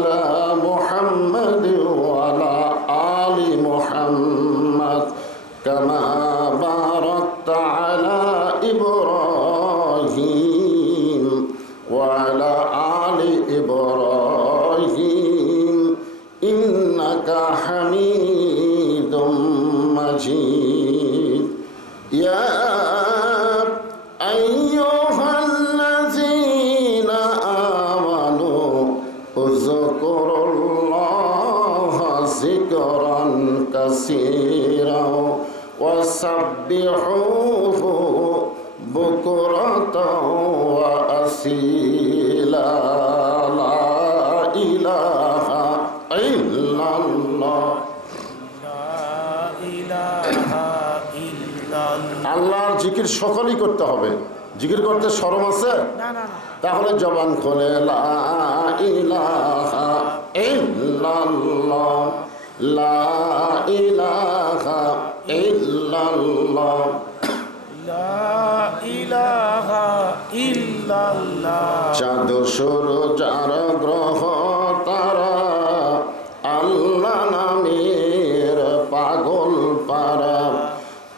على محمد وعلى آل محمد كما باركت على إبراهيم وعلى آل إبراهيم إنك حميد مجيد يا أيها الذين آمنوا اذكروا الله ذكرا كثيرا وسبحوه بكرة وأصيلا لا إله إلا الله আল্লাহর জিকির সকলেই করতে হবে। জিকির করতে শরম আছে? তাহলে জবান খোলে লা ইলাহা ইল্লাল্লাহ লা ইলাহা ইল্লাল্লাহ লা ইলাহা ইল্লাল্লাহ। চাঁদ সূরজ আর গ্রহ তারা আল্লাহ নামের পাগল পারা।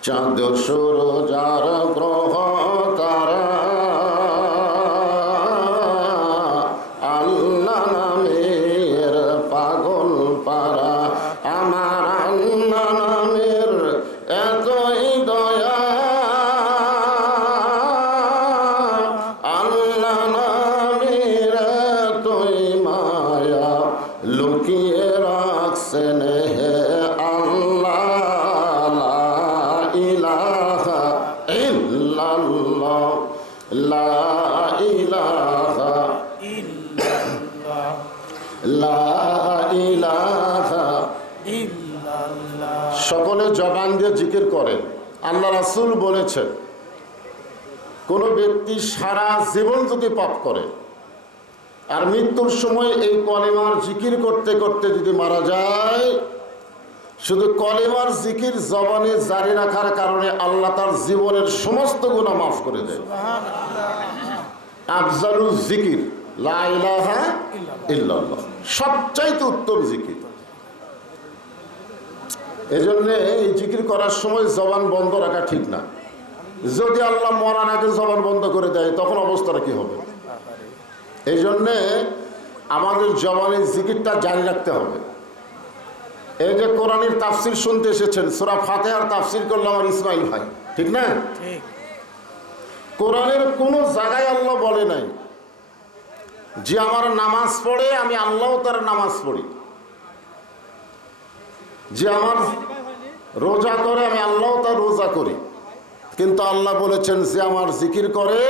চাঁদ সূরজ আর গ্রহ তারা আল্লাহ নামের পাগল পারা। আমার আল্লাহ নামের এতই দয়া, আল্লাহ নামের এতই মায়া, লুকিয়ে রাখছেন হে আল্লাহ। লা ইলাহা ইল্লাল্লাহ লা ইলাহা ইল্লাল্লাহ লা ইলাহা। ইল্লাল্লাহ। সকলে জবান দিয়ে জিকির করেন। আল্লাহ রাসূল বলেছেন, কোন ব্যক্তি সারা জীবন যদি পাপ করে আর মৃত্যুর সময় এই কলেমার জিকির করতে করতে যদি মারা যায়, শুধু কলেমার জিকির জবানে জারি রাখার কারণে আল্লাহ তার জীবনের সমস্ত গুনাহ মাফ করে দেয়। আফজালুল জিকির লা ইলাহা ইল্লাল্লাহ, সবচাইতে উত্তম জিকির। এজন্য এই জিকির করার সময় জবান বন্ধ রাখা ঠিক না। যদি আল্লাহ মরার আগে জবান বন্ধ করে দেয় তখন অবস্থাটা কি হবে? এই জন্যে আমাদের জবানের জিকিরটা জারি রাখতে হবে। এই যে কোরআনের তাফসির শুনতে এসেছেন, সূরা ফাতিহার তাফসির করলো আমার ইসমাইল ভাই, ঠিক না? কোরআনের কোনো জায়গায় আল্লাহ বলে নাই যে আমার নামাজ পড়ে আমি আল্লাহও তার নামাজ পড়ি, যে আমার রোজা করে আমি আল্লাহও তার রোজা করি। কিন্তু আল্লাহ বলেছেন যে আমার জিকির করে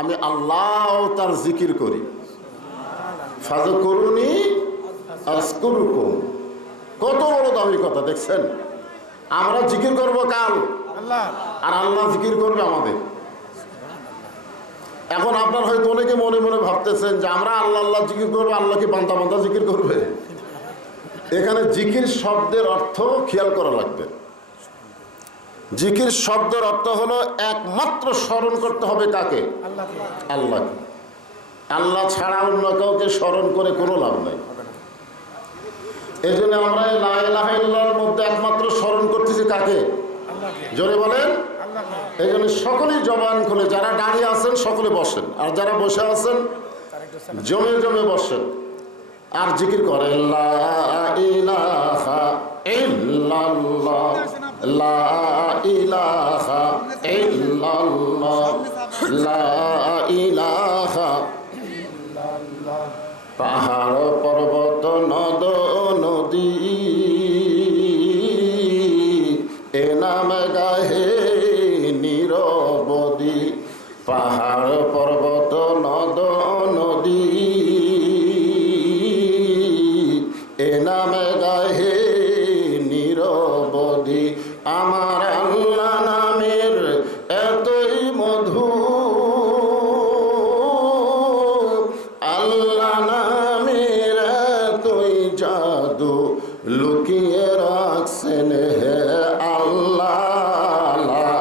আমি আল্লাহও তার জিকির করি। ফাযকুরুনি আযকুরুকুম, কত বড় দামি কথা দেখছেন। আমরা জিকির করব কাল আল্লাহ, আর আল্লাহ জিকির করবে আমাদের। এখন আপনার হয়তো অনেকে মনে মনে ভাবতেছেন যে আমরা আল্লাহ আল্লাহ জিকির করবো, আল্লাহ কি বান্দা বান্দা জিকির করবে? এখানে জিকির শব্দের অর্থ খেয়াল করা লাগবে। জিকির শব্দের অর্থ হলো একমাত্র স্মরণ করতে হবে কাকে? আল্লাহ। আল্লাহ ছাড়া অন্য কাউকে স্মরণ করে কোনো লাভ নাই। এই জন্য আমরা লা ইলাহা ইল্লাল্লাহর মধ্যে একমাত্র স্মরণ করতেছি কাকে? জোরে বলেন। এই জন্য সকলেই জবান খুলে, যারা দাঁড়িয়ে আছেন সকলে বসেন, আর যারা বসে আছেন জমে জমে বসেন আর জিকির করেন লা ইলাহা ইল্লাল্লাহ লা ইলাহা ইল্লাল্লাহ লা ইলাহা ইল্লাল্লাহ। পাহাড় পর্বত নদ নদী এ নাম গাহে নিরবধি। পাহাড় পর্বত নদ নদী এ নাম গাহে নিরবধি। আমার আল্লাহ নামের এতই মধু, আল্লাহ নামের এতই জাদু, লুকিয়ে রাখছেন হে আল্লাহ। লা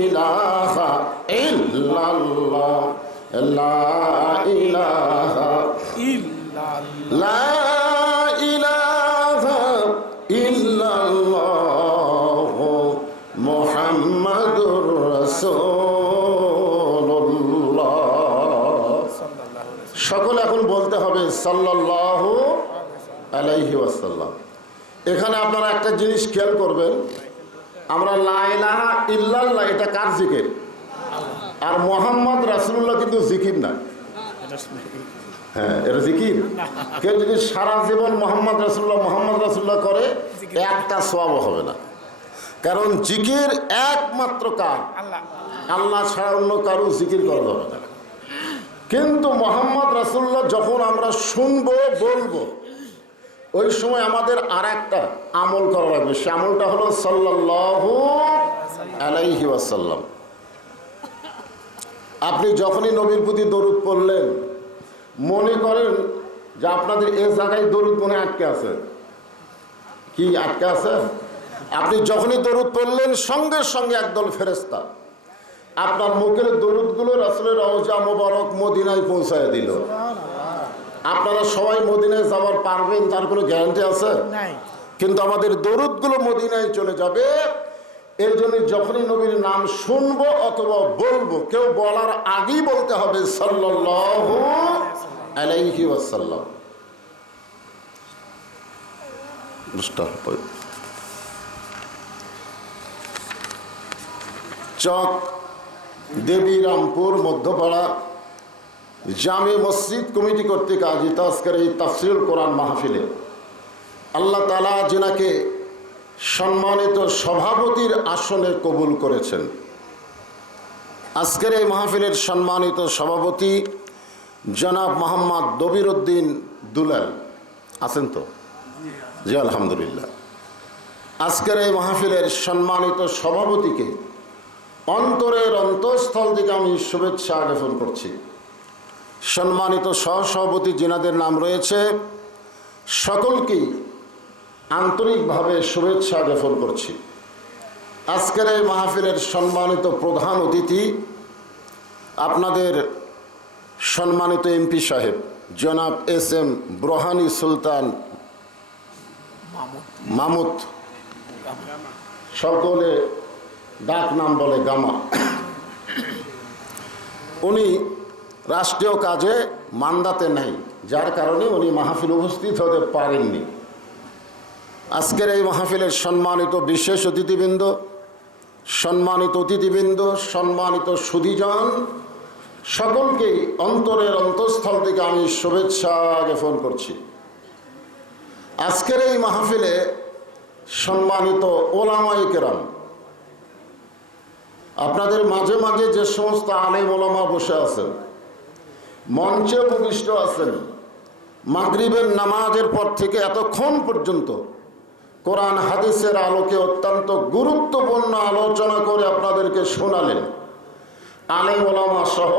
ইলাহা ইল্লাল্লাহ লা ইলাহা ইল্লাল্লাহ লা ইলাহা ইল্লাল্লাহ মুহাম্মাদুর রাসূলুল্লাহ। সকলে এখন বলতে হবে সাল্লাল্লাহু আলাইহি ওয়াসাল্লাম। এখানে আপনারা একটা জিনিস খেয়াল করবেন, আমরা লা ইলাহা ইল্লাল্লাহ এটা কার জিকির, আর মুহাম্মদ রাসূলুল্লাহ কিন্তু জিকির না। হ্যাঁ, এটা জিকির। কেউ যদি সারা জীবন মোহাম্মদ রাসূলুল্লাহ করে একটা সওয়াব হবে না, কারণ জিকির একমাত্র কার, আল্লাহ ছাড়া অন্য কারো জিকির করা যাবে না। কিন্তু মোহাম্মদ রাসূলুল্লাহ যখন আমরা শুনবো বলবো, ওই সময় আমাদের আর একটা আমল করা লাগবে। সে আমলটা হলো সাল্লাল্লাহু আলাইহি ওয়াসাল্লাম। আপনি যখনই নবীর প্রতি দরুদ পড়লেন, মনে করেন যে আপনাদের এই জায়গায় দরুদ মনে আটকে আছে। কি আটকে আছে? আপনি যখনই দরুদ পড়লেন, সঙ্গে সঙ্গে একদল ফেরেশতা আপনার মুখের দরুদগুলো রাসূলের রওজা মোবারক মদিনায় পৌঁছায় দিল। আপনারা সবাই মদিনায় যাওয়ার পারবেন তার কোনো গ্যারান্টি আছে? কিন্তু আমাদের দরুদগুলো মদিনায় চলে যাবে। এর জন্য যখনই নবীর নাম শুনবো অথবা বলবো, কেউ বলার আগেই বলতে হবে সাল্লাল্লাহু আলাইহি ওয়াসাল্লাম। চক দেবীরামপুর মধ্যপাড়া জামে মসজিদ কমিটি কর্তৃক আয়োজিত আজকের এই তাফসীরুল কোরআন মাহফিলে আল্লাহ তাআলা যিনাকে সম্মানিত সভাপতির আসনে কবুল করেছেন। আজকের এই মাহফিলের সম্মানিত সভাপতি জনাব মোহাম্মদ দবির উদ্দিন দুলাল আছেন তো? জি আলহামদুলিল্লাহ। আজকের এই মাহফিলের সম্মানিত সভাপতিকে অন্তরের অন্তঃস্থল থেকে আমি শুভেচ্ছা জ্ঞাপন করছি। সম্মানিত সহসভাপতি যিনাদের নাম রয়েছে, সকলকেই আন্তরিকভাবে শুভেচ্ছা জ্ঞাপন করছি। আজকের এই মাহফিলের সম্মানিত প্রধান অতিথি আপনাদের সম্মানিত এমপি সাহেব জনাব এস.এম. বুরহানি সুলতান মামুদ, সকলে ডাক নাম বলে গামা। উনি রাষ্ট্রীয় কাজে মান্দাতে নাই, যার কারণে উনি মাহফিল উপস্থিত হতে পারেননি। আজকের এই মাহফিলের সম্মানিত বিশেষ অতিথিবৃন্দ, সম্মানিত সুধীজন, সকলকেই অন্তরের অন্তঃস্থল থেকে আমি শুভেচ্ছা জ্ঞাপন করছি। আজকের এই মাহফিলে সম্মানিত ওলামায়ে কেরাম, আপনাদের মাঝে মাঝে যে সমস্ত আলেম ওলামা বসে আছেন, মঞ্চে উপবিষ্ট আছেন, মাগরিবের নামাজের পর থেকে এতক্ষণ পর্যন্ত কোরআন হাদিসের আলোকে অত্যন্ত গুরুত্বপূর্ণ আলোচনা করে আপনাদেরকে শোনালেন। আলেম ওলামা সহ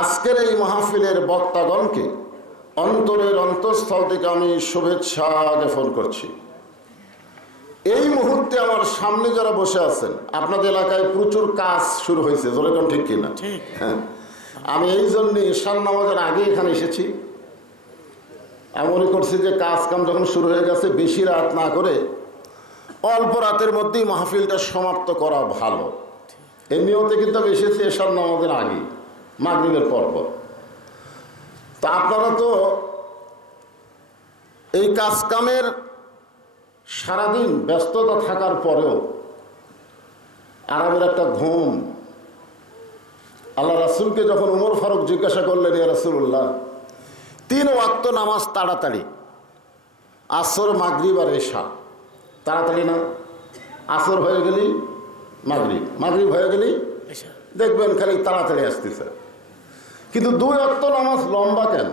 আজকের এই মাহফিলের বক্তাগণকে অন্তরের অন্তঃস্থল থেকে আমি শুভেচ্ছা জ্ঞাপন করছি। এই মুহূর্তে আমার সামনে যারা বসে আছেন, আপনাদের এলাকায় প্রচুর কাজ শুরু হয়েছে, যেরকম ঠিক কিনা? হ্যাঁ, আমি এই জন্য ঈশান নামাজের আগে এখানে এসেছি। আমি মনে করছি যে কাজ কাম যখন শুরু হয়ে গেছে, বেশি রাত না করে অল্প রাতের মধ্যেই মাহফিলটা সমাপ্ত করা ভালো। এই নিয়তে কিন্তু আমি এসেছি ঈশান নামাজের আগে, মাগরিবের পর। তা আপনারা তো এই কাজ কামের সারাদিন ব্যস্ততা থাকার পরেও আরামের একটা ঘুম। আল্লাহ রাসূলকে যখন উমর ফারুক জিজ্ঞাসা করলেন, ইয়া রাসূলুল্লাহ, 3 ওয়াক্ত নামাজ তাড়াতাড়ি, আসর মাগরিব আর এশা, তাড়াতাড়ি না? আসর হয়ে গেলেই মাগরিব, মাগরিব হয়ে গেলেই দেখবেন খালি তাড়াতাড়ি আসতেছে। কিন্তু 2 ওয়াক্ত নামাজ লম্বা কেন?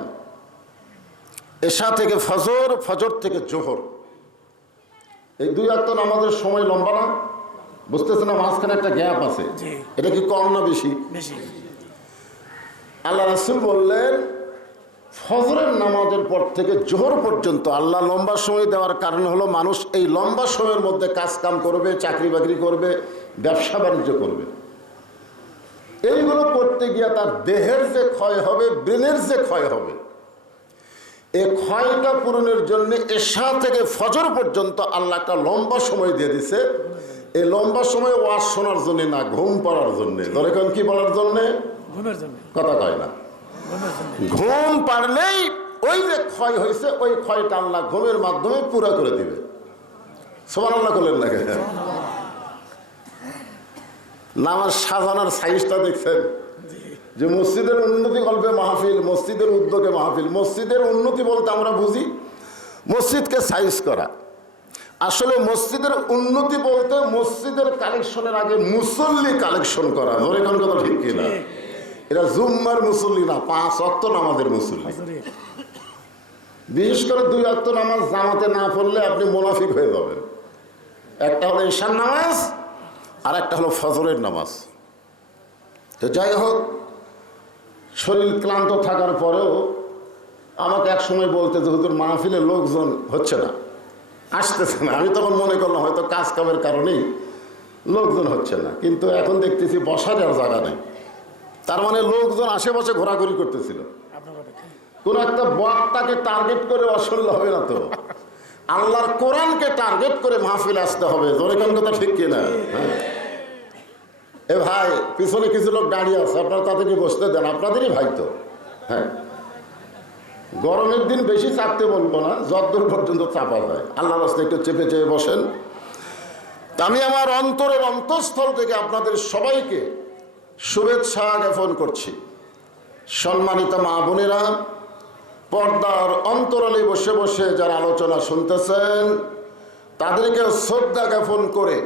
এশা থেকে ফজর, ফজর থেকে জোহর, এই 2 ওয়াক্ত নামাজের সময় লম্বা না? বুঝতেছে না? মাঝখানে একটা গ্যাপ আছে। এটা কি কম না বেশি? আল্লাহ রাসূল বললেন, ফজরের নামাজের পর থেকে জোহর পর্যন্ত আল্লাহ লম্বা সময় দেওয়ার কারণ হলো মানুষ এই লম্বা সময়ের মধ্যে কাজ কাম করবে, চাকরি বাকরি করবে, ব্যবসা বাণিজ্য করবে। এইগুলো করতে গিয়ে তার দেহের যে ক্ষয় হবে, ব্রেনের যে ক্ষয় হবে, এই ক্ষয়টা পূরণের জন্য এশা থেকে ফজর পর্যন্ত আল্লাহ একটা লম্বা সময় দিয়ে দিছে। এই লম্বা সময় ওয়াজ শোনার জন্য না, ঘুম পড়ার জন্যে। ধরে কোন কি বলার জন্যে? ঘুমের জন্য। কথা কয় না। ঘুম পারলেই ওই যে ক্ষয় হয়েছে ওই ক্ষয়টা আল্লাহ ঘুমের মাধ্যমে পুরা করে দিবে। সুবহানাল্লাহ করলেন না? নামাজ সাজানোর সাইজটা দেখছেন যে মসজিদের উন্নতি গল্পে মাহফিল, মসজিদের উদ্যোগে মাহফিল। মসজিদের উন্নতি বলতে আমরা বুঝি মসজিদকে সাইজ করা। আসলে মসজিদের উন্নতি বলতে মসজিদের কালেকশনের আগে মুসল্লি কালেকশন করা। ধরে কোন কথা ঠিক কিনা? এরা জুম্মার মুসল্লি না, 5 ওয়াক্ত নামাজের মুসল্লি। বিশেষ করে 2 ওয়াক্ত নামাজ জামাতে না পড়লে আপনি মুনাফিক হয়ে যাবেন। একটা হলো ঈশার নামাজ আর একটা হলো ফজরের নামাজ। তো যাই হোক, শরীর ক্লান্ত থাকার পরেও আমাকে এক সময় বলতে যে হুজুর মাহফিলে লোকজন হচ্ছে না, আসতেছে না। আমি তখন মনে করলাম হয়তো কাজ কামের কারণেই লোকজন হচ্ছে না, কিন্তু এখন দেখতেছি বসার আর জায়গা নেই। তার মানে লোকজন আশেপাশে ঘোরাঘুরি করতেছিল। কোন একটা বক্তাকে টার্গেট করে অসুবিধা হবে না তো, আল্লাহর কোরআনকে টার্গেট করে মাহফিল আসতে হবে। জোরে কোন কথা ঠিক কিনা? হ্যাঁ। এ ভাই, পিছনে কিছু লোক দাঁড়িয়ে আছে, আপনারা তাদেরকে বসতে দেন, আপনাদেরই ভাই তো। হ্যাঁ, গরমের দিন বেশি চাপতে বলবো না, যতদূর পর্যন্ত চাপা যায়। আল্লাহর রাস্তায় একটু চেপে চেপে বসেন। আমি আমার অন্তরের অন্তঃস্থল থেকে আপনাদের সবাইকে শুভেচ্ছা জ্ঞাপন করছি। সম্মানিত মা বোনেরা, পর্দার অন্তরালে বসে বসে যারা আলোচনা শুনতেছেন তাদেরকে শ্রদ্ধা জ্ঞাপন করে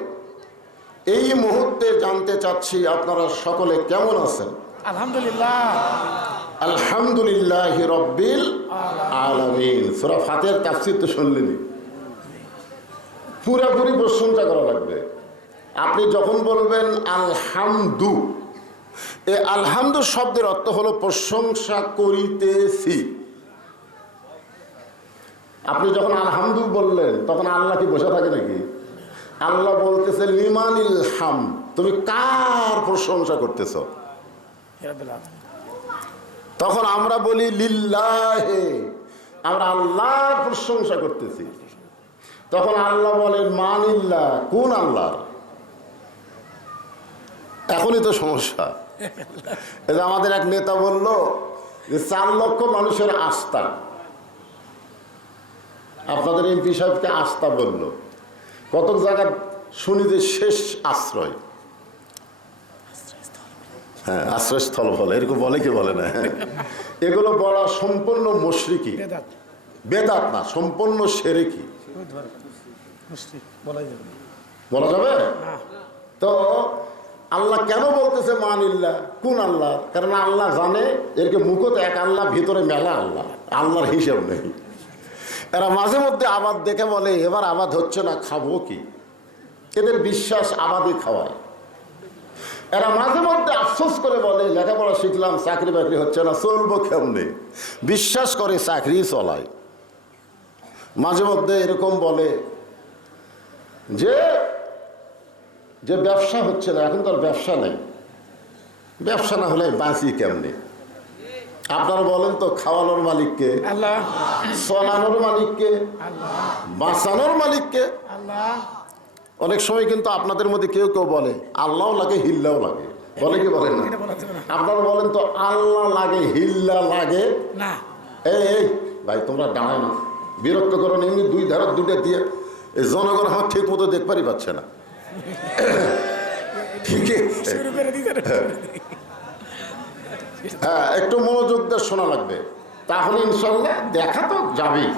এই মুহূর্তে জানতে চাচ্ছি আপনারা সকলে কেমন আছেন? আলহামদুলিল্লাহ। আলহামদুলিল্লাহি রাব্বিল আলামিন। সূরা ফাতিহার তাফসীর তো শুনলেনই, পুরোপুরি প্রশংসা করা লাগবে। আপনি যখন বলবেন আলহামদু, এই আলহামদু শব্দের অর্থ হলো প্রশংসা করিতেছি। আপনি যখন আলহামদু বললেন তখন আল্লাহ কি বসে থাকে নাকি? আল্লাহ বলতেছে লিমানিল হাম, তুমি কার প্রশংসা করতেছ? তখন আমরা বলি লিল্লাহে, আমরা আল্লাহর প্রশংসা করতেছি। তখন আল্লাহ বলেন মানিল্লাহ, কোন আল্লাহ? এখনই তো সমস্যা। এই যে আমাদের এক নেতা বলল যে 4 লক্ষ মানুষের আস্থা, আপনাদের এমপি সাহেবকে আস্থা বলল। কত জায়গা শুনি যে শেষ আশ্রয়, হ্যাঁ আশ্রয়স্থল বলে, এরকম বলে কি বলে না? এগুলো বলা সম্পূর্ণ মুশরিকি, বেদাত না, সম্পূর্ণ শিরকি। বলা যাবে? তো আল্লাহ কেন বলতেছে মানিল্লাহ, কোন আল্লাহ? কারণ আল্লাহ জানে এরকে মুখত এক আল্লাহ, ভিতরে মেলা আল্লাহ, আল্লাহর হিসাব নেই। এরা মাঝে মধ্যে আবাদ দেখে বলে এবার আবাদ হচ্ছে না, খাবো কি? এদের বিশ্বাস আবাদই খাওয়ায়। এরা মাঝে মধ্যে আফসোস করে বলে লেখাপড়া শিখলাম, চাকরি বাকরি হচ্ছে না, চলবো কেমনে? বিশ্বাস করে চাকরি চলায়। মাঝে মধ্যে এরকম বলে যে যে ব্যবসা হচ্ছে না, এখন তো আর ব্যবসা নেই, ব্যবসা না হলে বাঁচি কেমনে? আপনারা বলেন তো, খাওয়ানোর মালিককে আল্লাহ, চলানোর মালিককে আল্লাহ, বাঁচানোর মালিককে আল্লাহ। অনেক সময় কিন্তু আপনাদের মধ্যে কেউ কেউ বলে আল্লাহও লাগে, হিল্লাও লাগে, বলে কি বলেন না? আপনারা বলেন তো, আল্লাহ লাগে, হিল্লা লাগে না। এই ভাই তোমরা দাঁড়ায় না, বিরক্ত করো না। এমনি 2 ধারা 2টা দিয়ে এই জনগণ আমার ঠিক মতো দেখবারই পাচ্ছে না। ঠিক আছে, হ্যাঁ, একটু মনোযোগ দিয়ে শোনা লাগবে, তাহলে ইনশাল্লাহ দেখা তো যাবেই।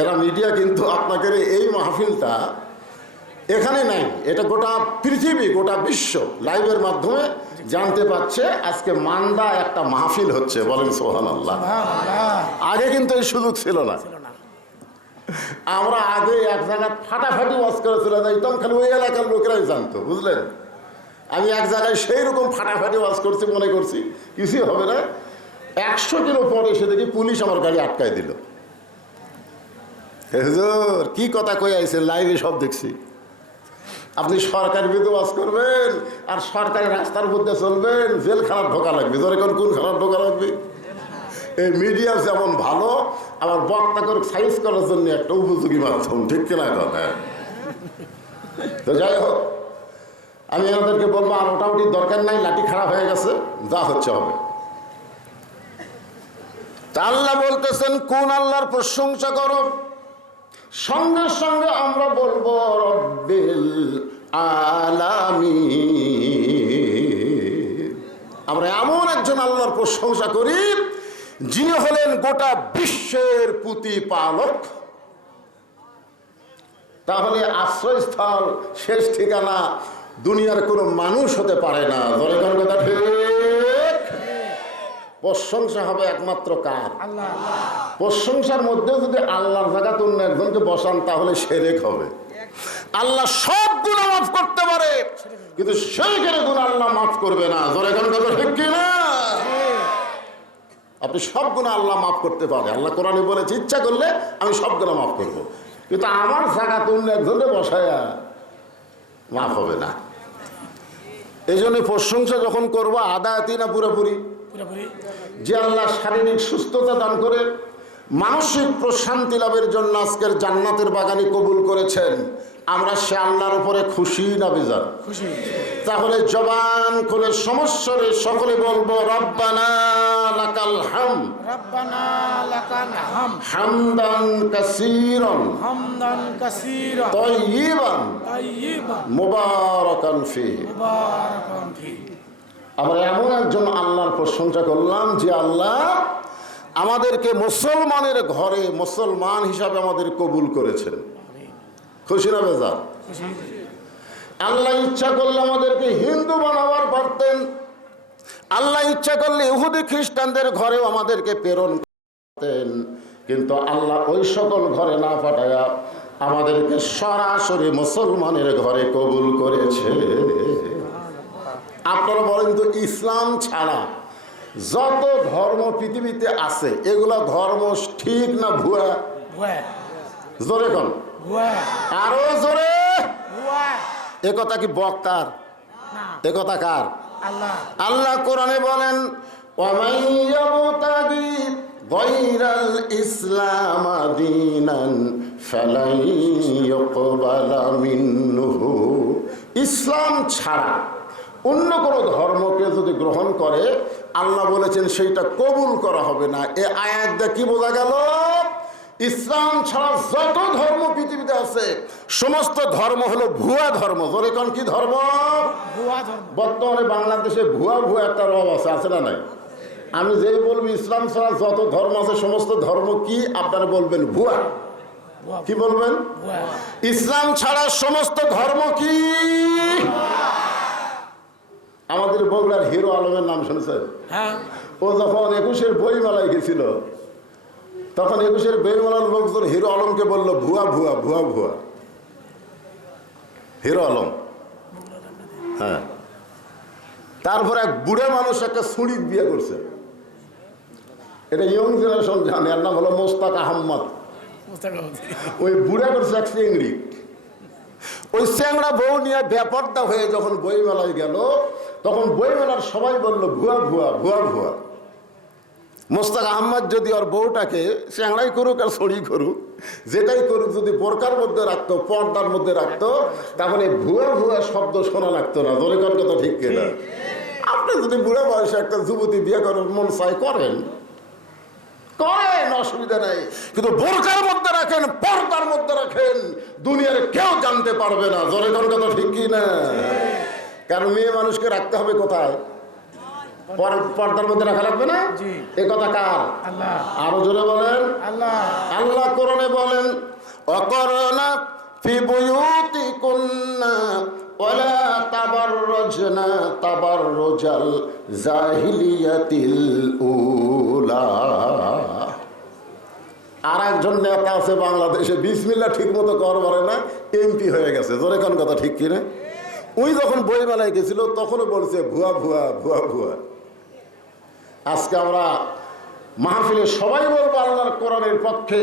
এরা মিডিয়া কিন্তু আপনাকে এই মাহফিলটা এখানে নাই, এটা গোটা পৃথিবী, গোটা বিশ্ব লাইভের মাধ্যমে জানতে পারছে আজকে মান্দা একটা মাহফিল হচ্ছে। বলেন সুবহানাল্লাহ। আগে কিন্তু এই সুযোগ ছিল না। আমরা আগে এক জায়গায় ফাটাফাটি ওয়াজ করে চলে যাইতাম, খালি ওই এলাকার লোকেরাই জানতো, বুঝলেন? আমি এক জায়গায় সেই রকম ফাটাফাটি ওয়াজ করছি, মনে করছি কিছুই হবে না। 100 কিলো পরে এসে দেখি পুলিশ আমার গাড়ি আটকায় দিল। হুজুর কি কথা কই আইছে, লাইভে সব দেখছি। আপনি সরকারি বিরুদ্ধে ওয়াজ করবেন আর সরকারি রাস্তার মধ্যে চলবেন, জেলখানার ঢোকা লাগবে। ধরে কোন খারাপ ঢোকা লাগবে? এই মিডিয়া যেমন ভালো, আবার বক্তাকে সাইজ করার জন্য একটা উপযোগী মাধ্যম, ঠিক কিনা কথা? তো যাই হোক, আমি এনাদেরকে বলবো আর মোটামুটি দরকার নাই, লাঠি খারাপ হয়ে গেছে, যা হচ্ছে হবে। তা আল্লাহ বলতেছেন কোন আল্লাহর প্রশংসা করো, সঙ্গে সঙ্গে আমরা বলবো রব্বিল আলামিন। আমরা এমন একজন আল্লাহর প্রশংসা করি যিনি হলেন গোটা বিশ্বের প্রতিপালক। তাহলে আশ্রয়স্থল, শেষ ঠিকানা দুনিয়ার কোনো মানুষ হতে পারে না। ধরে কথা ঠিক? প্রশংসা হবে একমাত্র কার? প্রশংসার মধ্যে যদি আল্লাহর জায়গা অন্য একজনকে বসান তাহলে শিরক হবে। আল্লাহ সব গুনাহ মাফ করতে পারে, কিন্তু শিরকের গুনাহ আল্লাহ মাফ করবে না। ধরে কথা ঠিক কি না? আপনি সব গুনাহ আল্লাহ মাফ করতে পারে। আল্লাহ কোরআনে বলেছে ইচ্ছা করলে আমি সব গুনাহ মাফ করব, কিন্তু আমার জায়গা অন্য একজনকে বসায়া মাফ হবে না। এই জন্য প্রশংসা যখন করবো আদায়াতি না পুরোপুরি? যে আল্লাহ শারীরিক সুস্থতা দান করে মানসিক প্রশান্তি লাভের জন্য আজকের জান্নাতের বাগানে কবুল করেছেন, আমরা সে আল্লাহর উপরে খুশি না বেজার? তাহলে জবান খুলে সমস্যারে সকলে বলবো রব্বানা লাকাল হামদ, রব্বানা লাকাল হামদ হামদান কাসীরান, হামদান কাসীরান তাইয়িবান তাইয়িবান মুবারাকান ফীহি। মুবারাকান ফীহি। আমরা এমন একজন আল্লাহর প্রশংসা করলাম যে আল্লাহ আমাদেরকে মুসলমানের ঘরে মুসলমান হিসাবে আমাদের কবুল করেছেন। খুশি না বেজার? আল্লাহ ইচ্ছা করলে আমাদেরকে হিন্দু বানাবার পারতেন, আল্লাহ ইচ্ছা করলে ইহুদি খ্রিস্টানদের ঘরেও আমাদেরকে প্রেরণ করতেন, কিন্তু আল্লাহ ওই সকল ঘরে না পাঠায়া আমাদেরকে সরাসরি মুসলমানের ঘরে কবুল করেছে। আপনারা বলেন তো, ইসলাম ছাড়া যত ধর্ম পৃথিবীতে আছে এগুলা ধর্ম ঠিক না ভুয়া? জোরে কোন? আরো জোরে। এ কথা কি বক্তার? এ কথা কার? আল্লাহ কোরআনে বলেন ওয়ামান ইয়াবতাগি গায়রাল ইসলাম দীনান ফালাই ইউকবালা মিনহু। ইসলাম ছাড়া অন্য কোনো ধর্মকে যদি গ্রহণ করে আল্লাহ বলেছেন সেইটা কবুল করা হবে না। এ আয়াত দিয়ে কি বোঝা গেল? ইসলাম ছাড়া যত ধর্ম পৃথিবীতে আছে সমস্ত ধর্ম হলো ভুয়া ধর্ম। ধরে কোন কি ধর্ম? বর্তমানে বাংলাদেশে ভুয়া ভুয়া একটা রব আছে না নাই? আমি যেই বলবো ইসলাম ছাড়া যত ধর্ম আছে সমস্ত ধর্ম কি, আপনারা বলবেন ভুয়া। কি বলবেন? ইসলাম ছাড়া সমস্ত ধর্ম কি? আমাদের বগুড়ার হিরো আলমের নাম শুনেছেন? ও যখন 21-এর বইমেলায় গেছিল তখন 21-এর বইমেলার লোকজন হিরো আলমকে বললো ভুয়া ভুয়া ভুয়া ভুয়া। হিরো আলম, হ্যাঁ। তারপর এক বুড়া মানুষ একটা ছুরিক বিয়ে করছে, এটা ইয়ং জেনারেশন জানে, এর নাম হলো মোস্তাক আহমদ। ওই বুড়া করছে এক চিংড়ি। ওই চ্যাংড়া বউ নিয়ে বেপর্দা হয়ে যখন বইমেলায় গেল তখন বইমেলার সবাই বলল ভুয়া ভুয়া ভুয়া ভুয়া। মোস্তাক আহমদ যদি ওর বউটাকে চ্যাংড়াই করুক আর ছড়ি করুক, যেটাই করুক, যদি বোরকার মধ্যে রাখতো, পর্দার মধ্যে রাখতো, তাহলে ভুয়া ভুয়া শব্দ শোনা লাগতো না। ধরে কোন কথা ঠিক কিনা? আপনি যদি বুড়া বয়সে একটা যুবতী বিয়ে করেন, মন চাই করেন, অসুবিধা নাই, কিন্তু বোরকার মধ্যে রাখেন, পর্দার মধ্যে রাখেন, দুনিয়ার কেউ জানতে পারবে না। জোরে কোন কথা ঠিক কি না? কারণ মেয়ে মানুষকে রাখতে হবে কোথায়? পর্দার মধ্যে রাখা লাগবে না? এ কথা কার? আরো জোরে বলেন। আল্লাহ কোরআনে বলেন অকরনা ফি বুয়ুতিকুন্না ওয়ালা তাবাররাজনা তাবাররুজাল জাহিলিয়াতিল উলা। আর একজন নেতা আছে বাংলাদেশে, বিসমিল্লাহ ঠিক মতো কর পারে না, এমপি হয়ে গেছে। জোরে কোন কথা ঠিক কিনা? ওই যখন বইমেলায় গেছিল তখনও বলছে ভুয়া ভুয়া ভুয়া ভুয়া। আজকে আমরা মাহফিলে সবাই বলবো আল্লাহর কোরআনের পক্ষে,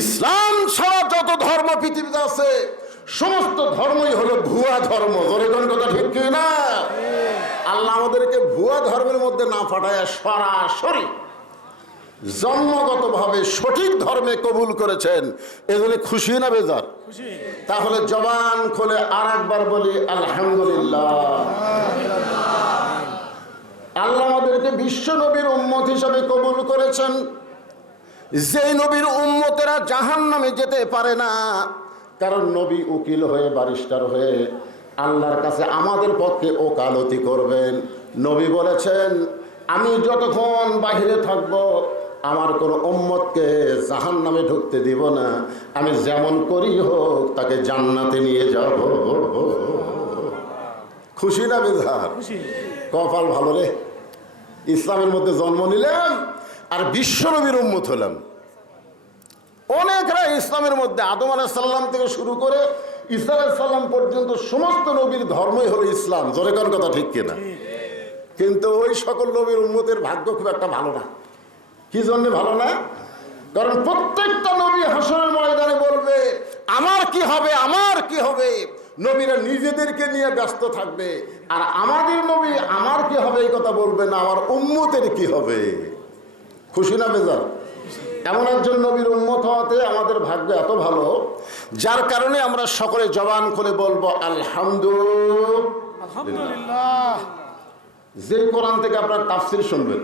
ইসলাম ছাড়া যত ধর্ম পৃথিবীতে আছে সমস্ত ধর্মই হলো ভুয়া ধর্ম। ধরে কোন কথা ঠিক কি না? আল্লাহ আমাদেরকে ভুয়া ধর্মের মধ্যে না পাঠায় সরাসরি জন্মগতভাবে সঠিক ধর্মে কবুল করেছেন, এজন্য খুশি না বেজার? খুশি। তাহলে জবান খুলে আর একবার বলি আলহামদুলিল্লাহ। আল্লাহ আমাদেরকে বিশ্ব নবীর উম্মত হিসাবে কবুল করেছেন। যেই নবীর উম্মতেরা জাহান্নামে যেতে পারে না, কারণ নবী উকিল হয়ে, ব্যারিস্টার হয়ে আল্লাহর কাছে আমাদের পক্ষে ওকালতি করবেন। নবী বলেছেন, আমি যতক্ষণ বাহিরে থাকব আমার কোনো উম্মতকে জাহান্নামে ঢুকতে দিব না, আমি যেমন করি হোক তাকে জান্নাতে নিয়ে যাব। খুশি না বেজার? খুশি। কপাল ভালো রে, ইসলামের মধ্যে জন্ম নিলাম আর বিশ্বনবীর উম্মত হলাম। অনেকরা ইসলামের মধ্যে আদম আলাইহিস সালাম থেকে শুরু করে ঈসা আলাইহিস সালাম পর্যন্ত সমস্ত নবীর ধর্মই হলো ইসলাম। জোরে কোন কথা ঠিক কিনা? কিন্তু ওই সকল নবীর উম্মতের ভাগ্য খুব একটা ভালো না। কি জন্য ভালো না? কারণ প্রত্যেকটা নবী হাসরের ময়দানে বলবে আমার কি হবে, আমার কি হবে। নবীরা নিজেদেরকে নিয়ে ব্যস্ত থাকবে, আর আমাদের নবী আমার কি হবে এই কথা বলবে না, আমার উম্মতের কি হবে। খুশি না বেজার? এমন একজন নবীর উম্মত হওয়াতে আমাদের ভাগ্য এত ভালো, যার কারণে আমরা সকলে জবান খুলে বলবো আলহামদুলিল্লাহ। যে কোরআন থেকে আপনার তাফসীর শুনবেন,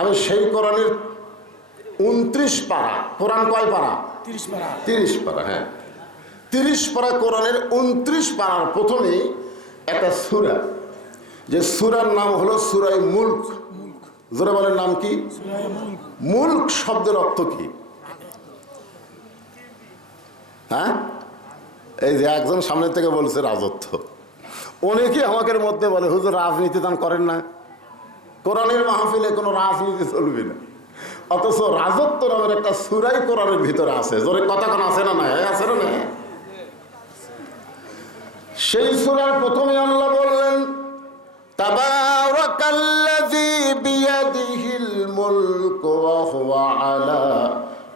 আমি সেই কোরআনের 29 পারা, কোরআন কয় পারা? 30 পারা। 30 পারা, হ্যাঁ 30 পারা কোরআনের 29 পারার প্রথমেই একটা সূরা, যে সূরার নাম হলো সূরা মুলক। জোরে বলেন নাম কি? সূরা মুলক। মুলক শব্দের অর্থ কি? হ্যাঁ, এই যে একজন সামনে থেকে বলছে রাজত্ব। অনেকে আমাকে মধ্যে বলে হুজুর রাজনীতি দান করেন না, কোরআনের মাহফিলে কোনো রাজনীতি চলবে না। অথচ রাজত্ব নামের একটা সূরাই কোরআনের ভিতরে আছে। জোরে কথা কোন আছে না? না আছে না? না, সেই সূরার প্রথমে আল্লাহ বললেন তাবারাকাল্লাযী বিয়াদিহিল মুলকু ওয়া হুয়া আলা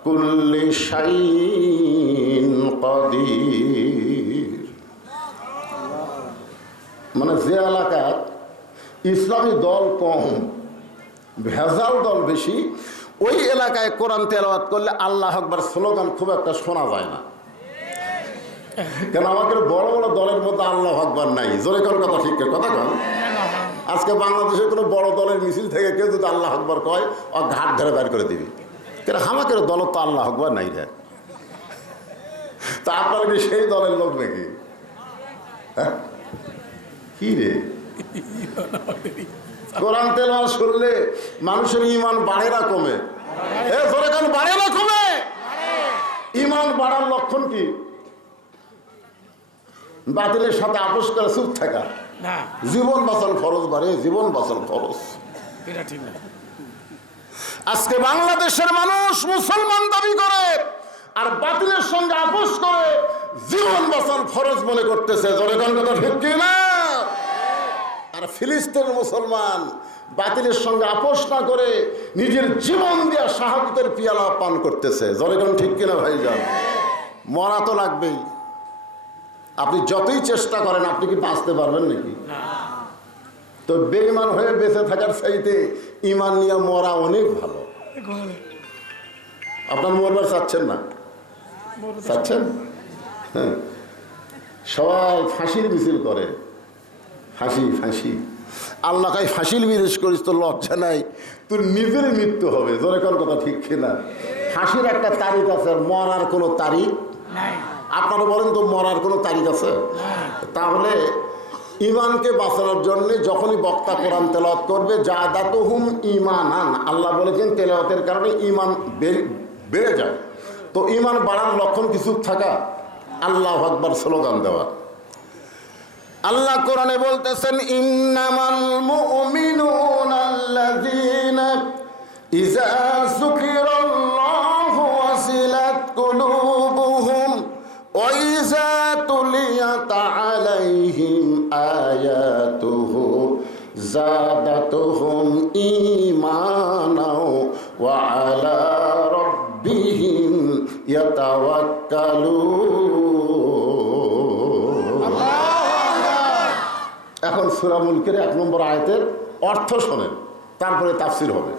কুল্লি শাইইন কাদির। মানে যে এলাকায় ইসলামী দল কম, ভেজাল দল বেশি, ওই এলাকায় কোরআন তেলাওয়াত করলে আল্লাহু আকবার স্লোগান খুব একটা শোনা যায় না। কেন আমাদের বড় বড় দলের মধ্যে আল্লাহু আকবার নাই। জোরে কোন কথা ঠিক কথা কন। আজকে বাংলাদেশের কোনো বড় দলের মিছিল থেকে কেউ যদি আল্লাহু আকবার কয়, ও ঘাট ধরে বের করে দিবি। কেন আমাদের দল তো আল্লাহু আকবার নাই রে। তা আপনারা কি সেই দলের লোক নাকি? হ্যাঁ, কি রে? কোরআন তেলাওয়াত শুনলে মানুষের ঈমান বাড়ে না কমে? এ জোরে কোন বাড়ে না কমে? ঈমান বাড়ার লক্ষণ কি? বাতিলের সাথে আপোষ করে চুপ থাকা। না, জীবন বাঁচানো ফরজ বাড়ে, জীবন বাঁচানো ফরজ। এটা ঠিক না। আজকে বাংলাদেশের মানুষ মুসলমান দাবি করে আর বাতিলের সঙ্গে আপোষ করে জীবন বাঁচান ফরজ মনে করতেছে। জোরে কোন কথা ঠিক কি না? আর ফিলিস্তিনের মুসলমান বাতিলের সঙ্গে আপোষ না করে নিজের জীবন দিয়ে শাহাদাতের পিয়ালা পান করতেছে। জোরে কোন ঠিক কিনা ভাইজান? মরা তো লাগবেই। আপনি যতই চেষ্টা করেন আপনি কি বাঁচতে পারবেন নাকি? তো বেঈমান হয়ে বেঁচে থাকার চাইতে ঈমান নিয়ে মরা অনেক ভালো। আপনার মরবার চাচ্ছেন না? চাচ্ছেন? হ্যাঁ, সবাই ফাঁসির মিছিল করে। ফাঁসি ফাঁসি, আল্লাহ কাই ফাঁসির মিছিল করিস, তোর লজ্জা নাই? তোর নিজের মৃত্যু হবে। জোরে কোন কথা ঠিক কিনা? ফাঁসির একটা তারিখ আছে, মরার কোনো তারিখ নাই। আপনারা বলেন তো মরার কোনো তারিখ আছে? তাহলে ঈমানকে বাঁচানোর জন্য যখনই বক্তা কোরআন তেলাওয়াত করবে জাদাতুহুম ঈমানান, আল্লাহ বলেছেন তেলাওয়াতের কারণে ঈমান বেড়ে যায়। তো ঈমান বাড়ার লক্ষণ কিছু থাকা, আল্লাহু আকবার স্লোগান দেওয়া। আল্লাহ কোরআনে বলতেছেন ইন্নামাল মুমিনুনা আল্লাযীনা ইযা যুকিরাল্লাহু ওয়াজিলাত কুলুবুহুম ওয়া ইযা তুলিয়াত আলাইহিম আয়াতুহু যাদাতুহুম ঈমানাও ওয়া আলা রাব্বিহিম ইয়াতাওয়াক্কালুন। এখন সূরা মুলকের 1 নম্বর আয়াতের অর্থ শোনেন, তারপরে তাফসীর হবে।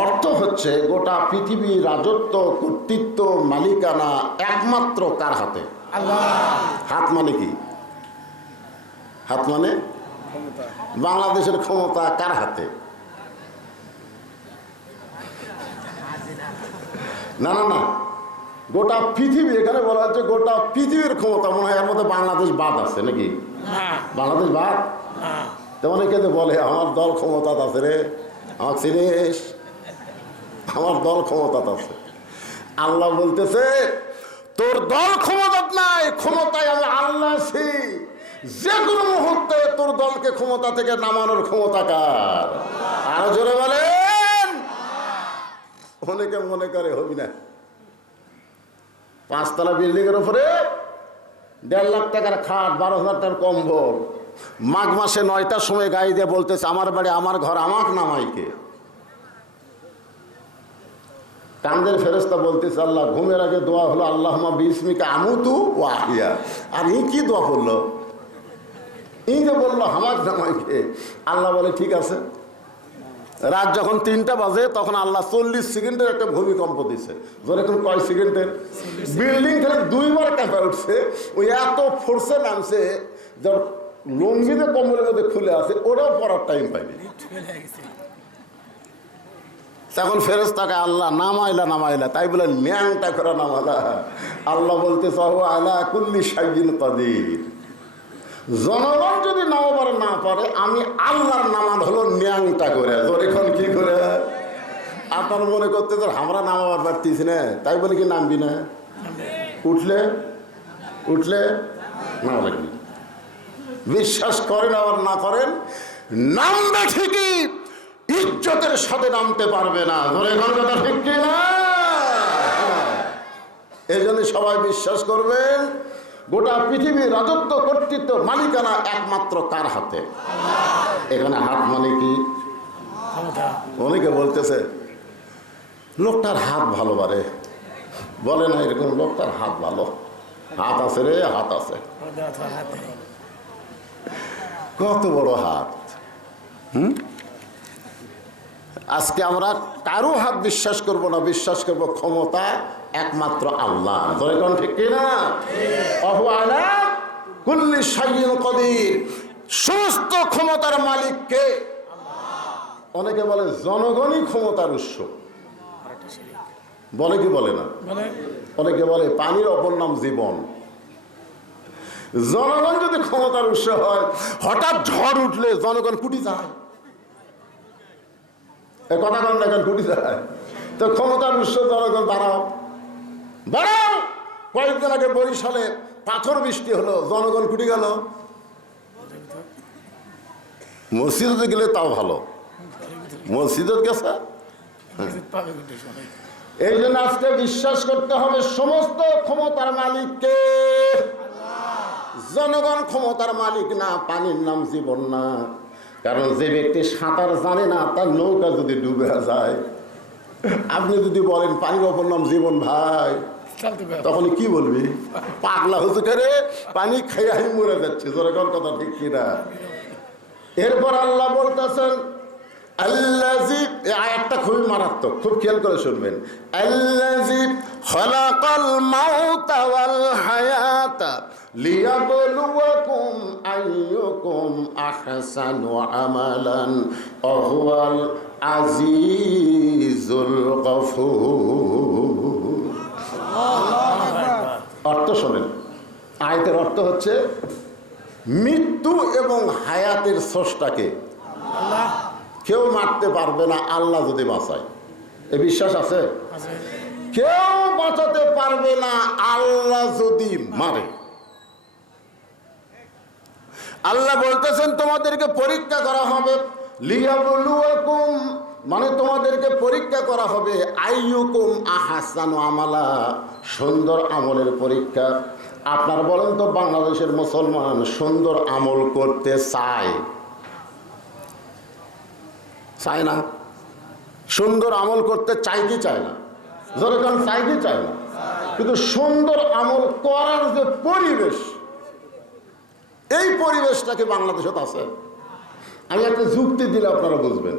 অর্থ হচ্ছে গোটা পৃথিবীর রাজত্ব, কর্তৃত্ব, মালিকানা একমাত্র কার হাতে? আল্লাহ। হাত মানে কি? হাত মানে বাংলাদেশের ক্ষমতা কার হাতে? না না না, গোটা পৃথিবী, এখানে বলা হচ্ছে গোটা পৃথিবীর ক্ষমতা। মনে হয় এর মধ্যে বাংলাদেশ বাদ আছে নাকি? বাংলাদেশ বাদ? তো অনেকে তো বলে আমার দল ক্ষমতা আছে রে, আমার চিনিস, আমার দল ক্ষমতা আছে। আল্লাহ বলতেছে তোর দল ক্ষমতা নাই, ক্ষমতায় আমি আল্লাহ আছি। যে কোনো মুহূর্তে তোর দলকে ক্ষমতা থেকে নামানোর ক্ষমতা কার? আরো জোরে বলেন। অনেকে মনে করে হবি না, 5 তলা বিল্ডিং এর উপরে 1.5 লাখ টাকার খাট, 12,000 টাকার কম্বল, মাঘ মাসে 9টার সময় গাড়ি দিয়ে বলতেছে আমার বাড়ি, আমার ঘর, আমাকে নামাইকে। কান্দের ফেরেশতা বলতেছে আল্লাহ, ঘুমের আগে দোয়া হলো আল্লাহুম্মা বিসমিকা আমুতু ওয়া আহইয়া। আর ই কি দোয়া করলো? ই যে বললো আমার নামাইকে। আল্লাহ বলে ঠিক আছে। রাত যখন 3টা বাজে তখন আল্লাহ 40 সেকেন্ডের একটা ভূমিকম্প দিচ্ছে। যখন কয় সেকেন্ডের? বিল্ডিং খালি 2বার কাঁপা উঠছে। ওই এত ফোর্সে নামছে, যার লঙ্গিতে কম্বলের মধ্যে খুলে আছে ওরাও পড়ার টাইম পায়নি। তখন ফেরেশতাকে আল্লাহ নামাইলা নামাইলা, তাই বলে ন্যাংটা করে নামালা। আল্লাহ বলতে চাও আলা কুল্লি শাইইন কাদির। জনগণ যদি নামাবার না পারে, আমি আল্লাহর নামান হলো ন্যাংটা করে। এখন কি করে? আপনার মনে করতে তো আমরা নামাবার পারতেছি না, তাই বলে কি নামবি না? উঠলে উঠলে না লাগবি। বিশ্বাস করেন আবার না করেন, নামবে ঠিকই, ইজ্জতের সাথে নামতে পারবে না। ধরে এখন কথা ঠিক কিনা? এই জন্য সবাই বিশ্বাস করবেন গোটা পৃথিবীর রাজত্ব, কর্তৃত্ব, মালিকানা একমাত্র কার হাতে? এখানে হাত মানে কি? অনেকে বলতেছে লোকটার হাত ভালো বারে, বলে না এরকম লোকটার হাত ভালো, হাত আছে রে, হাত আছে। কত বড় হাত! আজকে আমরা কারো হাত বিশ্বাস করব না, বিশ্বাস করব ক্ষমতা একমাত্র আল্লাহ। ধরেন ঠিক কিনা? ওহু আলা কুল্লি শাইইন কাদির। সমস্ত ক্ষমতার মালিক কে? অনেকে বলে জনগণই ক্ষমতার উৎস, বলে কি বলে না? অনেকে বলে পানির অপর নাম জীবন। জনগণ যদি ক্ষমতার উৎস হয়, হঠাৎ ঝড় উঠলে জনগণ কুটি যায়। কথা কন না, কেন কুটি যায়? তো ক্ষমতার উৎস জনগণ, দাঁড়াও দাঁড়াও। কয়েকদিন আগে বরিশালে পাথর বৃষ্টি হলো, জনগণ কুটি গেল। মসজিদে গেলে তাও ভালো, মসজিদে গেছে। এই জন্য আজকে বিশ্বাস করতে হবে সমস্ত ক্ষমতার মালিককে। জনগণ ক্ষমতার মালিক না, পানির নাম জীবন না। কারণ যে ব্যক্তি সাঁতার জানে না, তার নৌকা যদি ডুবে যায়, আপনি যদি বলেন পানির অপর নাম জীবন ভাই, তখন কি বলবি? পাগলা হুজুর রে, পানি খাইয়াই মরে যাচ্ছে। জনগণ কথা ঠিক কিনা? এরপর আল্লাহ বলতেছেন আল্লাযী, এই আয়াতটা খুবই মারাত্মক, খুব খেয়াল করে শুনবেন। আল্লাযী খালাকাল মাউতা ওয়াল হায়াতা লিয়াবলুয়াকুম আইয়ুকুম আহসানু আমালান ওয়া হুয়াল আজিজুল গফুর। অর্থ শোনেন, আয়াতের অর্থ হচ্ছে মৃত্যু এবং হায়াতের স্রষ্টাকে কেউ মারতে পারবে না, আল্লাহ যদি বাঁচায়। এ বিশ্বাস আছে? কেউ বাঁচাতে পারবে না আল্লাহ যদি মারে। আল্লাহ বলতেছেন তোমাদেরকে পরীক্ষা করা হবে, লিয়াবলুয়াকুম মানে তোমাদেরকে পরীক্ষা করা হবে, আইয়ুকুম আহসানু আমালা, সুন্দর আমলের পরীক্ষা। আপনার বলেন তো বাংলাদেশের মুসলমান সুন্দর আমল করতে চায়? চায় না। সুন্দর আমল করতে চাই কি চায় না? যেরকম চাই কি চায় না? কিন্তু সুন্দর আমল করার যে পরিবেশ, এই পরিবেশটাকে বাংলাদেশে আছে। আমি একটা যুক্তি দিলে আপনারা বুঝবেন।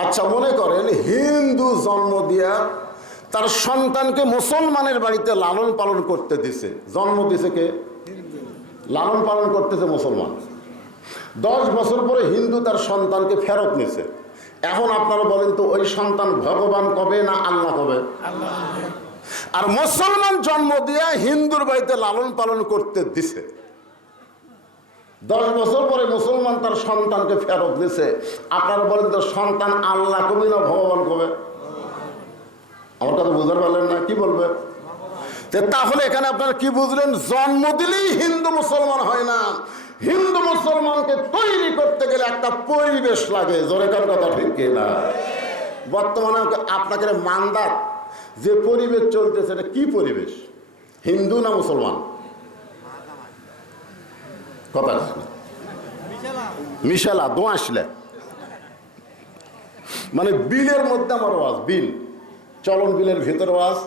আচ্ছা, মনে করেন হিন্দু জন্ম দিয়া তার সন্তানকে মুসলমানের বাড়িতে লালন পালন করতে দিছে। জন্ম দিছে কে? লালন পালন করতেছে মুসলমান। 10 বছর পরে হিন্দু তার সন্তানকে ফেরত নিছে। এখন আপনারা বলেন তো, ওই সন্তান ভগবান কবে না আল্লাহ কবে? আর মুসলমান জন্ম দিয়া হিন্দুর বাড়িতে লালন পালন করতে দিছে, 10 বছর পরে মুসলমান তার সন্তানকে ফেরত দিছে। আপনারা বলেন তো, সন্তান আল্লাহ কবে না ভগবান কবে? আমার কথা বুঝতে পারলেন না? কি বলবে? তাহলে এখানে আপনারা কি বুঝলেন? জন্ম দিলেই হিন্দু মুসলমান হয় না। হিন্দু মুসলমানকে তৈরি করতে গেলে একটা পরিবেশ লাগে। জোরে কার কথা ঠিক কিনা? বর্তমানে আপনাকে মান্দার যে পরিবেশ চলতেছে, এটা কি পরিবেশ? হিন্দু না মুসলমান? কথা মিশালা দোয়াশলে, মানে বিলের মধ্যে আমার ওয়াজ, বিল চলন বিলের ভিতর ওয়াজ।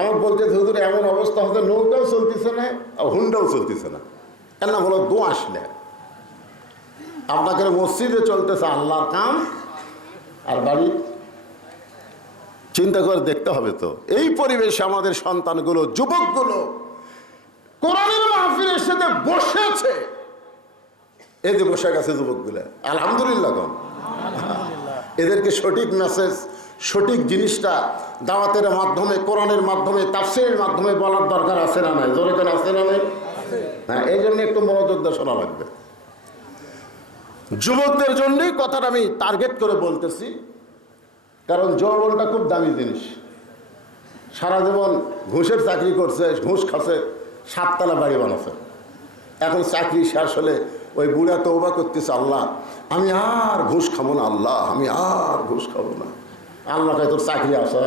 আমার বলতে হুজুর এমন অবস্থা হচ্ছে, নৌকাও চলতেছে না আর হুন্ডাও চলতেছে না। এর নাম হলো দোয়াশলে। আপনাকে মসজিদে চলতেছে আল্লাহর কাম, আর বাড়ি চিন্তা করে দেখতে হবে তো। এই পরিবেশে আমাদের সন্তানগুলো, যুবকগুলো কোরআনের মাহফিলের সাথে বসেছে। এই যে বসে গেছে যুবকগুলো, আলহামদুলিল্লাহ কম। এদেরকে সঠিক মেসেজ, সঠিক জিনিসটা দাওয়াতের মাধ্যমে, কোরআনের মাধ্যমে, তাফসীরের মাধ্যমে বলার দরকার আছে না নাই? জোরে করে আছে না নাই? হ্যাঁ, এই জন্য একটু মনোযোগ দিয়ে শোনা লাগবে। যুবকদের জন্যই কথাটা আমি টার্গেট করে বলতেছি, কারণ যৌবনটা খুব দামি জিনিস। সারা জীবন ঘুষের চাকরি করছে, ঘুষ খাচ্ছে, 7 তলা বাড়ি বানাচ্ছে। এখন চাকরি শেষ হলে ওই বুড়া তওবা করতেছে, আল্লাহ আমি আর ঘুষ খাবো না, আল্লাহ আমি আর ঘুষ খাবো না। আল্লাহ কয়, তোর চাকরি আসা,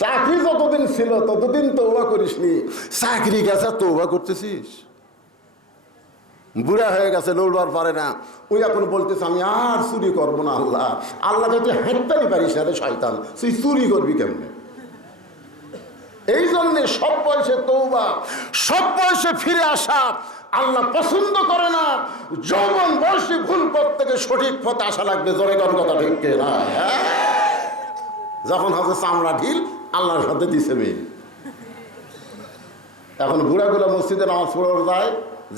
চাকরি যতদিন ছিল ততদিন তওবা করিসনি, চাকরি গেছে তওবা করতেছিস। বুড়া হয়ে গেছে, লড়বার পারে না, ওই এখন বলতেছে আমি আর চুরি করবো না। আল্লাহ আল্লাহ তুই হাঁটতেই পারিস না রে শয়তান, তুই চুরি করবি কেমনে? এই জন্যে সব বয়সে তওবা, সব বয়সে ফিরে আসা আল্লাহ পছন্দ করে না। যৌবন বয়সে ভুল পথ থেকে সঠিক পথে আসা লাগবে। জোরে কোন কথা ঠিক না? যখন হবে চামড়া ঢিল, আল্লাহর সাথে দিছে মিল। এখন বুড়াগুলো মসজিদে নামাজ পড়ে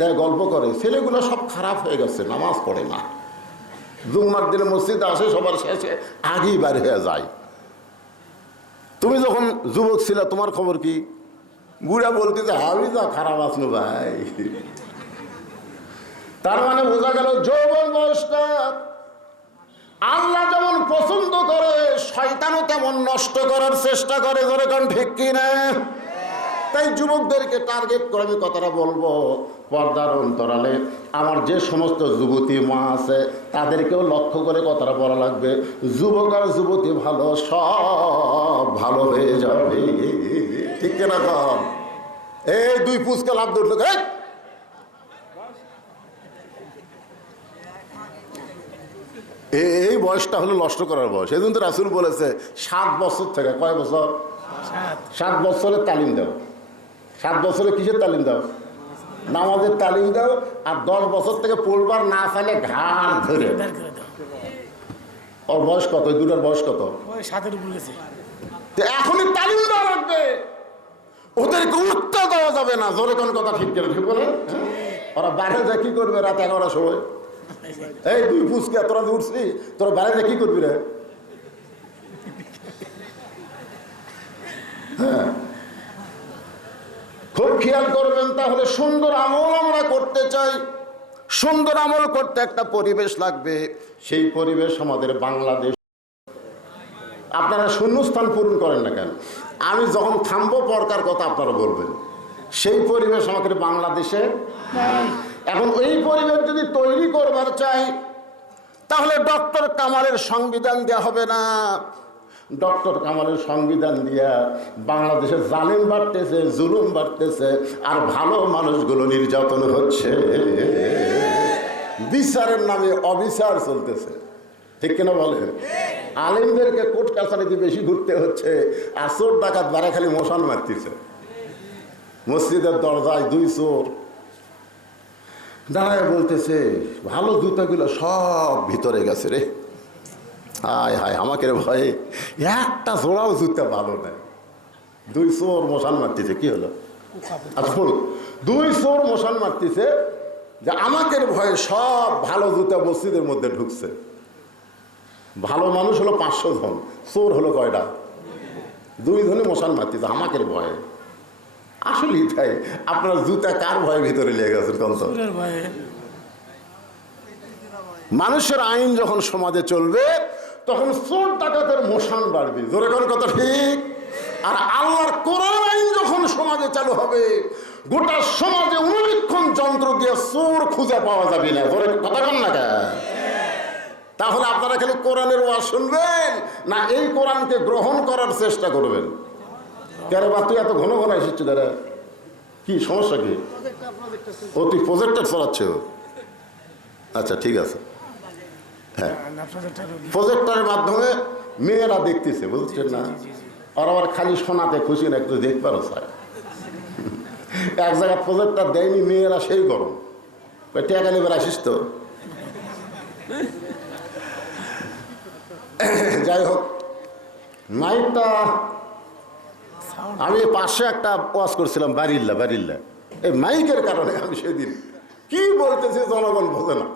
যায় গল্প করে, ছেলেগুলো সব খারাপ হয়ে গেছে, নামাজ পড়ে না। জুম্মার দিনে মসজিদে আসে, সবার শেষে আগেই বার হয়ে যায়। তুমি যখন যুবক ছিল, তোমার খবর কি? বুড়া বলতে যে আমি যা খারাপ আসলো ভাই। তার মানে বোঝা গেল যৌবন বয়সটা আল্লাহ যেমন পছন্দ করে, শয়তানও তেমন নষ্ট করার চেষ্টা করে। ধরে কারণ ঠিক কিনা? তাই যুবকদেরকে টার্গেট করে আমি কথাটা বলবো। পর্দার অন্তরালে আমার যে সমস্ত যুবতী মা আছে, তাদেরকেও লক্ষ্য করে কথাটা বলা লাগবে। যুবক আর যুবতী ভালো, সব ভালো হয়ে যাবে। ঠিক কিনা? কম এই 2 পুচকে লাভ ধরল, এই বয়সটা হলো নষ্ট করার বয়স। এই জন্য তো রাসূল বলেছে 7 বছর থেকে, কয় বছর? 7 বছরের তালিম দাও। 7 বছরে কিসের তালিম দাও? নামাজের তালিম দাও। আর 10 বছর থেকে পড়বার না চাইলে ঘাড় ধরে। ওর বয়স কত? ওই দুটার বয়স কত? এখনই তালিম দেওয়া লাগবে। ওদেরকে উঠতে দেওয়া যাবে না। জোরে কোন কথা ঠিক করে ঠিক বলে? ওরা বাইরে যা কি করবে রাত 11টার সময়? এই 2 পুচকে তোরা উঠছি, তোরা বাইরে কি করবি রে? হ্যাঁ, খুব খেয়াল করবেন। তাহলে সুন্দর আমল আমরা করতে চাই, সুন্দর আমল করতে একটা পরিবেশ লাগবে। সেই পরিবেশ আমাদের বাংলাদেশ। আপনারা শূন্যস্থান পূরণ করেন না কেন? আমি যখন থামবো পরকার কথা আপনারা বলবেন। সেই পরিবেশ আমাদের বাংলাদেশে। এখন এই পরিবেশ যদি তৈরি করবার চাই, তাহলে ডক্টর কামালের সংবিধান দেওয়া হবে না। ডক্টর কামালের সংবিধান দিয়া বাংলাদেশে জালিম বাড়তেছে, জুলুম বাড়তেছে, আর ভালো মানুষগুলো নির্যাতন হচ্ছে। বিচারের নামে অবিচার চলতেছে। ঠিক কিনা বলেন? আলেমদেরকে কোর্ট কাছারিতে বেশি ঘুরতে হচ্ছে, আর চোর ডাকাত বারে খালি মশান মারতেছে। মসজিদের দরজায় 2 চোর দাঁড়ায় বলতেছে, ভালো জুতাগুলো সব ভিতরে গেছে রে। হায় হায় আমাকে ভয়ে একটা জোড়াও জুতা ভালো নেই। দুই চোর মশান মারতেছে, কি হলো? আচ্ছা বলুন, দুই চোর মশান মারতেছে যে আমাকে ভয়ে সব ভালো জুতা মসজিদের মধ্যে ঢুকছে। ভালো মানুষ হলো 500 জন, চোর হলো কয়টা? 2 জনে মশান মারতেছে আমাকে ভয়ে। আসলেই তাই, আপনার জুতা কার ভয়ে ভিতরে লেগে গেছে? চোরের ভয়ে। মানুষের আইন যখন সমাজে চলবে তখন চোর ডাকাতের মশান বাড়বে, জোরে কোন কথা ঠিক? আর আল্লাহর কোরআন আইন যখন সমাজে চালু হবে গোটা সমাজে অনুবীক্ষণ যন্ত্র দিয়ে চোর খুঁজে পাওয়া যাবে না, জোরে কথা কন না কেন? তাহলে আপনারা খালি কোরআনের ওয়াজ শুনবেন না এই কোরআনকে গ্রহণ করার চেষ্টা করবেন? কেন বা তুই এত ঘন ঘন এসেছিস দাদা, কি সমস্যা কি? ও তুই প্রজেক্টর চালাচ্ছ? আচ্ছা ঠিক আছে। হ্যাঁ, প্রজেক্টরের মাধ্যমে মেয়েরা দেখতেছে, বুঝছেন না? আর আবার খালি শোনাতে খুশি না, একটু দেখবারও চায়। এক জায়গায় প্রজেক্টর দেয়নি, মেয়েরা সেই গরম, টেকা নেবার আসিস তো। যাই হোক, মাইকটা আমি পাশে একটা ওয়াজ করছিলাম বারিল্লা। এই মাইকের কারণে আমি সেদিন কি বলতেছি জনগণ বোঝে না,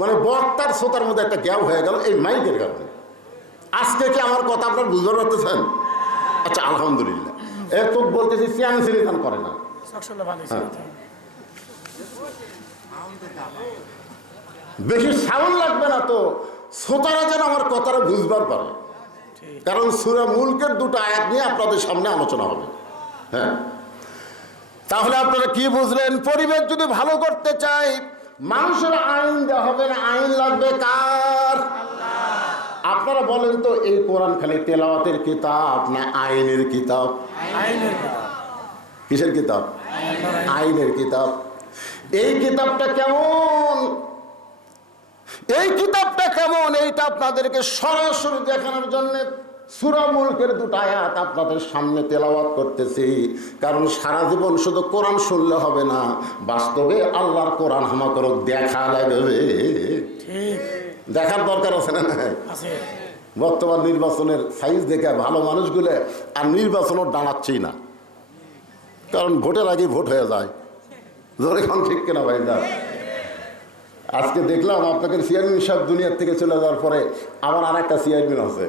মানে বক্তার শ্রোতার মধ্যে একটা গ্যাপ হয়ে গেল এই মাইকের কারণে। আজকে কি আমার কথা আপনার বুঝতে পারতেছেন? আচ্ছা আলহামদুলিল্লাহ। এত বলতেছি চিয়াংসিনি গান করে না, বেশি সাউন্ড লাগবে না তো শ্রোতারা যেন আমার কথাটা বুঝবার পারে, কারণ সূরা মুলকের 2টা আয়াত নিয়ে আপনাদের সামনে আলোচনা হবে। হ্যাঁ, তাহলে আপনারা কি বুঝলেন? পরিবেশ যদি ভালো করতে চাই মানুষের আইন দেওয়া হবে না, আইন লাগবে কার? আপনারা বলেন তো, এই কোরআন খালি তেলাওয়াতের কিতাব না আইনের কিতাব? কিসের কিতাব? আইনের কিতাব। এই কিতাবটা কেমন, এইটা আপনাদেরকে সরাসরি দেখানোর জন্য সূরা মুলকের 2টা আয়াত আপনাদের সামনে তেলাওয়াত করতেছি। কারণ সারা জীবন শুধু কোরআন শুনলে হবে না, বাস্তবে আল্লাহর কোরআন আমাকে দেখা লাগবে। দেখার দরকার আছে না? বর্তমান নির্বাচনের সাইজ দেখে ভালো মানুষগুলো আর নির্বাচনও দাঁড়াচ্ছেই না, কারণ ভোটের আগে ভোট হয়ে যায়। ধরে এখন ঠিক কিনা ভাই? না, আজকে দেখলাম আপনাদের চেয়ারম্যান সাহেব দুনিয়ার থেকে চলে যাওয়ার পরে আবার আর একটা চেয়ারম্যান আছে।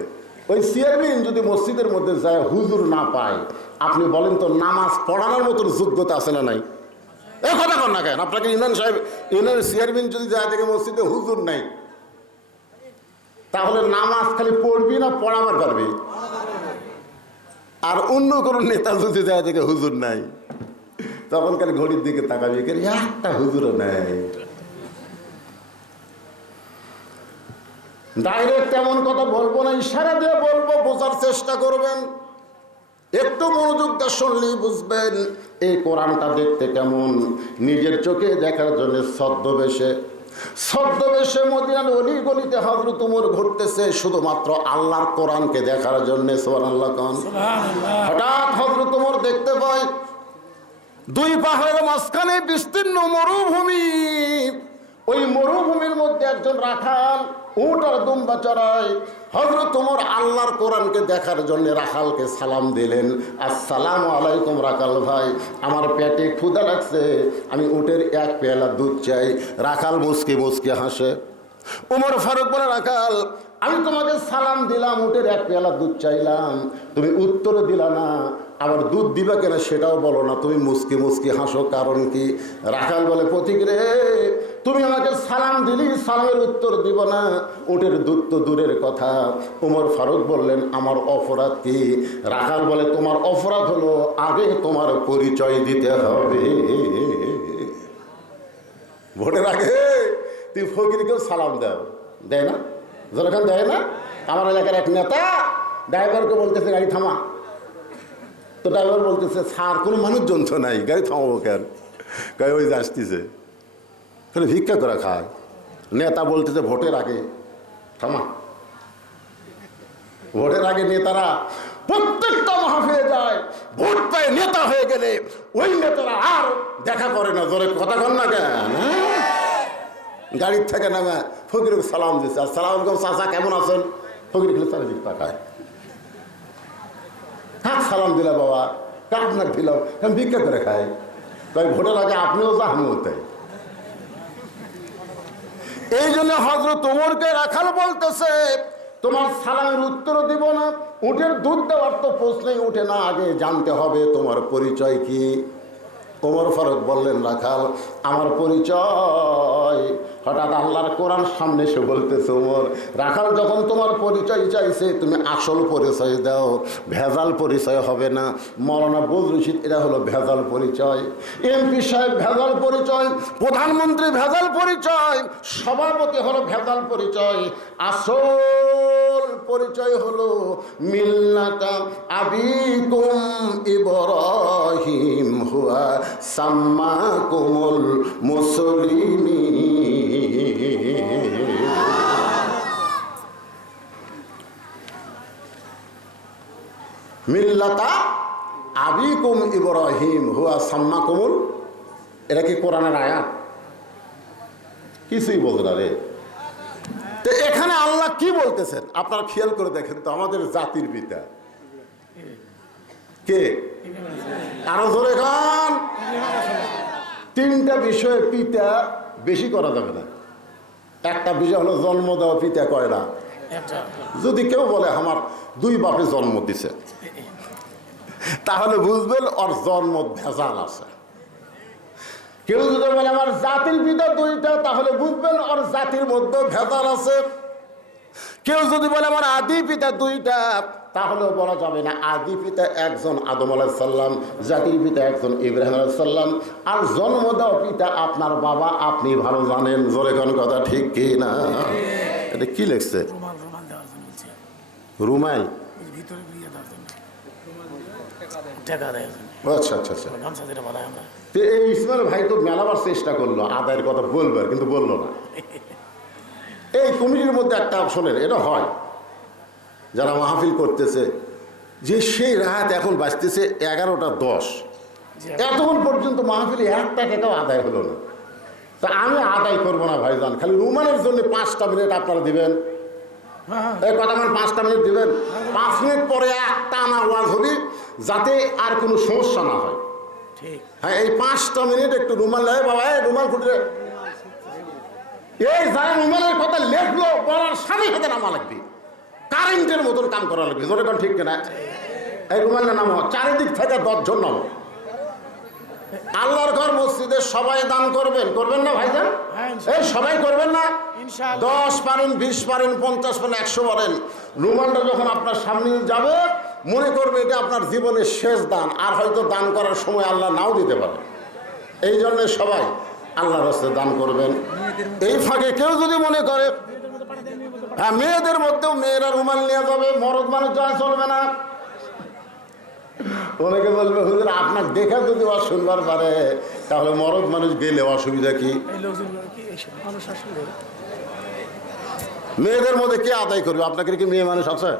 ওই চেয়ারম্যান যদি মসজিদের মধ্যে যায় হুজুর না পায়, আপনি বলেন তো নামাজ পড়ানোর মতন যোগ্যতা আছে না নাই? এ কথা কর না কেন? আপনাকে ইউনিয়ন সাহেব, ইউনিয়ন চেয়ারম্যান যদি যায় থেকে মসজিদে হুজুর নাই, তাহলে নামাজ খালি পড়বি না পড়াবার পারবি? আর অন্য কোনো নেতা যদি যায় থেকে হুজুর নাই, তখন খালি ঘড়ির দিকে তাকাবি, একটা হুজুরও নাই। ডাইরেক্ট এমন কথা বলবো না, ইশারা দিয়ে বলবো, বোঝার চেষ্টা করবেন। একটু মনোযোগ দিয়ে শুনলেই বুঝবেন এই কোরআনটা দেখতে কেমন। নিজের চোখে দেখার জন্য ছদ্মবেশে মদিনার অলি গলিতে হযরত ওমর ঘুরতেছে শুধুমাত্র আল্লাহর কোরআনকে দেখার জন্য। সুবহানাল্লাহ কোন। হঠাৎ হযরত ওমর দেখতে পায় 2 পাহাড়ের মাঝখানে বিস্তীর্ণ মরুভূমি। ওই মরুভূমির মধ্যে একজন রাখাল উট আর দুম্বা চড়ায়। হযরত ওমর আল্লাহর কোরআনকে দেখার জন্য রাখালকে সালাম দিলেন, আসসালামু আলাইকুম রাখাল ভাই, আমার পেটে ক্ষুধা লাগছে, আমি উটের 1 পেয়ালা দুধ চাই। রাখাল মুচকি মুচকি হাসে। ওমর ফারুক বলে, রাখাল আমি তোমাকে সালাম দিলাম, উটের 1 পেয়ালা দুধ চাইলাম, তুমি উত্তর দিলা না, আবার দুধ দিবা কেন সেটাও বলো না, তুমি মুচকি মুচকি হাসো, কারণ কি? রাখাল বলে, পথিক রে, তুমি আমাকে সালাম দিলি, সালামের উত্তর দিব না, উটের দুধ তো দূরের কথা। ওমর ফারুক বললেন, আমার অপরাধ কি? রাখাল বলে, তোমার অপরাধ হলো আগে তোমার পরিচয় দিতে হবে। ভোটের আগে তুই ফকিরকেও সালাম দেয় না? যখন দেয় না, আমার এলাকার এক নেতা ড্রাইভারকে বলতেছে গাড়ি থামা, তো ড্রাইভার বলতেছে স্যার কোনো মানুষজন তো নাই, গাড়ি থামাবো কেন? গাড়ি ওই যে আসতেছে, তাহলে ভিক্ষা করে খায়। নেতা বলতেছে ভোটের আগে থামা। ভোটের আগে নেতারা প্রত্যেকটা মাহফিলে যায়, ভোট পায় নেতা হয়ে গেলে ওই নেতারা আর দেখা করে না। জোরে কথা কন না কেন? গাড়ির থেকে নামে ফকিরকে সালাম দিচ্ছে, আসসালামু আলাইকুম চাচা কেমন আছেন? ফকির খেলে চারিদিক তাকায়, কাক সালাম দিলা বাবা, কাক না দিলাম, আমি ভিক্ষা করে খাই। তাই ভোটের আগে আপনিও যা আমিও তাই। এই জন্য হযরত ওমরকে রাখাল বলতেছে, তোমার সালামের উত্তর দিব না, উটের দুধ দেওয়ার তো প্রশ্নই উঠে না, আগে জানতে হবে তোমার পরিচয় কি। ওমর ফারুক বললেন, রাখাল আমার পরিচয়। হঠাৎ আল্লাহর কোরআন সামনে এসে বলতেছে, ওমর রাখাল যখন তোমার পরিচয় চাইছে তুমি আসল পরিচয় দাও, ভেজাল পরিচয় হবে না। মৌলানা বজলুল রশিদ এটা হলো ভেজাল পরিচয়, এমপি সাহেব ভেজাল পরিচয়, প্রধানমন্ত্রী ভেজাল পরিচয়, সভাপতি হলো ভেজাল পরিচয়। আসল পরিচয় হলো মিল্লাতা আবিকুম ইব্রাহিম হুয়া সাম্মাকুমুল মুসলিমিন। মিল্লাতা আবিকুম ইব্রাহিম হুয়া সাম্মাকুমুল, এটা কি কোরআনের আয়াত? কিছুই বলতে না রে। তো এখানে আল্লাহ কি বলতেছেন আপনারা খেয়াল করে দেখেন তো, আমাদের জাতির পিতা কে? আরো ধরে গান। তিনটা বিষয়ে পিতা বেশি করা যাবে না। একটা বিষয় হলো জন্ম দেওয়া, পিতা কয় না। যদি কেউ বলে আমার দুই বাপে জন্ম দিছে, তাহলে বুঝবেন ওর জন্ম ভেজাল আছে। কেউ যদি বলে আমার জাতির পিতা দুইটা, তাহলে বুঝবেন ওর জাতির মধ্যে ভেজাল আছে। কেউ যদি বলে আমার আদি পিতা দুইটা, তাহলেও বলা যাবে না। আদি পিতা একজন আদম আলাইহিস সালাম, জাতির পিতা একজন ইব্রাহিম আলাইহিস সালাম, আর জন্ম দেওয়া পিতা আপনার বাবা, আপনি ভালো জানেন। জোরে কোন কথা ঠিক কি না? এটা কি লিখছে? রুমাল। আচ্ছা আচ্ছা আচ্ছা। এই ইসমাইল ভাই তো মেলাবার চেষ্টা করলো আদায়ের কথা বলবার, কিন্তু বললো না। এই কমিটির মধ্যে একটা শোনেন, এটা হয় যারা মাহফিল করতেছে, যে সেই রাত এখন বাজতেছে 11:10, এতক্ষণ পর্যন্ত মাহফিলে একটা টাকাও আদায় হলো না। তা আমি আদায় করবো না ভাইজান, খালি রুমালের জন্য 5টা মিনিট আপনারা দিবেন। এই কথা মানে 5টা মিনিট দিবেন। 5 মিনিট পরে একটা আনা ওয়াজ হবি, যাতে আর কোনো সমস্যা না হয়। হ্যাঁ, এই 5টা মিনিট একটু রুমাল লাগে বাবা, রুমাল ফুটে এই যারা রুমালের কথা লেখলো বলার সাথে সাথে নামা লাগবে, কারেন্টের মতন কাম করা লাগবে। জোরে কারণ ঠিক কিনা? এই রুমাল নামো, চারিদিক থেকে 10 জন নামো। আল্লাহর ঘর মসজিদে সবাই দান করবেন, করবেন না ভাইজান? এই সবাই করবেন না? 10 পারেন, 20 পারেন, 50 পারেন, 100 পারেন। রুমালটা যখন আপনার সামনে যাবে, মনে করবে এটা আপনার জীবনের শেষ দান, আর হয়তো দান করার সময় আল্লাহ নাও দিতে পারে। এই জন্য সবাই আল্লাহর রাস্তায় দান করবেন। এই ফাঁকে কেউ যদি মনে করে হ্যাঁ মেয়েদের মধ্যেও মেয়েরা রুমাল নিয়ে যাবে, মরদ মানুষ যাওয়া চলবে না। অনেকে বলবে হুজুর আপনার দেখা যদি ওয়াজ শুনবার পারে, তাহলে মরদ মানুষ গেলে অসুবিধা কি? মেয়েদের মধ্যে কে আদায় করবে? আপনাকে কি মেয়ে মানুষ আছে?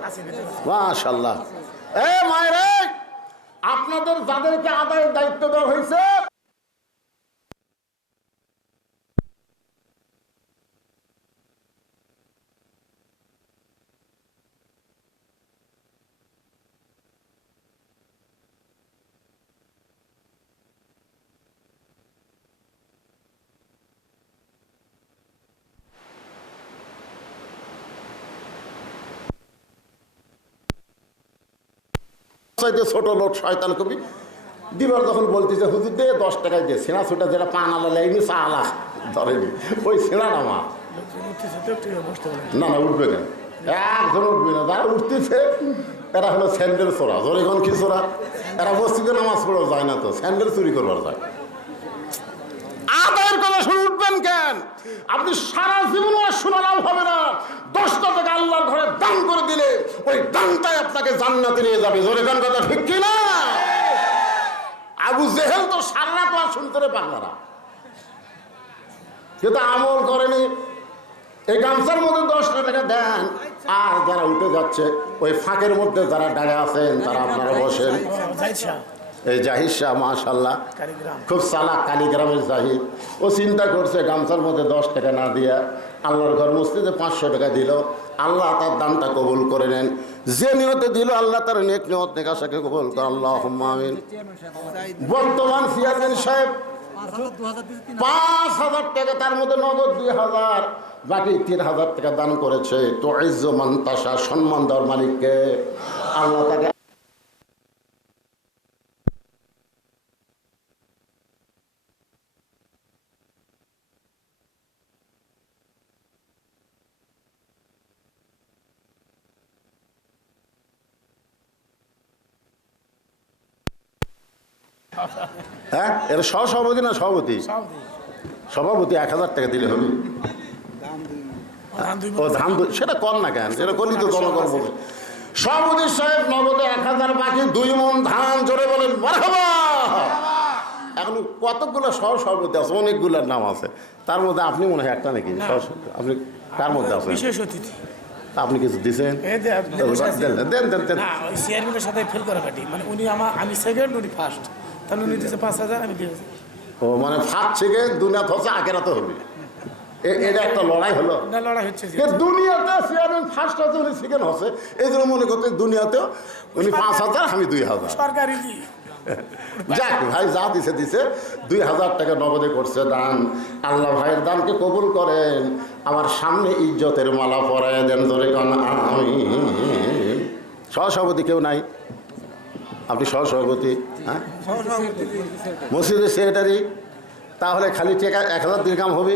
মাশাআল্লাহ। এ মায়েরা, আপনাদের যাদেরকে আদায়ের দায়িত্ব দেওয়া হয়েছে, ছোট লোট শয়তান কবি দিবার যখন বলতেছে হুজুর দে 10 টাকায় দিয়ে সেনা ছোটা যেটা পান আলা লাইনি চা আলা ধরেনি, ওই সেনা নামা না না উঠবে কেন? একজন উঠবে না। যারা উঠতেছে এরা হলো স্যান্ডেল চোরা। ধর এখন কি চোরা? এরা মসজিদে নামাজ পড়েও যায় না, তো স্যান্ডেল চুরি করবার যায়। আদায়ের কথা শুনে উঠবেন কেন? আপনি সারা জীবন শোনা লাভ হবে না। 10টা টাকা আল্লাহর ঘরে দান করে দিলে ওই দানটাই আপনাকে জান্নাতে নিয়ে যাবে। জোরে গান কথা ঠিক কিনা? আবু জেহেল তো সারা রাত আর শুনতে পারল না, কিন্তু আমল করেনি। এই গামছার মধ্যে 10টা টাকা দেন, আর যারা উঠে যাচ্ছে ওই ফাঁকের মধ্যে যারা দাঁড়িয়ে আছেন তারা আপনারা বসেন। এই জাহিদ শাহ মাশাল্লাহ কালীগ্রাম। খুব চালাক, কালীগ্রামের জাহিদ। ও চিন্তা করছে গামছার মধ্যে 10 টাকা না দিয়া আল্লাহর ঘর মসজিদে 500 টাকা দিল। আল্লাহ তার দানটা কবুল করে নেন। যে নিয়তে দিল আল্লাহ তার নেক নিয়ত নেক আশাকে কবুল করে, আল্লাহুম্মা আমিন। বর্তমান চেয়ারম্যান সাহেব 5,000 টাকা, তার মধ্যে নগদ 2,000, বাকি 3,000 টাকা দান করেছে। তো ইজ্জু মান তাশা, সম্মান দেওয়ার মালিককে আল্লাহ তাকে হ্যাঁ, এর সহসভাপতি না সভাপতি? সভাপতি 1,000 টাকা দিলে হবে। ও ধান সেটা কর না কেন, সেটা করলি তো জনগণ বলবে। সভাপতি সাহেব নগদে 1,000, বাকি 2 মণ ধান। জোরে বলেন মারহাবা। এখন কতগুলো সহসভাপতি আছে, অনেকগুলোর নাম আছে, তার মধ্যে আপনি মনে হয় একটা নাকি? আপনি কার মধ্যে আছেন? বিশেষ অতিথি। আপনি কিছু দিচ্ছেন? দেন দেন দেন। না, ওই চেয়ারম্যানের সাথে ফেল করা পার্টি, মানে উনি আমি সেকেন্ড, উনি ফার্স্ট, তাহলে উনি দিয়েছে 5,000, আমি দিয়েছি। ও মানে ফার্স্ট থেকে দুনিয়াতে হচ্ছে, আখেরাতে হবে। এটা একটা লড়াই হলো না, লড়াই হচ্ছে। দুনিয়াতে চেয়ারম্যান ফার্স্ট আছে, উনি সেকেন্ড হচ্ছে, এই জন্য মনে করতে দুনিয়াতেও উনি 5,000, আমি 2,000। সরকারি কি যাক ভাই, যা দিছে দিছে। 2,000 টাকা নগদে করছে দান। আল্লাহ ভাইয়ের দানকে কবুল করেন, আমার সামনে ইজ্জতের মালা পরায় দেন। ধরে কান আমি সহসভাপতি কেউ নাই? আপনি সহসভাপতি? হ্যাঁ, মসজিদের সেক্রেটারি। তাহলে খালি টাকা 1,000 দিরহাম হবে,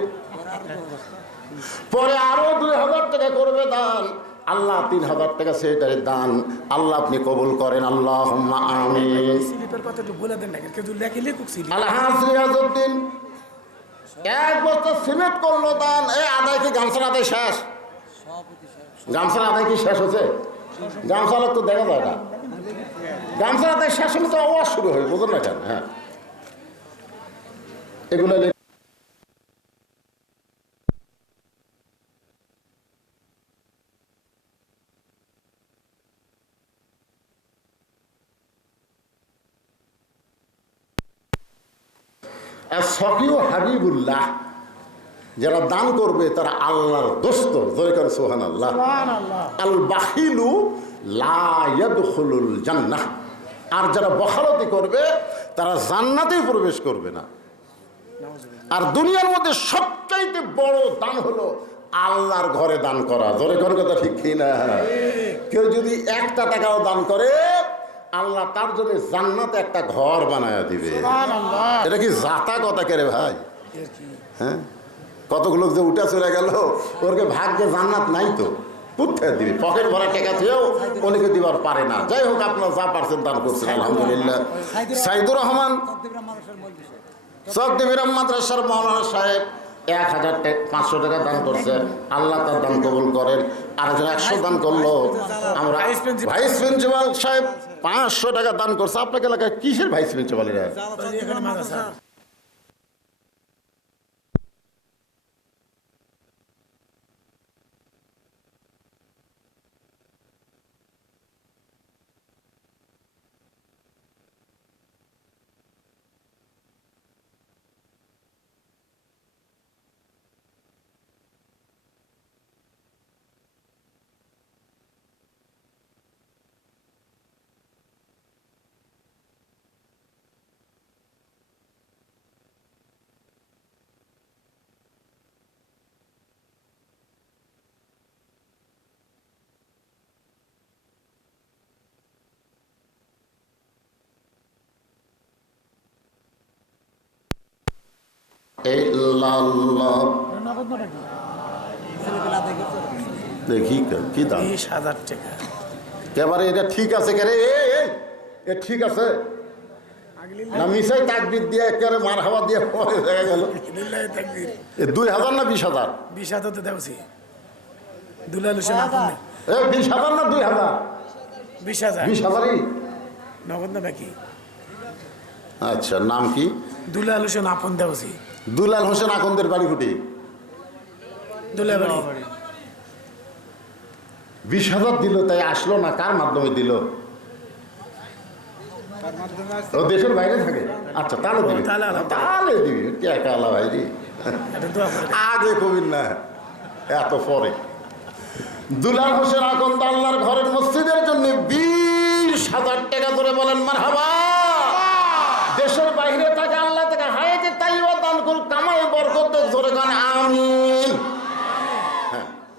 পরে আরো 2,000 টাকা করবে দান। আল্লাহ 3,000 টাকা সেক্রেটারির দান আল্লাহ আপনি কবুল করেন, আল্লাহুম্মা আমিন। স্লিপের কথা একটু বলে দেন না, কেউ লেখে লিখুক স্লিপ। আলহাজ রিয়াজউদ্দিন 1 বস্তা সিমেন্ট করলো দান। এই আদায় কি গামছার আদায় শেষ? গামছার আদায় কি শেষ হচ্ছে? গামছার তো দেখা যায় না। গামছার আদায় শেষ হলে তো আওয়াজ শুরু হয়, বুঝুন না কেন? হ্যাঁ, এগুলো সকিউ হাবিবুল্লাহ, যারা দান করবে তারা আল্লাহর দোস্ত। জয় করে সুবহানাল্লাহ। আল বাখিলু লা ইয়াদখুলুল জান্নাহ, আর যারা বখালতি করবে তারা জান্নাতেই প্রবেশ করবে না। আর দুনিয়ার মধ্যে সবচাইতে বড় দান হলো আল্লাহর ঘরে দান করা। জোরে করে কথা ঠিক কি না? কেউ যদি 1 টাকাও দান করে আল্লাহ তার জন্য জান্নাতে একটা ঘর বানায়া দিবে। এটা কি জাতা কথা কে রে ভাই? হ্যাঁ, কতগুলো যে উঠা চলে গেল, ওরকে ভাগ্যে জান্নাত নাই তো কোথায় দিবে? পকেট ভরা টাকা থেকেও অনেকে দিবার পারে না। যাই হোক, আপনার যা পারছেন দান করছেন, আলহামদুলিল্লাহ। সাইদুর রহমান চকদেবিরাম মাদ্রাসার মাওলানা সাহেব 1,500 টাকা দান করছে, আল্লাহ তার দান কবুল করেন। আরেকজন 100 দান করলো। আমরা ভাইস প্রিন্সিপাল সাহেব 500 টাকা দান করছে। আপনাকে এলাকায় কিসের ভাইস প্রিন্সিপাল? এরা দেখি কি দাম? 20,000 টাকা। এবারে এটা ঠিক আছে কে রে? এ ঠিক আছে না? মিশাই তাকবীর দিয়ে একেবারে মার হাওয়া দিয়ে পরে দেখা গেল 2,000 না 20,000? 20,000 তো দেওছি। দুলাল হোসেন আপন 20,000 না 2,000? 20,000। 20,000ই নগদ না বাকি? আচ্ছা, নাম কি? দুলাল হোসেন আপন দেওছি। দুলাল হোসেন আকন্দের বাড়ি কুটি? দুলাবাড়ি। 20,000 দিল, তাই আসলো না? কার মাধ্যমে দিল? ও দেশের বাইরে থাকে, আচ্ছা তাহলে দিবি, তাহলে আলাদা। তাহলে দিবি টাকা আলা ভাইরি, এটা দোয়া করে আগে কবির না, এত পরে। দুলাল হোসেন আকন্দ আল্লাহর ঘরের মসজিদের জন্য 20,000 টাকা ধরে বলেন মারহাবা। দেশের বাইরে থাকে আল্লাহ থেকে হায়াতে তাইবা দান করুক, কামাই বরকত ধরে গান আমিন।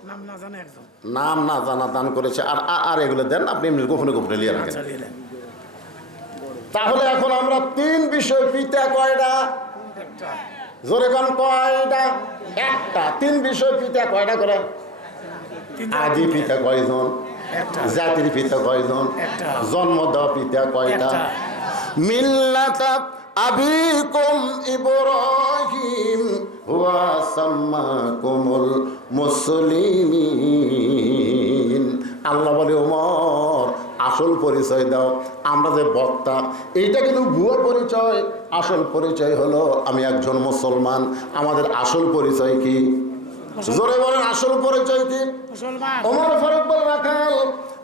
নাম না জানে একজন নাম না জানা দান করেছে, আর আর এগুলো দেন আপনি এমনি গোপনে গোপনে নিয়ে রাখেন। চালিয়ে দেন। তাহলে এখন আমরা 3 বিষয়, পিতা কয়টা একটা জোরে গান কয়টা, একটা। 3 বিষয় পিতা কয়টা করে, তিনটা আদি পিতা কয়জন, একটা জাতির পিতা কয়জন, একটা। জন্ম দেওয়া পিতা কয়টা, একটা। মিল্লাতা আবিকুম ইব্রাহিম ওয়া সাম্মাকুমুল মুসলিমিন। আল্লাহ বলে ওমর আসল পরিচয় দাও। আমরা যে বক্তা, এইটা কিন্তু ভুয়া পরিচয়। আসল পরিচয় হলো আমি একজন মুসলমান। আমাদের আসল পরিচয় কি? জোরে বলেন, আসল পরিচয় কি? মুসলমান। ওমর ফারুক বলে রাখাল,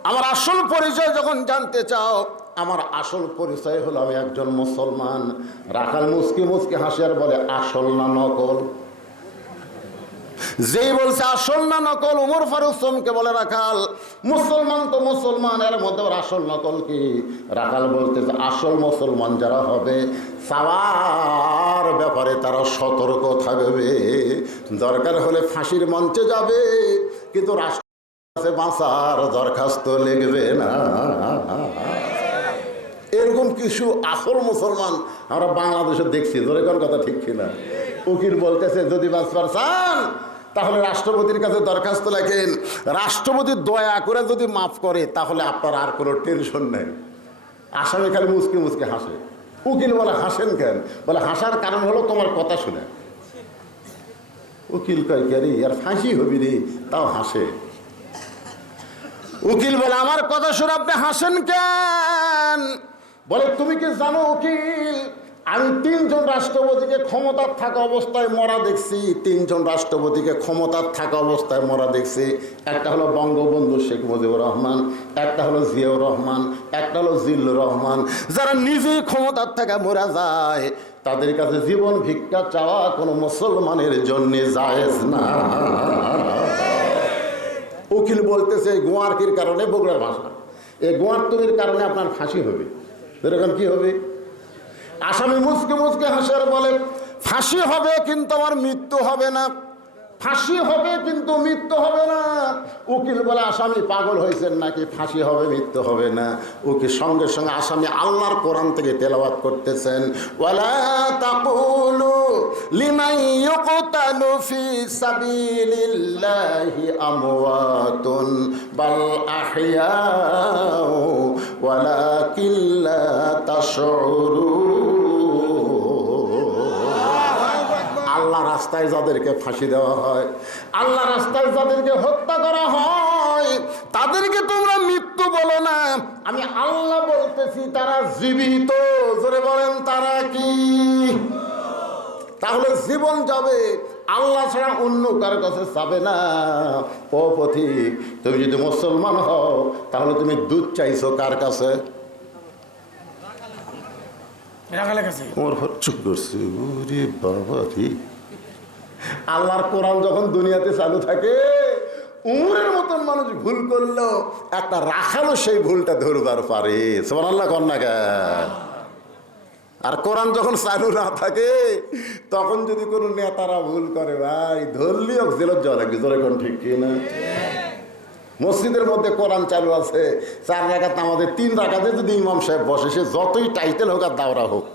আমার আসল পরিচয় যখন জানতে চাও, আমার আসল পরিচয় হলো আমি একজন মুসলমান। রাখাল মুসকি মুসকি হাসি আর বলে আসল না নকল? যেই বলছে আসল না নকল, ওমর ফারুক চমকে বলে রাখাল মুসলমান তো মুসলমান, এর মধ্যে ওর আসল নকল কি? রাখাল বলতেছে আসল মুসলমান যারা হবে চাওয়ার ব্যাপারে তারা সতর্ক থাকবে, দরকার হলে ফাঁসির মঞ্চে যাবে, কিন্তু রাষ্ট্র কাছে বাঁচার দরখাস্ত লিখবে না। এরকম কিছু আসল মুসলমান আমরা বাংলাদেশে দেখছি। ধরে কোন কথা ঠিক কিনা? উকিল বলতেছে যদি বাঁচবার চান তাহলে রাষ্ট্রপতির কাছে দরখাস্ত লেখেন, রাষ্ট্রপতি দয়া করে যদি মাফ করে তাহলে আপনার আর কোনো টেনশন নেই। আসামি খালি মুচকি মুচকি হাসে। উকিল বলে হাসেন কেন? বলে হাসার কারণ হলো তোমার কথা শুনে। উকিল কয় কে রে, আর ফাঁসি হবি রে, তাও হাসে। উকিল বলে আমার কথা শুনে আপনি হাসেন কেন? বলে তুমি কি জানো উকিল, আমি 3 জন রাষ্ট্রপতিকে ক্ষমতার থাকা অবস্থায় মরা দেখছি। 3 জন রাষ্ট্রপতিকে ক্ষমতার থাকা অবস্থায় মরা দেখছি। একটা হলো বঙ্গবন্ধু শেখ মুজিবুর রহমান, একটা হলো জিয়াউর রহমান, একটা হলো জিল্লুর রহমান। যারা নিজেই ক্ষমতার থাকা মরা যায় তাদের কাছে জীবন ভিক্ষা চাওয়া কোনো মুসলমানের জন্য জায়েজ না। উকিল বলতেছে এই গোয়ারকির কারণে, বগুড়ার ভাষা, এই গোয়ারতুমির কারণে আপনার ফাঁসি হবে। এরকম কি হবে? আসামি মুচকে মুচকে হাসার বলে ফাঁসি হবে কিন্তু আমার মৃত্যু হবে না। ফাঁসি হবে কিন্তু মৃত্যু হবে না। উকিল বলে আসামি পাগল হয়েছেন নাকি, ফাঁসি হবে মৃত্যু হবে না? উকিল সঙ্গে সঙ্গে আসামি আল্লাহর কোরআন থেকে তেলাওয়াত করতেছেন, ওয়ালা তাকুলু লিমান ইউকতালু ফি সাবিলিল্লাহি আমওয়াতুন বাল আহইয়াউ ওয়ালাকিন লা তাশউরুন। আল্লাহ রাস্তায় যাদেরকে ফাঁসি দেওয়া হয়, আল্লাহ রাস্তায় যাদেরকে হত্যা করা হয়, তাদেরকে তোমরা মৃত্যু বলো না, আমি আল্লাহ বলতেছি তারা জীবিত। জোরে বলেন তারা কি? তাহলে জীবন যাবে, আল্লাহ ছাড়া অন্য কার কাছে যাবে না। ও পথিক, তুমি যদি মুসলমান হও তাহলে তুমি দুধ চাইছো কার কাছে? রাখালের কাছে। চুপ করছে। ওরে বাবা রে, আল্লাহর কোরআন যখন দুনিয়াতে চালু থাকে, উমরের মতন মানুষ ভুল করলো, একটা রাখালও সেই ভুলটা ধরবার পারে। সুবহানাল্লাহ কন্যা কেন? আর কোরআন যখন চালু না থাকে তখন যদি কোনো নেতারা ভুল করে, ভাই ধরলেও জেলত যাওয়া লাগবে। জোরে কোন ঠিক কি না? মসজিদের মধ্যে কোরআন চালু আছে, 4 রাকাত আমাদের 3 রাকাতে যদি ইমাম সাহেব বসে, সে যতই টাইটেল হোক আর দাওরা হোক,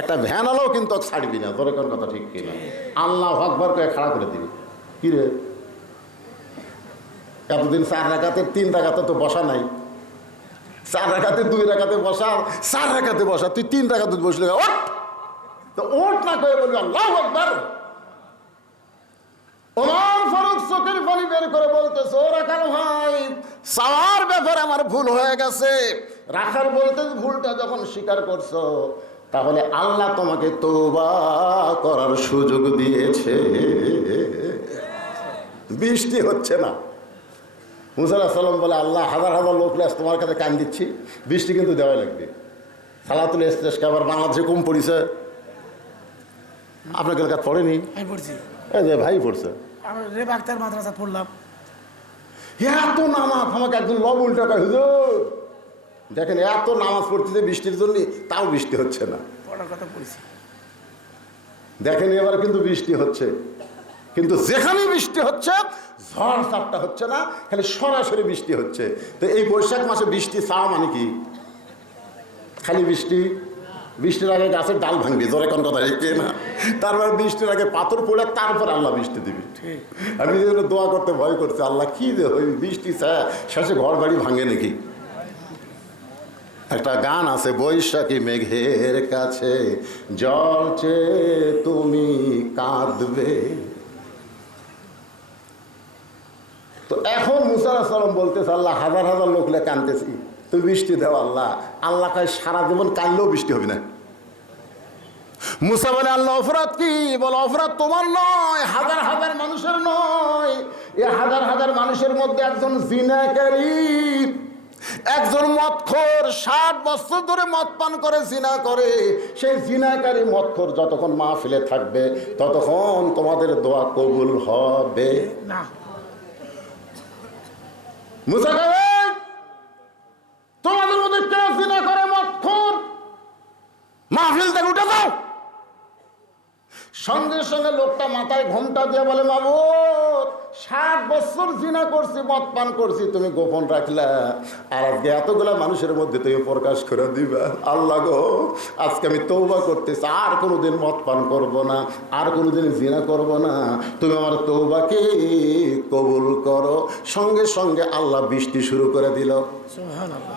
একটা ভ্যান আলো কিন্তু ছাড়বি না। তোর কোন কথা ঠিক কিনা? আল্লাহু আকবার করে খাড়া করে দিবি। কি রে, এতদিন 4 রাকাতে 3 রাকাতে তো বসা নাই, 4 রাকাতে 2 রাকাতে বসা, 4 রাকাতে বসা, তুই 3 রাকাতে বসলে ওঠ, তো ওঠ না করে বলবি আল্লাহু আকবার। ওমর ফারুক চোখের পানি বের করে বলতেছে, ও রাখাল ভাই, সাওয়ার ব্যাপারে আমার ভুল হয়ে গেছে। রাখাল বলতে ভুলটা যখন স্বীকার করছো, তাহলে আল্লাহ তোমাকে তওবা করার সুযোগ দিয়েছে। বৃষ্টি হচ্ছে না। মুসা আলাইহিস সালাম বলে, আল্লাহ হাজার হাজার লোক তোমার কাছে কান দিচ্ছি, বৃষ্টি কিন্তু দেওয়া লাগবে। সালাতুল ইস্তেসকা আবার বাংলাদেশে কম পড়িছে, আপনার এলাকায় পড়েনি? আমি পড়ছি, এই যে ভাই পড়ছে। আমি রেব আক্তার মাদ্রাসা পড়লাম। এত নামাজ আমাকে একজন লবণ টাকা হুজুর দেখেন, এত নামাজ পড়তেছে বৃষ্টির জন্য, তাও বৃষ্টি হচ্ছে না। পড়ার কথা পড়ছি। দেখেন এবার কিন্তু বৃষ্টি হচ্ছে, কিন্তু যেখানে বৃষ্টি হচ্ছে ঝড় চাপটা হচ্ছে না, খালি সরাসরি বৃষ্টি হচ্ছে। তো এই বৈশাখ মাসে বৃষ্টি চাওয়া মানে কি? খালি বৃষ্টি? বৃষ্টির আগে গাছের ডাল ভাঙবি, জোরে কোন কথা কে না? তারপর বৃষ্টির আগে পাথর পড়ে তারপর আল্লাহ বৃষ্টি দিবি। আমি এই জন্য দোয়া করতে ভয় করছি, আল্লাহ কি যে ওই বৃষ্টি ছায়া শেষে ঘর বাড়ি ভাঙে নাকি? একটা গান আছে, বৈশাখী মেঘের কাছে জল চেয়ে তুমি কাঁদবে। তো এখন মুসা আলাইহিস সালাম বলতেছে, আল্লাহ হাজার হাজার লোক লে কাঁদতেছি, তুমি বৃষ্টি দাও আল্লাহ। আল্লাহ কয় সারা জীবন কাঁদলেও বৃষ্টি হবে না। মুসা বলে, আল্লাহ অপরাধ কি? বলে, অপরাধ তোমার নয়, হাজার হাজার মানুষের নয়। এ হাজার হাজার মানুষের মধ্যে একজন জিনাকারী, একজন মদখোর, 60 বছর ধরে মদ পান করে জিনা করে। সেই জিনাকারী মদখোর যতক্ষণ মাহফিলে থাকবে ততক্ষণ তোমাদের দোয়া কবুল হবে না। মুসা কয়, তোমাদের মধ্যে কেউ জিনা করে মদখোর, মাহফিল থেকে উঠে যাও। সঙ্গে সঙ্গে লোকটা মাথায় ঘোমটা দিয়ে বলে, মাবুদ 60 বছর জিনা করছি, মদ পান করছি, তুমি গোপন রাখলা, আর আজকে এতগুলা মানুষের মধ্যে তুমি প্রকাশ করে দিবা। আল্লাহ গো, আজকে আমি তওবা করতেছি, আর কোনোদিন মদ পান করব না, আর কোনোদিন জিনা করব না, তুমি আমার তওবাকে কবুল করো। সঙ্গে সঙ্গে আল্লাহ বৃষ্টি শুরু করে দিল।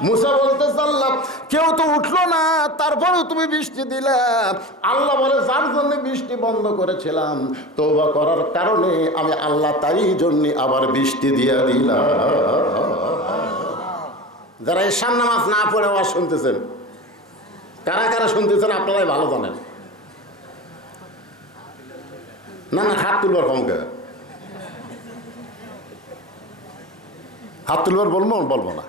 মুসা বলতেছে, আল্লাহ কেউ তো উঠলো না, তারপরেও তুমি বৃষ্টি দিলা। আল্লাহ বলে, যার জন্য বৃষ্টি বন্ধ করেছিলাম, তওবা করার কারণে আমি আল্লাহ তাই জন্য আবার বৃষ্টি দিয়ে দিলাম। যারা ঈশান নামাজ না পড়ে আওয়াজ শুনতেছেন, কারা কারা শুনতেছেন আপনারাই ভালো জানেন। না না, হাত তুলবার কমকে, হাত তুলবার বলবো না,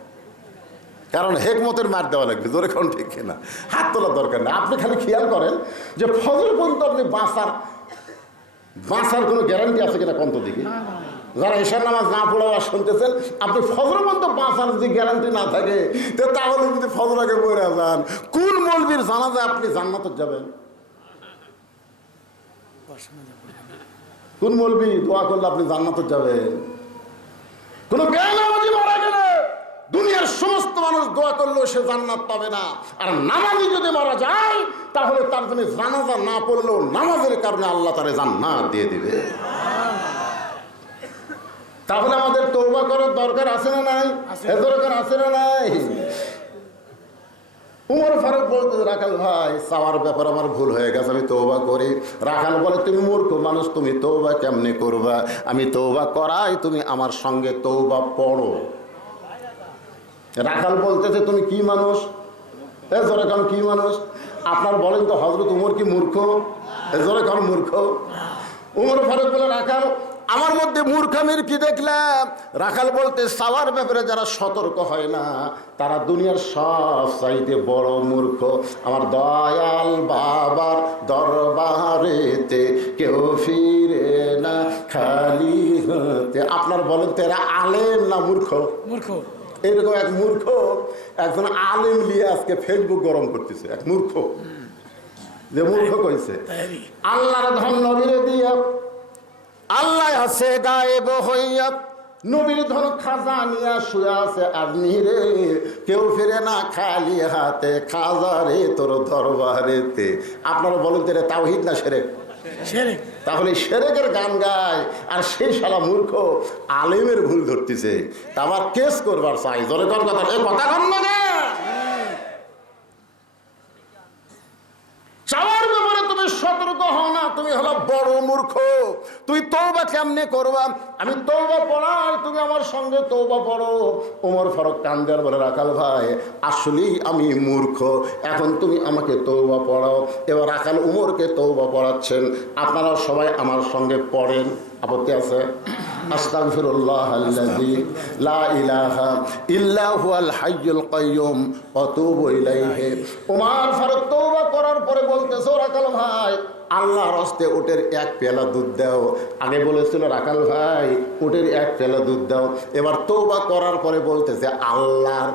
কারণ হেকমতের মার দেওয়া লাগবে, জোরে কোন ঠিক না। হাত তোলার দরকার নেই। আপনি খালি খেয়াল করেন যে ফজর পর্যন্ত আপনি বাঁচার কোনো গ্যারান্টি আছে কিনা কন্ত দিকে। যারা ঈশার নামাজ না পড়ে আর শুনতেছেন, আপনি ফজর পর্যন্ত বাঁচার যদি গ্যারান্টি না থাকে, তাহলে যদি ফজর আগে পড়ে যান, কোন মৌলবীর জানাজা আপনি জান্নাতে যাবেন? কোন মৌলবী দোয়া করলে আপনি জান্নাতে যাবেন? কোন বেনামাজি মারা গেলে দুনিয়ার সমস্ত মানুষ দোয়া করলেও সে জান্নাত পাবে না। আর নামাজি যদি মারা যায়, তাহলে তার জন্য জানাজা না পড়লেও নামাজের কারণে আল্লাহ তারে জান্নাত দিয়ে দিবে। তাহলে আমাদের তওবা করার দরকার আছে না নাই? দরকার আছে না নাই? উমর ফারুক বলতে, রাখাল ভাই চাওয়ার ব্যাপার আমার ভুল হয়ে গেছে, আমি তওবা করি। রাখাল বলে, তুমি মূর্খ মানুষ, তুমি তওবা কেমনে করবা? আমি তওবা করাই, তুমি আমার সঙ্গে তওবা পড়ো। রাখাল বলতেছে, তুমি কি মানুষ? জোরে কারণ কি মানুষ? আপনার বলেন তো হযরত উমর কি মূর্খ? জোরে কারণ মূর্খ। উমর ফারুক বলে, রাখাল আমার মধ্যে মূর্খামির কি দেখলাম? রাখাল বলতে, চাওয়ার ব্যাপারে যারা সতর্ক হয় না তারা দুনিয়ার সব চাইতে বড় মূর্খ। আমার দয়াল বাবার দরবারেতে কেউ ফিরে না খালি হতে। আপনার বলেন তো এরা আলেম না মূর্খ? মূর্খ। এরকম এক মূর্খ একজন আলেম নিয়ে আজকে ফেসবুক গরম করতেছে। এক মূর্খ, যে মূর্খ কইছে আল্লাহর ধন নবীরে দিয়া, আল্লাহ আছে গায়েব হইয়া, নবীর ধন খাজা নিয়া শুয়ে আছে আজমিরে, কেউ ফিরে না খালি হাতে, খাজা রে তোর দরবারেতে। আপনারা বলেন তো এটা তাওহীদ না শিরক? শিরক। তাহলে শিরকের গান গায় আর সেই শালা মূর্খ আলেমের ভুল ধরতেছে, তা আবার কেস করবার চাই। জোরে কর কথা, এই কথা কর না। চাওয়ার ব্যাপারে তুমি সতর্ক হও না, তুমি হলো বড় মূর্খ, তুই তওবা কেমনে করবা? আমি তওবা পড়াই, তুমি আমার সঙ্গে তওবা পড়ো। ওমর ফারুক কান্দে আর বলে, রাখাল ভাই আসলেই আমি মূর্খ, এখন তুমি আমাকে তওবা পড়াও। এবার রাখাল উমরকে তওবা পড়াচ্ছেন। আপনারা সবাই আমার সঙ্গে পড়েন, আপত্তি আছে? আস্তাগফিরুল্লাহাল্লাযী লা ইলাহা ইল্লা হুয়াল হাইয়ুল কাইয়্যুম ওয়া আতুবু ইলাইহি। ওমর ফারুক তওবা করার পরে বলতেছে, রাখাল ভাই আল্লাহর হস্তে উটের এক পেয়ালা দুধ দাও। আগে বলেছিল রাখাল ভাই উটের এক পেয়ালা দুধ দাও, এবার তওবা করার পরে বলতেছে আল্লাহর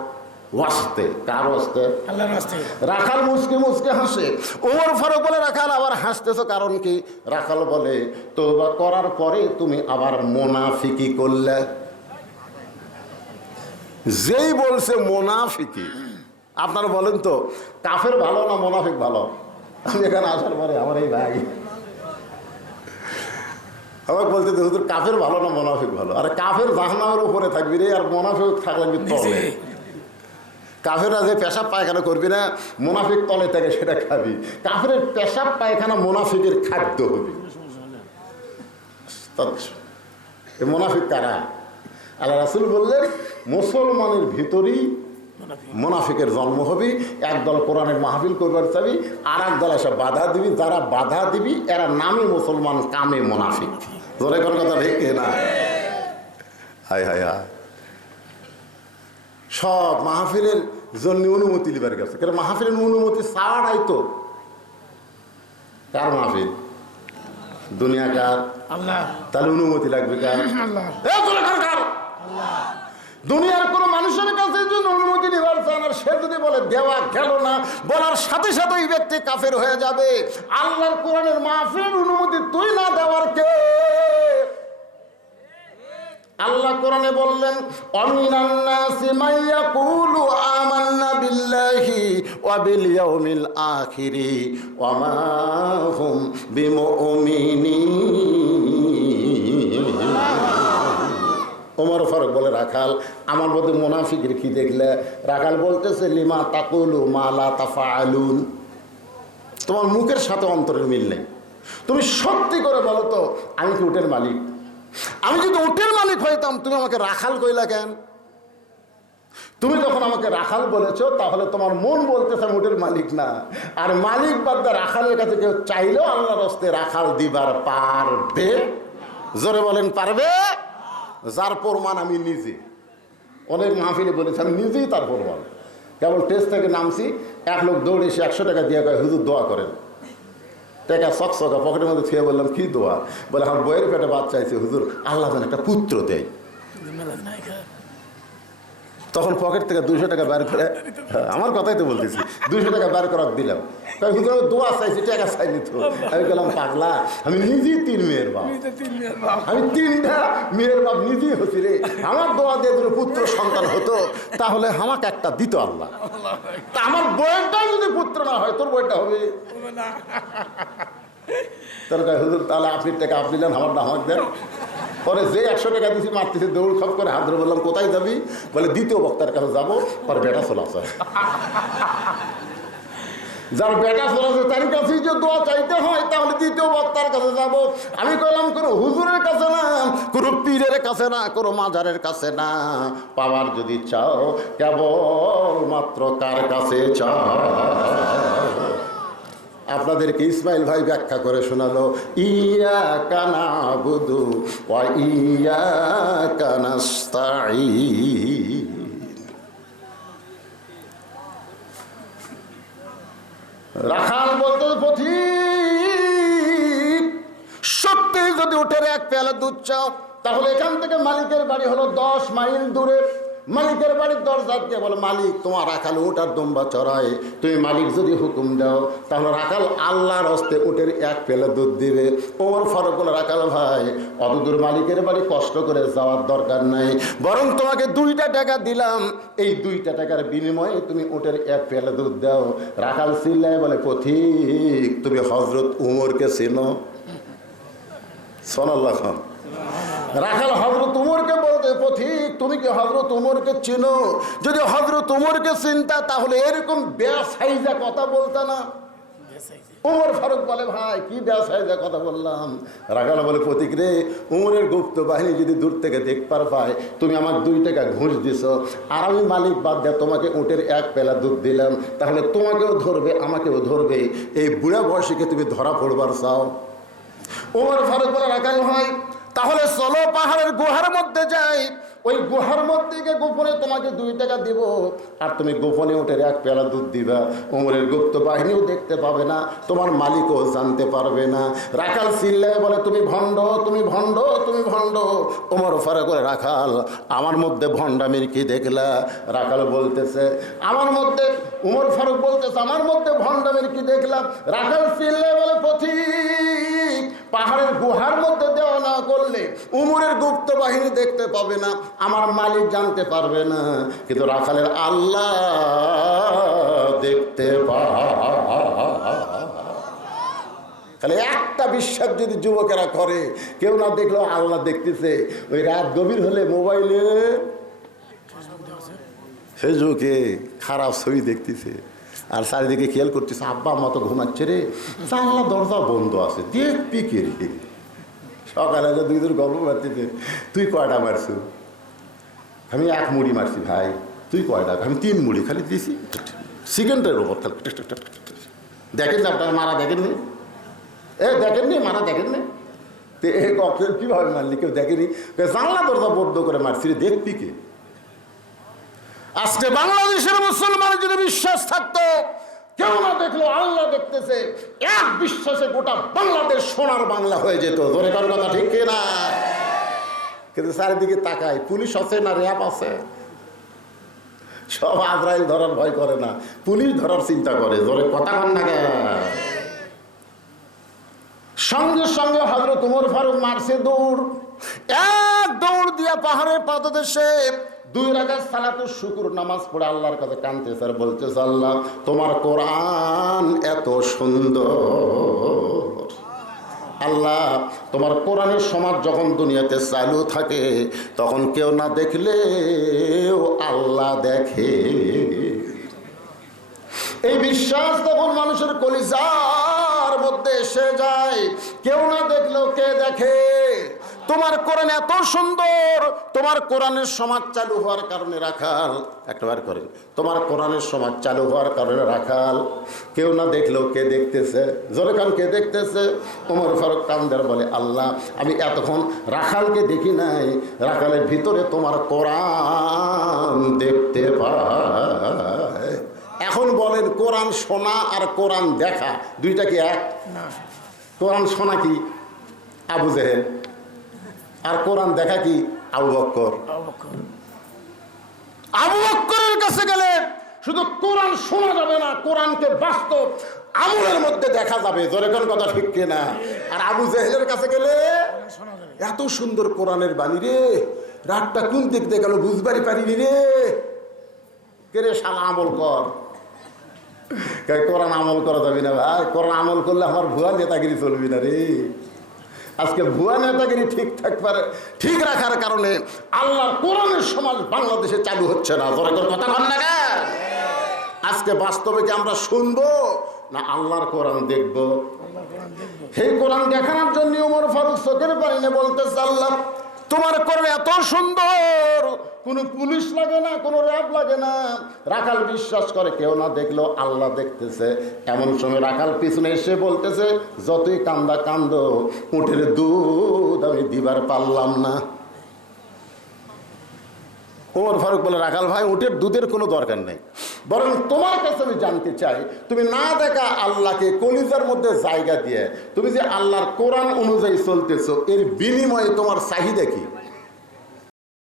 ওয়াস্তে। কার ওয়াস্তে? আল্লাহর ওয়াস্তে। রাখাল মুসকে মুসকে হাসে। ওমর ফারুক বলে, রাখাল আবার হাসতেছো কারণ কি? রাখাল বলে, তওবা করার পরে তুমি আবার মুনাফিকি করলে। যেই বলছে মুনাফিকি, আপনারা বলেন তো কাফের ভালো না মুনাফিক ভালো? আমি এখানে আসার পরে আমার এই ভাই আমাকে বলতে হুজুর কাফের ভালো না মুনাফিক ভালো? আরে কাফের জাহান্নামের উপরে থাকবি রে, আর মুনাফিক থাকবি তলে। কাফেররা যে পেশাব পায়খানা করবি না, মুনাফিক তলে থেকে সেটা খাবি। কাফের পেশাব পায়খানা মুনাফিকের খাদ্য হবে। মুনাফিক কারা? আল্লাহ রাসূল বললেন, মুসলমানের ভিতরেই মুনাফিকের জন্ম হবে। একদল কোরআনের মাহফিল করবার চাবি, আর এক দল এসে বাধা দিবি। যারা বাধা দিবি এরা নামে মুসলমান, কামে মুনাফিক। জোরে কোন কথা ঠিক না? হায় হায় হায়, সব মাহফিলের জন্য অনুমতি লিবার গেছে। কারণ মাহফিলের অনুমতি ছাড়াই তো। কার মাহফিল? দুনিয়া কার? আল্লাহ। তাহলে অনুমতি লাগবে কার? আল্লাহ। দুনিয়ার কোন মানুষের কাছে যদি অনুমতি নিবার চান, আর সে যদি বলে দেওয়া গেল না, বলার সাথে সাথে এই ব্যক্তি কাফের হয়ে যাবে। আল্লাহর কোরআনের মাহফিলের অনুমতি তুই না দেওয়ার কে? আল্লাহ কোরআনে বললেন, অমিনান নাসি মান ইয়াকুলু আমান্না বিল্লাহি ওয়া বিল ইয়াউমিল আখিরি ওয়া মা হুম বিমুমিনিন। ওমর ফারুক বলে, রাখাল আমার মধ্যে মুনাফিকের কি দেখলে? রাখাল বলতেছে, লিমা তাকুলু মা লা তাফআলুন। তোমার মুখের সাথে অন্তরের মিল নেই। তুমি সত্যি করে বলো তো, আমি কি উটের মালিক? আমি যদি উটের মালিক হইতাম তুমি আমাকে রাখাল কইলা কেন? তুমি যখন আমাকে রাখাল বলেছো, তাহলে তোমার মন বলতেছে আমি উটের মালিক না। আর মালিক বাদ রাখালের কাছে কেউ চাইলেও আল্লাহর হস্তে রাখাল দিবার পারবে? জোরে বলেন পারবে? যার প্রমাণ আমি নিজে। অনেক মাহফিলে বলেছি আমি নিজেই তার প্রমাণ। কেবল টেস্ট থেকে নামছি, এক লোক দৌড়ে এসে 100 টাকা দিয়ে কয়, হুজুর দোয়া করেন। টাকা চকচকা পকেটের মধ্যে ছুঁয়ে বললাম, কি দোয়া? বলে আমার বইয়ের পেটে বাচ্চা আছে হুজুর, আল্লাহ যেন একটা পুত্র দেয়। তখন পকেট থেকে 200 টাকা বের করে, আমার কথাই তো বলতেছি, 200 টাকা বের করার দিলাম। তাই হুজুর আমি দোয়া চাইছি, টাকা চাইনি তো। আমি বললাম, পাগলা, আমি নিজেই 3 মেয়ের বাপ, আমি 3টা মেয়ের বাপ নিজেই হচ্ছি রে। আমার দোয়া দিয়ে যদি পুত্র সন্তান হতো, তাহলে আমাকে একটা দিত আল্লাহ। তা আমার বইয়েরটাই যদি পুত্র না হয়, তোর বইটা হবে তোর কাছে হুজুর, তাহলে আপনি টাকা আপনি দেন, আমার না আমাকে দেন। পরে যে 100 টাকা দিয়েছি মারতেছে, দৌড় খপ করে হাত ধরে বললাম, কোথায় যাবি? বলে দ্বিতীয় বক্তার কাছে যাবো। পরে বেটা চলে আসে। যার বেটা চলে আসে তার কাছেই যে দোয়া চাইতে হয়, তাহলে দ্বিতীয় বক্তার কাছে যাব। আমি কইলাম, কোনো হুজুরের কাছে না, কোনো পীরের কাছে না, কোনো মাজারের কাছে না। পাওয়ার যদি চাও কেবল মাত্র কার কাছে চাও? আপনাদেরকে ইসমাইল ভাই ব্যাখ্যা করে শোনালো, ইয়াকা নাবুদু ওয়া ইয়াকা নাস্তাঈন। রাখাল বলতে, পথিক সত্যি যদি উঠে এক পেয়ালা দুধ চাও, তাহলে এখান থেকে মালিকের বাড়ি হলো 10 মাইল দূরে। মালিকের বাড়ির দরজা দিয়ে বলে, মালিক তোমার রাখাল উট আর দুম্বা চড়ায়, তুমি মালিক যদি হুকুম দাও, তাহলে রাখাল আল্লাহর হস্তে উটের এক পেলে দুধ দিবে। ওমর ফারুক বলে, রাখাল ভাই অত দূর মালিকের বাড়ি কষ্ট করে যাওয়ার দরকার নাই, বরং তোমাকে 2টা টাকা দিলাম, এই 2টা টাকার বিনিময়ে তুমি উটের এক পেলে দুধ দাও। রাখাল চিল্লায় বলে, পথিক তুমি হজরত উমরকে চেনো? সাল্লাল্লাহু আলাইহি ওয়াসাল্লাম। রাখাল হজরত উমরকে বলতে, পথিক তুমি কি হজরত উমরকে চিনো? যদি হজরত উমরকে চিনতা, তাহলে এরকম বেসাইজা কথা বলতা না। উমর ফারুক বলে ভাই কি ব্যবসায় কথা বললাম। রাখাল বলে প্রতীক রে, উমরের গুপ্ত বাহিনী যদি দূর থেকে দেখবার পায় তুমি আমার 2 টাকা ঘুষ দিছ, আর আমি মালিক বাদ দিয়ে তোমাকে উটের 1 পেলা দুধ দিলাম, তাহলে তোমাকেও ধরবে আমাকেও ধরবে, এই বুড়া বয়সীকে তুমি ধরা পড়বার চাও? উমর ফারুক বলে রাখাল ভাই তাহলে চলো পাহাড়ের গুহার মধ্যে যাই, ওই গুহার মধ্যে গিয়ে গোপনে তোমাকে 2 টাকা দিব, আর তুমি গোপনে উটের 1 পেলা দুধ দিবা, উমরের গুপ্ত বাহিনীও দেখতে পাবে না, তোমার মালিকও জানতে পারবে না। রাখাল চিল্লায় বলে তুমি ভণ্ড, তুমি ভণ্ড, তুমি ভণ্ড। উমর ফারুক করে রাখাল আমার মধ্যে ভণ্ডামির কি দেখলা? রাখাল বলতেছে আমার মধ্যে, উমর ফারুক বলতেছে আমার মধ্যে ভণ্ডামির কি দেখলাম? রাখাল চিল্লায় বলে পথিক, পাহাড়ের গুহার মধ্যে দেওয়া না করলে উমরের গুপ্ত বাহিনী দেখতে পাবে না, আমার মালিক জানতে পারবে না, কিন্তু রাখালের আল্লাহ দেখতে তাহলে একটা বিশ্বাস যদি যুবকেরা করে, কেউ না দেখলেও আল্লাহ দেখতেছে। ওই রাত গভীর হলে মোবাইলে ফেসবুকে খারাপ ছবি দেখতেছে, আর চারিদিকে খেয়াল করতেছে আব্বা আম্মা তো ঘুমাচ্ছে রে, জানলা দরজা বন্ধ আছে, দেখবি কে রে? সকালে 2 দূর গল্প মারতেছে, তুই কয়টা মারছু? আমি 1 মুড়ি মারছি। ভাই তুই কয়টা? আমি 3 মুড়ি খালি দিয়েছি, সেকেন্ডের ওপর। দেখেন আপনার মারা দেখেননি? দেখেননি মারা দেখেননি? তো এই কক্ষের কীভাবে মারলি? কেউ দেখেনি, জানলা দরজা বন্ধ করে মারছি রে, দেখবি কে? আজকে বাংলাদেশের মুসলমানের যদি বিশ্বাস থাকতো, কেউ না দেখলো আল্লাহ দেখতেছে, এক বিশ্বাসে গোটা বাংলাদেশ সোনার বাংলা হয়ে যেত। ধরে কার কথা ঠিক না? কিন্তু চারিদিকে তাকায়, পুলিশ আছে না র্যাব আছে, সব আজরাইল ধরার ভয় করে না, পুলিশ ধরার চিন্তা করে। ধরে কথা কন না। সঙ্গে সঙ্গে হযরত উমর ফারুক মারছে দৌড়, 1 দৌড় দিয়া পাহাড়ের পাদদেশে 2 রাকাত সালাতুল শুকর নামাজ পড়ে আল্লাহর কাছে কাঁদতেছে আর বলতেছে আল্লাহ তোমার কোরআন এত সুন্দর, আল্লাহ তোমার কোরআনের সমাজ যখন দুনিয়াতে চালু থাকে তখন কেউ না দেখলেও আল্লাহ দেখে। এই বিশ্বাস তখন মানুষের কলিজার মধ্যে এসে যায়, কেউ না দেখলেও কে দেখে? তোমার কোরআন এত সুন্দর, তোমার কোরআনের সমাজ চালু হওয়ার কারণে রাখাল, একবার করেন, তোমার কোরআনের সমাজ চালু হওয়ার কারণে রাখাল, কেউ না দেখলেও কে দেখতেছে? জোরে কান, কে দেখতেছে? ওমর ফারুক কান্দার বলে আল্লাহ আমি এতক্ষণ রাখালকে দেখি নাই, রাখালের ভিতরে তোমার কোরআন দেখতে পাই। এখন বলেন কোরআন শোনা আর কোরআন দেখা দুইটা কি এক? কোরআন শোনা কি আবু জেহেল, আর কোরআন দেখা কি আবু বকর। আবু বকরের কাছে গেলে শুধু কোরআন শোনা যাবে না, কোরআনকে বাস্তব আমলের মধ্যে দেখা যাবে। জোরে কোন কথা ঠিক কিনা? আর আবু জেহেলের কাছে গেলে এত সুন্দর কোরআনের বাণী রে, রাতটা কোন দিক দিয়ে গেল বুঝবারই পারিনি রে, কে রে শালা আমল কর। কোরআন আমল করা যাবে না ভাই, কোরআন আমল করলে আমার ভুয়া নেতাগিরি চলবি না রে। আজকে ভুয়া নেতাগিরি ঠিক রাখার কারণে আল্লাহর কোরআনের সমাজ বাংলাদেশে চালু হচ্ছে না। জোরে করে কথা বল না কেন? আজকে বাস্তবে কি আমরা শুনবো না আল্লাহর কোরআন দেখবো? সেই কোরআন দেখানোর জন্য ওমর ফারুক চোখের পানিতে বলতেছে আল্লাহ তোমার কোরআন এত সুন্দর, কোনো পুলিশ লাগে না, কোনো র্যাব লাগে না। রাখাল বিশ্বাস করে কেউ না দেখলেও আল্লাহ দেখতেছে। এমন সময় রাখাল পিছনে এসে বলতেছে যতই কান্দা কান্দো, উটের দুধ আমি দিবার পারলাম না। ওমর ফারুক বলে রাখাল ভাই উটের দুধের কোনো দরকার নেই, বরং তোমার কাছে আমি জানতে চাই তুমি না দেখা আল্লাহকে কলিজার মধ্যে জায়গা দিয়ে তুমি যে আল্লাহর কোরআন অনুযায়ী চলতেছো, এর বিনিময়ে তোমার চাহিদা কি?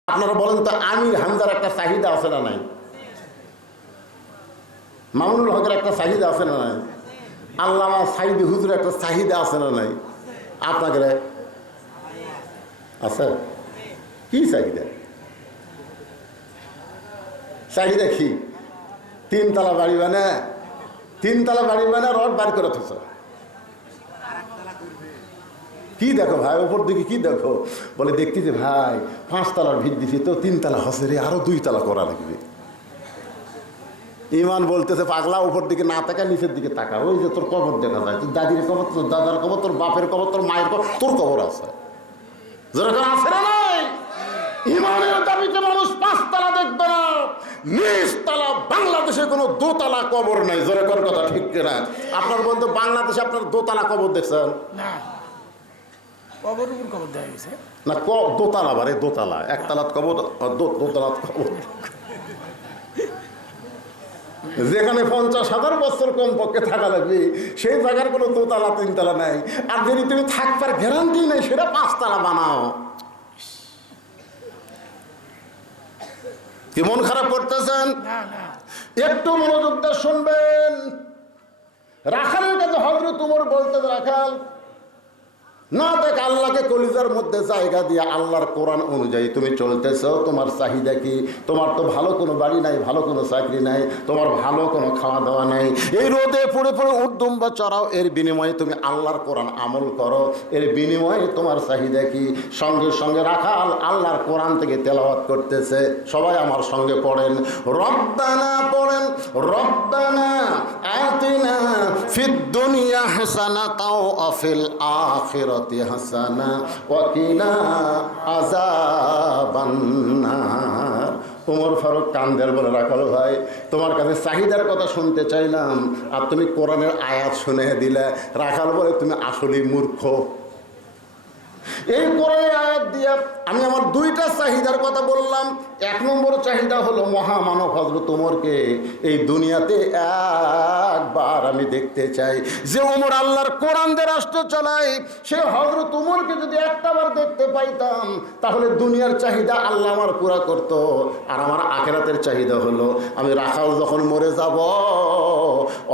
আপনারা বলেন তো, আমির হামজার একটা চাহিদা আছে না নাই? মামুনুল হকের একটা চাহিদা আছে না নাই? আল্লামা সাইদি হুজুর একটা চাহিদা আছে না নাই? আপনাদের আছে কি চাহিদা? চাহিদা কি? 3 তলা বাড়ি বানা, 3 তলা বাড়ি বানা রড বার করে থাকছ। কি দেখো ভাই ওপর দিকে কি দেখো? বলে দেখতেছি ভাই 5 তলার ভিত দিছি তো 3 তলা হসে রে, আরো 2 তলা করা লাগবে। ইমান বলতেছে পাগলা উপর দিকে না তাকা, নিচের দিকে তাকা, ওই যে তোর কবর দেখা যায়, তোর দাদির কবর, তোর দাদার কবর, তোর বাপের কবর, তোর মায়ের কবর, তোর কবর আছে। যেরকম আছে না নাই? ইমানের দাবিতে মানুষ 5 তলা দেখবে না, নিচ তলা। বাংলাদেশে কোনো দোতলা কবর নাই। যেরকম কথা ঠিক কিনা? আপনার বন্ধু বাংলাদেশে আপনার দোতলা কবর দেখছেন না? কবর উপর কবর দেওয়া গেছে না, দোতলা, বারে দোতলা, একতলাত কবর, দোতলাত কবর। যেখানে 50,000 বছর কমপক্ষে থাকা লাগবে, সেই জায়গার কোনো দোতলা 3 তলা নাই। আর যদি তুমি থাকবার গ্যারান্টি নেই, সেটা 5 তলা বানাও। কি মন খারাপ করতেছেন? না না, একটু মনোযোগ দিয়ে শুনবেন। রাখালের কাছে হযরত ওমর বলতে, রাখাল না দেখ, আল্লাহকে কলিজার মধ্যে জায়গা দিয়ে আল্লাহর কোরআন অনুযায়ী তুমি চলতেছো। তোমার চাহিদা কি? তোমার তো ভালো কোনো বাড়ি নাই, ভালো কোনো চাকরি নাই, তোমার ভালো কোনো খাওয়া দাওয়া নাই। এই রোদে পড়ে পড়ে উদ্দুম্বা চড়াও, এর বিনিময়ে তুমি আল্লাহর কোরআন আমল করো, এর বিনিময়ে তোমার চাহিদা কি? সঙ্গে সঙ্গে রাখাল আল্লাহর কোরআন থেকে তেলাওয়াত করতেছে। সবাই আমার সঙ্গে পড়েন, রব্বানা পড়েন, রব্বানা আতিনা ফিদ দুনিয়া হাসানাতাও ওয়া ফিল আখিরাতি হাসানা ওয়া কিনা আযাবান নার। ওমর ফারুক কান্দের বলে, রাখাল ভাই, তোমার কাছে চাহিদার কথা শুনতে চাইলাম, আর তুমি কোরআনের আয়াত শুনে দিলে। রাখাল বলে, তুমি আসলেই মূর্খ। এই কোরআনের আয়াত দিয়ে আমি আমার 2টা চাহিদার কথা বললাম। 1 নম্বর চাহিদা হলো মহামানব হযরত ওমরকে এই দুনিয়াতে একবার আমি দেখতে চাই। যে ওমর আল্লাহর কোরআন দিয়ে রাষ্ট্র চালায়, সে হযরত ওমরকে যদি একটাবার দেখতে পাইতাম, তাহলে দুনিয়ার চাহিদা আল্লাহ আমার পুরা করত। আর আমার আখিরাতের চাহিদা হলো, আমি রাখাল যখন মরে যাব,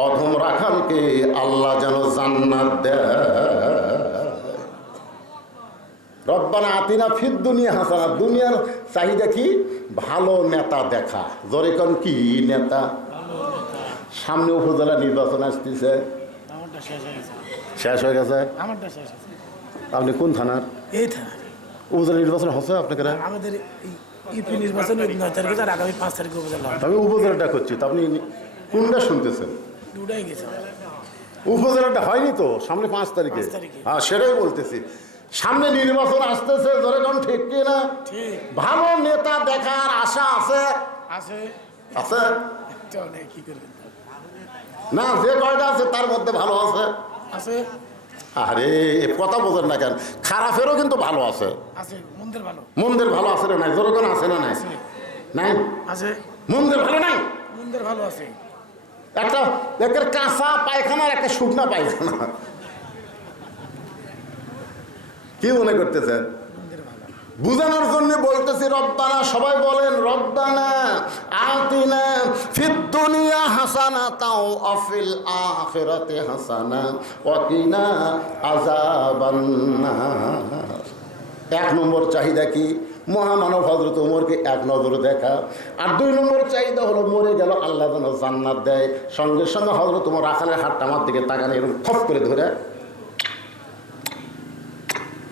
অধম রাখালকে আল্লাহ যেন জান্নাত দেয়। রব্বানা আতিনা ফিদ দুনিয়া হাসানা, দুনিয়ার চাহিদা কি? ভালো নেতা দেখা। জোরে কোন, কি নেতা? সামনে উপজেলা নির্বাচন আসতেছে। আমারটা শেষ হয়ে গেছে। শেষ হয়ে গেছে? আমারটা শেষ হয়েছে। আপনি কোন থানার? এই থানা। উপজেলা নির্বাচন হচ্ছে আপনাকে? আমাদের ইউপি নির্বাচন 9 তারিখে, আর আগামী 5 তারিখে উপজেলা হবে। আমি উপজেলাটা করছি, তো আপনি কোনটা শুনতেছেন? দুটাই গেছে। উপজেলাটা হয়নি তো, সামনে 5 তারিখে। 5 তারিখে। হ্যাঁ, সেটাই বলতেছি। সামনে নির্বাচন আসতেছে, ধরে কোন ঠিক কি না? ঠিক। ভালো নেতা দেখার আশা আছে? আছে। আছে চলে, কি করবেন? না, যে কয়টা আছে তার মধ্যে ভালো আছে। আছে। আরে কথা বোঝেন না কেন? খারাপেরও কিন্তু ভালো আছে। আছে, মন্দির ভালো। মন্দির ভালো আছে না নাই? যেরকম আছে না নাই? নাই? আছে। মন্দির ভালো নাই? মন্দির ভালো আছে। একটা একটা কাঁচা পায়খানা আর একটা শুকনা পায়খানা। কি মনে করতেছেন? বুঝানোর জন্য বলতেছি, রব্বানা, সবাই বলেন, রব্বানা আতিনা ফিদ দুনিয়া হাসানাতাও ওয়া ফিল আখিরাতি হাসানা ওয়া কিনা আযাবান নার। 1 নম্বর চাহিদা কি? মহামানব হযরত ওমরকে 1 নজর দেখা। আর 2 নম্বর চাহিদা হলো, মরে গেল আল্লাহ যেন জান্নাত দেয়। সঙ্গে সঙ্গে হযরত ওমর রাখালের হাতটা আমার দিকে তাকানে, এরকম খপ করে ধরে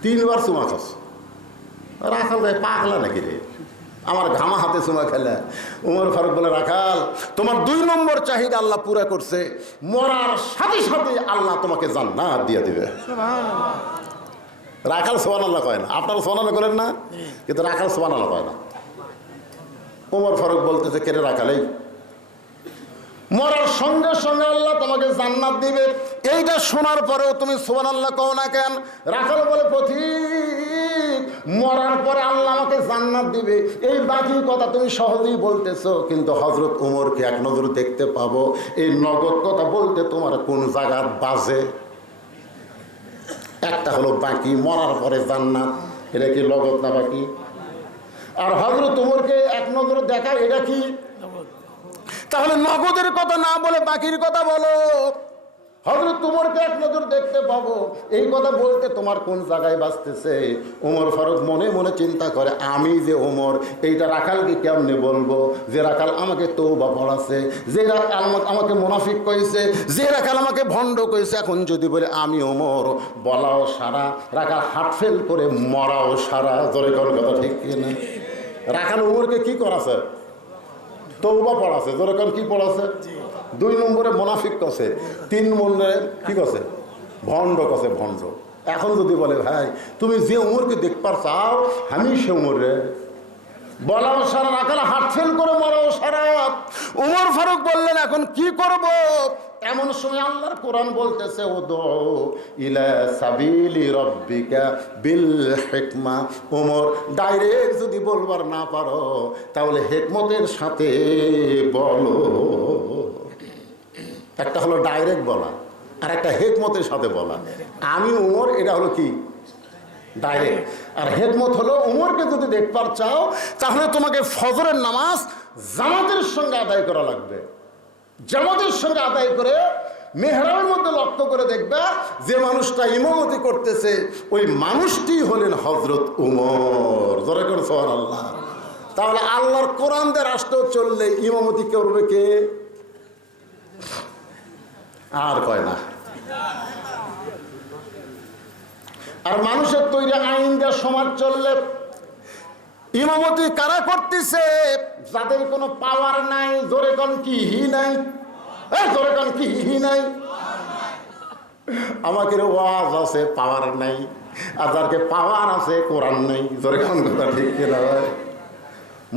3 বার চুমা খাস। রাখাল ভাই পাগলা নাকি রে? আমার ঘামা হাতে চুমা খেলে। ওমর ফারুক বলে, রাখাল, তোমার 2 নম্বর চাহিদা আল্লাহ পুরা করছে। মরার সাথে সাথে আল্লাহ তোমাকে জান্নাত দিয়ে দিবে। রাখাল সুবহানাল্লাহ কয় না, আপনারা সুবহানাল্লাহ করেন না, কিন্তু রাখাল সুবহানাল্লাহ কয় না। ওমর ফারুক বলতেছে, কে রে রাখাল, এই মরার সঙ্গে সঙ্গে আল্লাহ তোমাকে জান্নাত দিবে, এইটা শোনার পরেও তুমি সুবহানাল্লাহ কও না কেন? রাখাল বলে, পথিক, মরার পরে আল্লাহ আমাকে জান্নাত দিবে, এই বাকি কথা তুমি সহজেই বলতেছো, কিন্তু হযরত ওমরকে 1 নজর দেখতে পাবো, এই নগদ কথা বলতে তোমার কোন জায়গা বাজে? একটা হলো বাকি, মরার পরে জান্নাত, এটা কি নগদ না বাকি? আর হযরত ওমরকে 1 নজর দেখা, এটা কি? তাহলে নগদের কথা না বলে বাকির কথা বলো। হযরত ওমরকে 1 নজর দেখতে পাবো, এই কথা বলতে তোমার কোন জায়গায় বাঁচতেছে? ওমর ফারুক মনে মনে চিন্তা করে, আমি যে ওমর, এইটা রাখালকে কেমনে বলবো? যে রাখাল আমাকে তওবা পড়াছে, যে রাখাল আমাকে মুনাফিক কইছে, যে রাখাল আমাকে ভণ্ড কইছে, এখন যদি বলে আমি ওমর, বলাও সারা, রাখাল হার্ট ফেল করে মরাও সারা। জোরে কোন কথা ঠিক কি না? রাখাল ওমরকে কি করাছে? তওবা পড়াছে, যেরকম কি পড়াছে, 2 নম্বরে মুনাফিক কছে, 3 নম্বরে কি কছে, ভণ্ড কছে, ভণ্ড। এখন যদি বলে ভাই তুমি যে উমরকে দেখবার চাও আমি সে উমরে বলাও সারা রাখাল হাঁটফেল করে মরাও সারা। উমর ফারুক বললেন এখন কি করব? এমন সময় আল্লাহর কোরআন বলতেছে উদউ ইলা সাবিলি রাব্বিকা বিল হিকমা। উমর ডাইরেক্ট যদি বলবার না পারো তাহলে হিকমতের সাথে বলো। একটা হলো ডাইরেক্ট বলা আর একটা হিকমতের সাথে বলা। আমি উমর, এটা হলো কি ডাইরেক্ট। আর হিকমত হলো উমরকে যদি দেখবার চাও তাহলে তোমাকে ফজরের নামাজ জামাতের সঙ্গে আদায় করা লাগবে। জামাতের সঙ্গে আদায় করে মেহরাবের মধ্যে লক্ষ্য করে দেখবা যে মানুষটা ইমামতি করতেছে ওই মানুষটি হলেন হযরত উমর। জোরে করে সুবহানাল্লাহ। তাহলে আল্লাহর কোরআন দিয়ে রাষ্ট্র চললে ইমামতি করবে কে? আর কয় না। আর মানুষের তৈরি আইন দিয়ে সমাজ চললে ইমামতি কারা করতেছে? যাদের কোনো পাওয়ার নাই। জোরে কোন কি হি নাই, জোরে কোন কি হি নাই। আমাকে ওয়াজ আছে, পাওয়ার নাই। আর যারকে পাওয়ার আছে কোরআন নাই। জোরে কোন কথা ঠিক কিনা?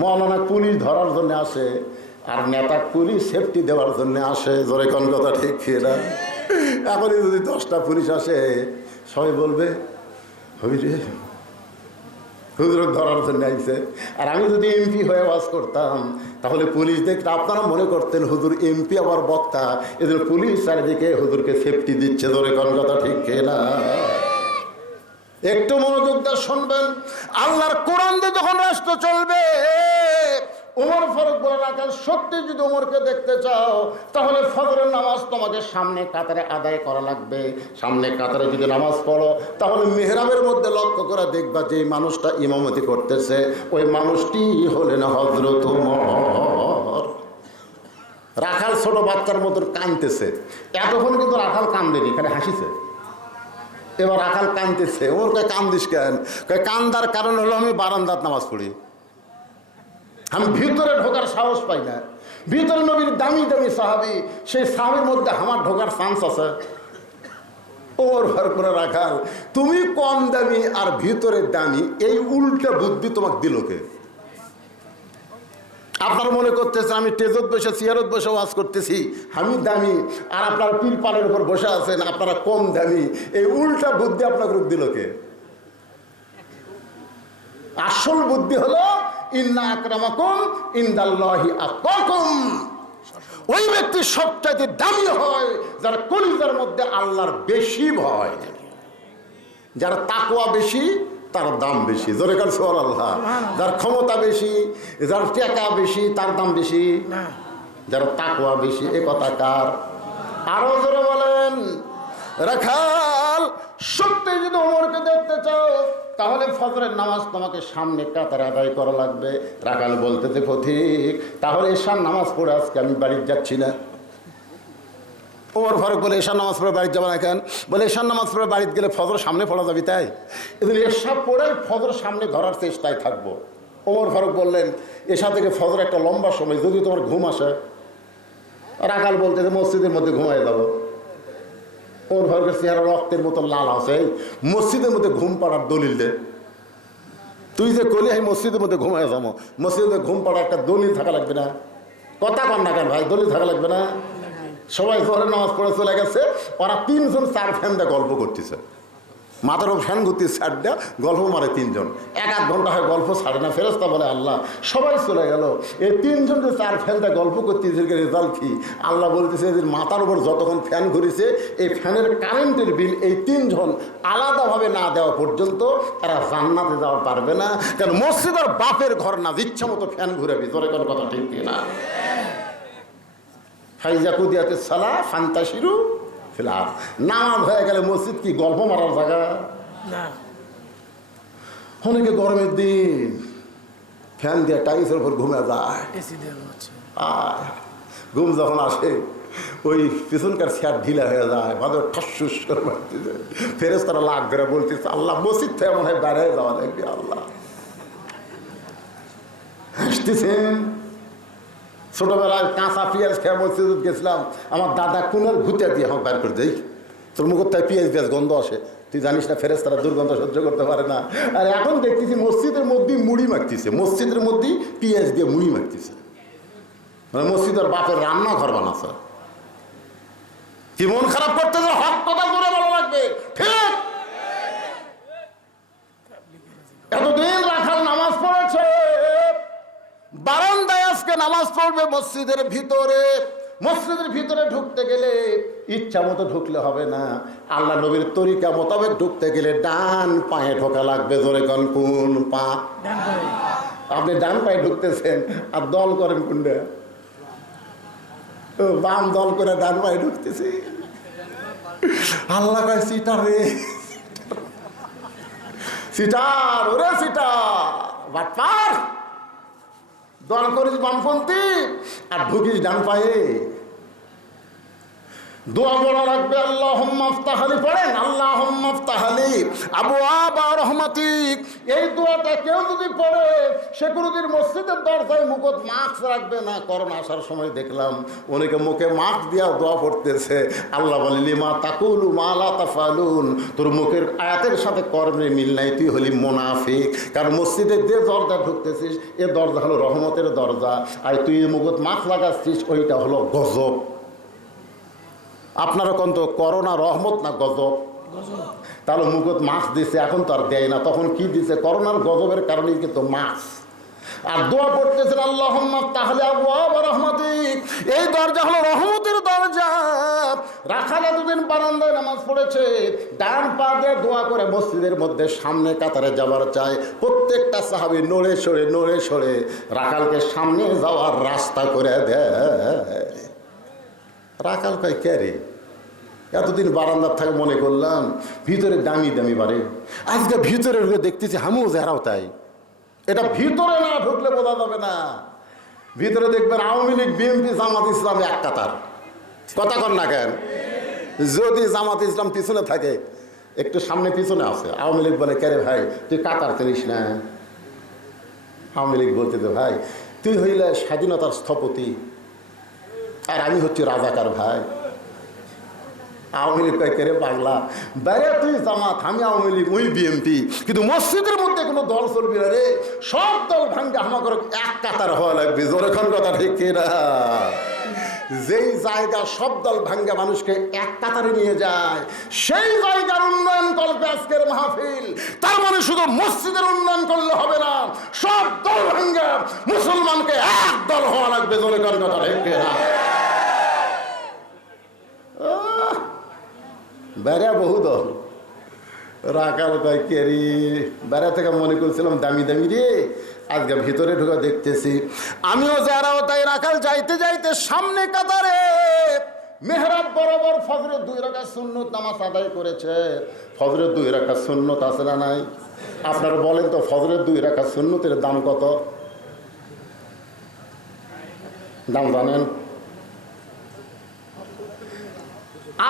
মৌলানা পুলিশ ধরার জন্য আসে আর নেতা পুলিশ সেফটি দেওয়ার জন্য আসে। জোরে কোন কথা ঠিক কিনা? এখনই যদি 10টা পুলিশ আসে সবাই বলবে হুজুর ধরার জন্য আইছে। আর আমি যদি এমপি হয়ে ওয়াজ করতাম তাহলে পুলিশ দেখতে আপনারা মনে করতেন হুজুর এমপি আবার বক্তা, এদের পুলিশ চারিদিকে হুজুরকে সেফটি দিচ্ছে। ধরে কোন কথা ঠিক না? একটু মনোযোগ দিয়ে শুনবেন। আল্লাহর কোরআন দিয়ে যখন রাষ্ট্র চলবে উমর ফারুক বলে রাখেন সত্যি যদি উমরকে দেখতে চাও তাহলে ফজরের নামাজ তোমাকে সামনে কাতারে আদায় করা লাগবে। সামনে কাতারে যদি নামাজ পড়ো তাহলে মেহরাবের মধ্যে লক্ষ্য করে দেখবা যে মানুষটা ইমামতি করতেছে ওই মানুষটি হলেন হযরত উমর। রাখাল ছোট বাচ্চার মতন কাঁদতেছে। এতক্ষণ কিন্তু রাখাল কান্দেনি, এখানে হাসিছে। এবার রাখাল কাঁদতেছে। ওর কয় কান্দিস কেন? কয় কান্দার কারণ হলো আমি বারান্দার নামাজ পড়ি, আমি ভিতরে ঢোকার সাহস পাই না। ভিতরে নবীর দামি দামি সাহাবী, সেই সাহাবীর মধ্যে আমার ঢোকার চান্স আছে। ওর ঘর করে রাখাল তুমি কম দামি আর ভিতরে দামি, এই উল্টা বুদ্ধি তোমাকে দিল কে? আপনারা মনে করতেছেন আমি টেজত বসে চেয়ারত বসে ওয়াজ করতেছি, আমি দামি, আর আপনারা পিলপালের উপর বসে আছেন আপনারা কম দামি। এই উল্টা বুদ্ধি আপনাকে দিল কে? আসল বুদ্ধি হলো ইন্না আকরামাকুম ইনদাল্লাহি আতকাকুম। ওই ব্যক্তি সবচাইতে দামি হয় যার কলিজার মধ্যে আল্লাহর বেশি ভয়। যার তাকওয়া বেশি তার দাম বেশি। জোরে কার সুবহানাল্লাহ। যার ক্ষমতা বেশি, যার টাকা বেশি তার দাম বেশি। যার তাকওয়া বেশি এ কথা কার? আরো জোরে বলেন। রাখাল সত্যি যদি ওমরকে দেখতে চাও তাহলে ফজরের নামাজ তোমাকে সামনে কাতারে আদায় করা লাগবে। রাখাল বলতেছে পথিক তাহলে এশার নামাজ পড়ে আজকে আমি বাড়ি যাচ্ছি না। ওমর ফারুক বলে এশার নামাজ পড়ে বাড়ি যাবে না কেন? বলে এশার নামাজ পড়ে বাড়িতে গেলে ফজর সামনে পড়া যাবে, তাই এদের এশা পড়ে ফজর সামনে ধরার চেষ্টায় থাকবো। ওমর ফারুক বললেন এশা থেকে ফজর একটা লম্বা সময়, যদি তোমার ঘুম আসে। রাখাল বলতেছে মসজিদের মধ্যে ঘুমায় যাবো। ওর ঘরের চেহারা রক্তের মতো লাল আছে। মসজিদের মধ্যে ঘুম পাড়ার দলিল দে। তুই যে কলি আমি মসজিদের মধ্যে ঘুমায় যাবো, মসজিদের ঘুম পাড়ার একটা দলিল থাকা লাগবে না? কথা কন না কেন ভাই? দলিল থাকা লাগবে না? সবাই জোহরের নামাজ পড়ে চলে গেছে, ওরা 3 জন 4 ফ্যান দিয়ে গল্প করতেছে। মাথারও ফ্যান ঘুরতে ছাড় দেয়া গল্প মারে 3 জন। 1-1 ঘন্টা হয় গল্প ছাড়ে না। ফেরেশতা বলে আল্লাহ সবাই চলে গেল, এই 3 জন যে 4 ফ্যানটা গল্প করতেছে রেজাল্ট কি? আল্লাহ বলতেছে এদের মাথার উপর যতক্ষণ ফ্যান ঘুরেছে এই ফ্যানের কারেন্টের বিল এই 3 জন আলাদাভাবে না দেওয়া পর্যন্ত এরা জান্নাতে যাওয়া পারবে না। কারণ মসজিদের বাপের ঘর না, ইচ্ছা মতো ফ্যান ঘুরে ভিতরে কোনো কথা ঠিক না। ফাইজা কুদিয়াতে সালা ফান্তাশিরু ফিলার। নামাজ হয়ে গেলে মসজিদ কি গল্প মারার জায়গা না। অনেকে গরমের দিন ফ্যান দিয়ে টাইসের উপর ঘুমে যায়। ঘুম যখন আসে ওই পিছনকার চেয়ার ঢিলা হয়ে যায়, ভালো ঠাসুস করে মারতেছে। ফেরেশতারা লাগ ধরে বলতেছে আল্লাহ মসজিদ থেকে মনে হয় বেড়ে যাওয়া লাগবে। আল্লাহ হাসতেছেন। ছোটবেলায় কাঁচা পেঁয়াজ খেয়ে মসজিদে গেছিলাম, আমার দাদা কোনের ঘুতে দিয়ে আমার বের করে দেই, তোর মুখ তাই পেঁয়াজ গন্ধ আসে, তুই জানিস না ফেরেশতারা দুর্গন্ধ সহ্য করতে পারে না। আর এখন দেখতেছি মসজিদের মধ্যেই মুড়ি মাখতেছে, মসজিদের মধ্যেই পেঁয়াজ দিয়ে মুড়ি মাখতেছে, মানে মসজিদের বাপের রান্নাঘর বানাচ্ছে। কি মন খারাপ করতেছে? হক কথা করে ভালো লাগবে, ঠিক? এতদিন রাখাল নামাজ পড়েছে, বারান্দায় আজকে নামাজ পড়বে মসজিদের ভিতরে। মসজিদের ভিতরে ঢুকতে গেলে ইচ্ছা মতো ঢুকলে হবে না, আল্লাহ নবীর তরিকা মোতাবেক ঢুকতে গেলে ডান পায়ে ঢোকা লাগবে। জোরে কোন কোন পা? আপনি ডান পায়ে ঢুকতেছেন আর দল করেন কোনটা? বাম দল করে ডান পায়ে ঢুকতেছি। আল্লাহ কয় সিটার রে, সিটার, ওরে সিটার বাটপার, দল করিস বামপন্থী আর ঢুকিস ডান পায়ে। দোয়া বলা লাগবে, আল্লাহুম্মা ইফতাহলি, পড়েন আল্লাহুম্মা ইফতাহলি আবওয়াবা রাহমাতিক। এই দোয়াটা কেউ যদি পড়ে সে কোনোদিন মসজিদের দরজায় মুখত মাস্ক রাখবে না। করোনা আসার সময় দেখলাম অনেকে মুখে মাস্ক দিয়া দোয়া পড়তেছে। আল্লাহ বলে, লিমা তাকুলু মা লা তাফালুন, তোর মুখের আয়াতের সাথে কর্মের মিল নাই, তুই হলি মুনাফিক। কারণ মসজিদের যে দরজা ঢুকতেছিস এ দরজা হলো রহমতের দরজা, আর তুই মুখত মাস্ক লাগাচ্ছিস ওইটা হলো গজব। আপনারা কোন তো করোনা রহমত না গজব? তাহলে মুখত মাস্ক দিছে, এখন তো আর দেয় না, তখন কি দিছে? করোনার গজবের কারণেই কিন্তু মাস্ক। আর দোয়া পড়তেছেন আল্লাহুম্মা ইফতাহলি আবওয়াবা রাহমাতিক, এই দরজা হলো রহমতের দরজা। রাখাল এতদিন বারান্দায় নামাজ পড়েছে, ডান পা দিয়ে দোয়া করে মসজিদের মধ্যে সামনে কাতারে যাবার চায়। প্রত্যেকটা সাহাবী নড়ে সরে রাখালকে সামনে যাওয়ার রাস্তা করে দেয়। রাখাল কয়, কে রে? এতদিন বারান্দার থাকে মনে করলাম ভিতরে দামি দামি বাড়ে, আজকে ভিতরে ঢুকে দেখতেছি হামু যারাও তাই। এটা ভিতরে না ঢুকলে বোঝা যাবে না। ভিতরে দেখবেন আওয়ামী লীগ, বিএনপি, জামাত ইসলাম এক কাতার। কথা কন না কেন? যদি জামাত ইসলাম পিছনে থাকে, একটু সামনে পিছনে আছে, আওয়ামী লীগ বলে, কে রে ভাই তুই কাতার চিনিস না? আওয়ামী লীগ বলতে তো, ভাই তুই হইলে স্বাধীনতার স্থপতি আর আমি হচ্ছি রাজাকার ভাই। আওয়ামী লীগ কয়, কে রে পাগলা, বাইরে তুই জামাত, আমি আওয়ামী লীগ, ওই বিএনপি, কিন্তু মসজিদের মধ্যে কোনো দল চলবি না রে, সব দল ভাঙ্গে আমাকে এক কাতার হওয়া লাগবে। জোরেখন কথা ঠিক কিনা? যেই জায়গা সব দল ভাঙ্গা মানুষকে এক কাতারে নিয়ে যায়, সেই জায়গার উন্নয়ন করবে আজকের মাহফিল। তার মানে শুধু মসজিদের উন্নয়ন করলে হবে না, সব দল ভাঙ্গা মুসলমানকে এক দল হওয়া লাগবে। জোরেখন কথা ঠিক কিনা? বেড়া বহু দল। রাখাল কয়, কে রে? বেড়া থেকে মনে করছিলাম দামি দামি রে, আজকে ভিতরে ঢুকে দেখতেছি আমিও যারাও তাই। রাখাল যাইতে যাইতে সামনে কাতারে মেহরাব বরাবর ফজরের 2 রাকাত সুন্নত নামাজ আদায় করেছে। ফজরের 2 রাকাত সুন্নত আছে না নাই? আপনারা বলেন তো, ফজরের 2 রাকাত সুন্নতের দাম কত? দাম জানেন?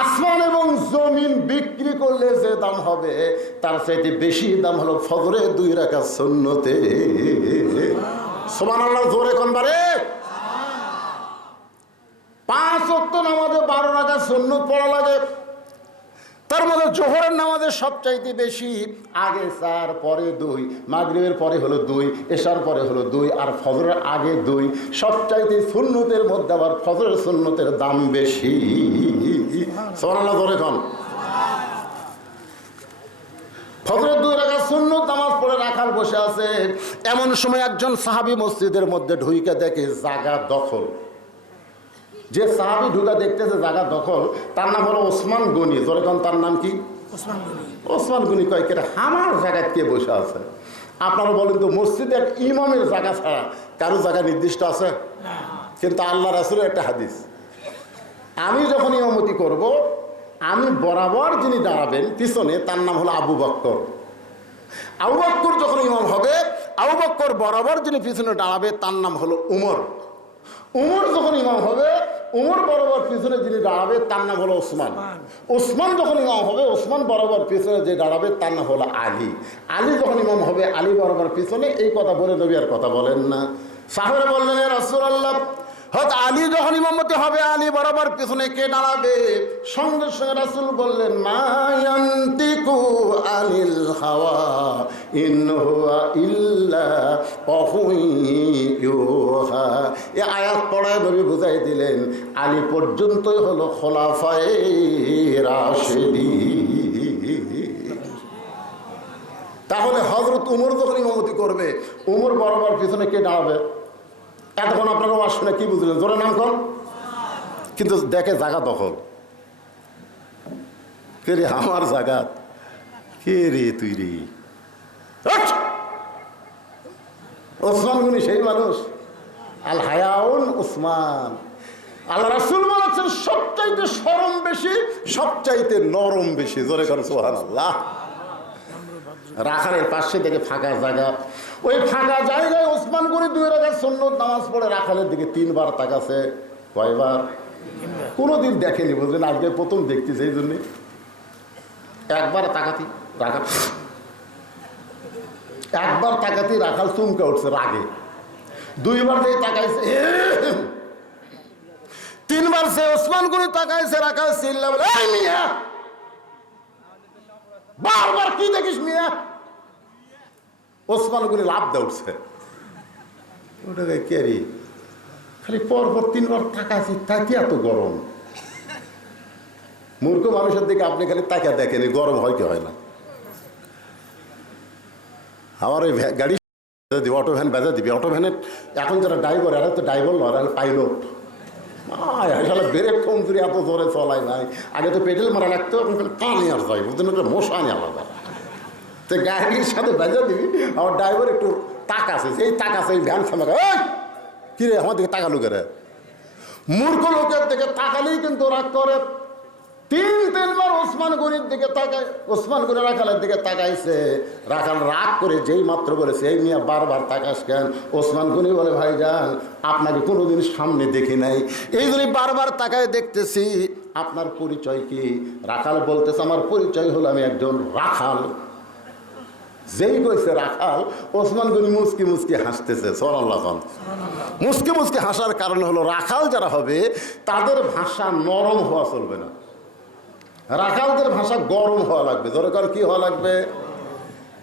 আসমান এবং জমিন বিক্রি করলে যে দাম হবে তার চাইতে বেশি দাম হলো ফজরে 2 রাকাত সুন্নতে। সুবহানাল্লাহ, জোরে কোন বারে? 5 ওয়াক্ত নামাজে 12 রাকাত সুন্নত পড়া লাগে। তার মধ্যে জোহরের নামাজে সবচাইতে বেশি, আগে 4, পরে 2, মাগরিবের পরে হলো 2, এশার পরে হলো 2, আর ফজরের আগে 2। সবচাইতে সুন্নতের মধ্যে আবার ফজরের সুন্নতের দাম বেশি। সুবহানাল্লাহ, জোরে কোন? ফজরের 2 রাকাত সুন্নত নামাজ পড়ে রাখাল বসে আছে। এমন সময় একজন সাহাবী মসজিদের মধ্যে ঢুইকে দেখে জায়গা দখল। যে সাহাবী ঢুকা দেখতেছে জায়গা দখল, তার নাম হলো ওসমান গনি। যখন তার নাম কি? ওসমান গনি। কয়, কে আমার জায়গায় কে বসে আছে? আপনারা বলেন তো, মসজিদে এক ইমামের জায়গা ছাড়া কারো জায়গা নির্দিষ্ট আছে? কিন্তু আল্লাহ রাসূলের একটা হাদিস, আমি যখন ইমামতি করব, আমি বরাবর যিনি দাঁড়াবেন পিছনে তার নাম হলো আবু বকর। আবু বকর যখন ইমাম হবে, আবু বকর বরাবর যিনি পিছনে দাঁড়াবে তার নাম হলো উমর। উমর যখন ইমাম হবে, উমর বরাবর পিছনে যিনি দাঁড়াবে তার নাম হলো ওসমান। ওসমান যখন ইমাম হবে, ওসমান বরাবর পিছনে যে দাঁড়াবে তার নাম হলো আলী। আলী যখন ইমাম হবে, আলী বরাবর পিছনে। এই কথা বলে নবী আর কথা বলেন না। সাহাবারা বললেন, ইয়া রাসূলুল্লাহ, হয়তো আলী যখন ইমামতি হবে, আলী বরাবর পিছনে কে দাঁড়াবে? সঙ্গে সঙ্গে রাসূল বললেন, মা ইয়ান্তিকু আনিল হাওয়া ইন হুয়া ইল্লা ওয়াহয়ুহা। এই আয়াত পড়ায় নবী বুঝাই দিলেন, আলী পর্যন্তই হলো খোলাফায়ে রাশেদিন। তাহলে হযরত উমর যখন ইমামতি করবে, উমর বরাবর পিছনে কে দাঁড়াবে? এতক্ষণ আপনারা ওয়াজ শুনে কি বুঝলেন? জোরে নাম কর। কিন্তু দেখে জায়গা দখল। কে রে আমার জায়গা? কে রে তুই রে? ওসমান গনি সেই মানুষ। আল হায়াউন ওসমান। আল্লাহ রাসূল বলেছেন, সবচাইতে শরম বেশি, সবচাইতে নরম বেশি। জোরে কর সুবহানাল্লাহ। রাখালের পাশে থেকে ফাঁকা জায়গা, ওই ফাঁকা জায়গায় ওসমান গনি 2 রাকাত সুন্নত নামাজ পড়ে রাখালের দিকে 3 বার তাকাছে। কয়বার? কোনোদিন দেখেনি, বুঝলেন? আজকে প্রথম দেখতেছে, এই জন্যে একবার তাকাতি রাখাল, একবার তাকাতি রাখাল চমকে উঠছে রাগে। 2 বার যে তাকাইছে, 3 বার সে ওসমান গনি তাকাইছে, রাখাল চিল্লা বলে, এই মিয়া বারবার কি দেখিস মিয়া? ওসমান গনি লাভ দিয়ে উঠছে। ওটাকে কে রে? খালি পরপর 3 বার তাকাইছি, তাকে এত গরম? মূর্খ মানুষের দিকে আপনি খালি তাকিয়ে দেখেন, গরম হয় কি হয় না? আমার ওই গাড়ি দিবে, অটো ভ্যান বেজা দিবে। অটো ভ্যানের এখন যারা ড্রাইভার, এরা তো ড্রাইভার নয়, এরা পাইলট। আসলে ব্রেক কমজোরি, এত জোরে চলায় নাই। আগে তো পেডেল মারা লাগতো, এখন খালি টানে আর যাই, বুঝলেন? একটা মশানি আলাদা। তো গাড়ির সাথে বেজা দিবি, আমার ড্রাইভার একটু তাকাছে, এই তাকাছে, এই ভ্যান সামনে কিরে আমার দিকে তাকালো করে? মূর্খ লোকের দিকে তাকালেই কিন্তু রাগ করে। 3 বার ওসমান গনির দিকে তাকায়, ওসমান গনি রাখালের দিকে তাকাইছে। রাখাল রাগ করে যেই মাত্র বলেছে, এই মিয়া বারবার তাকাস কেন? ওসমান গনি বলে, ভাইজান আপনাকে কোনোদিন সামনে দেখি নাই, এই জন্যই বারবার তাকায় দেখতেছি। আপনার পরিচয় কি? রাখাল বলতেছে, আমার পরিচয় হলো আমি একজন রাখাল। যেই কইছে রাখাল, ওসমান গনি মুসকি মুসকি হাসতেছে। সুবহানাল্লাহ। মুসকি মুসকি হাসার কারণ হলো, রাখাল যারা হবে তাদের ভাষা নরম হওয়া চলবে না, রাখালদের ভাষা গরম হওয়া লাগবে। দরকার কি হওয়া লাগবে?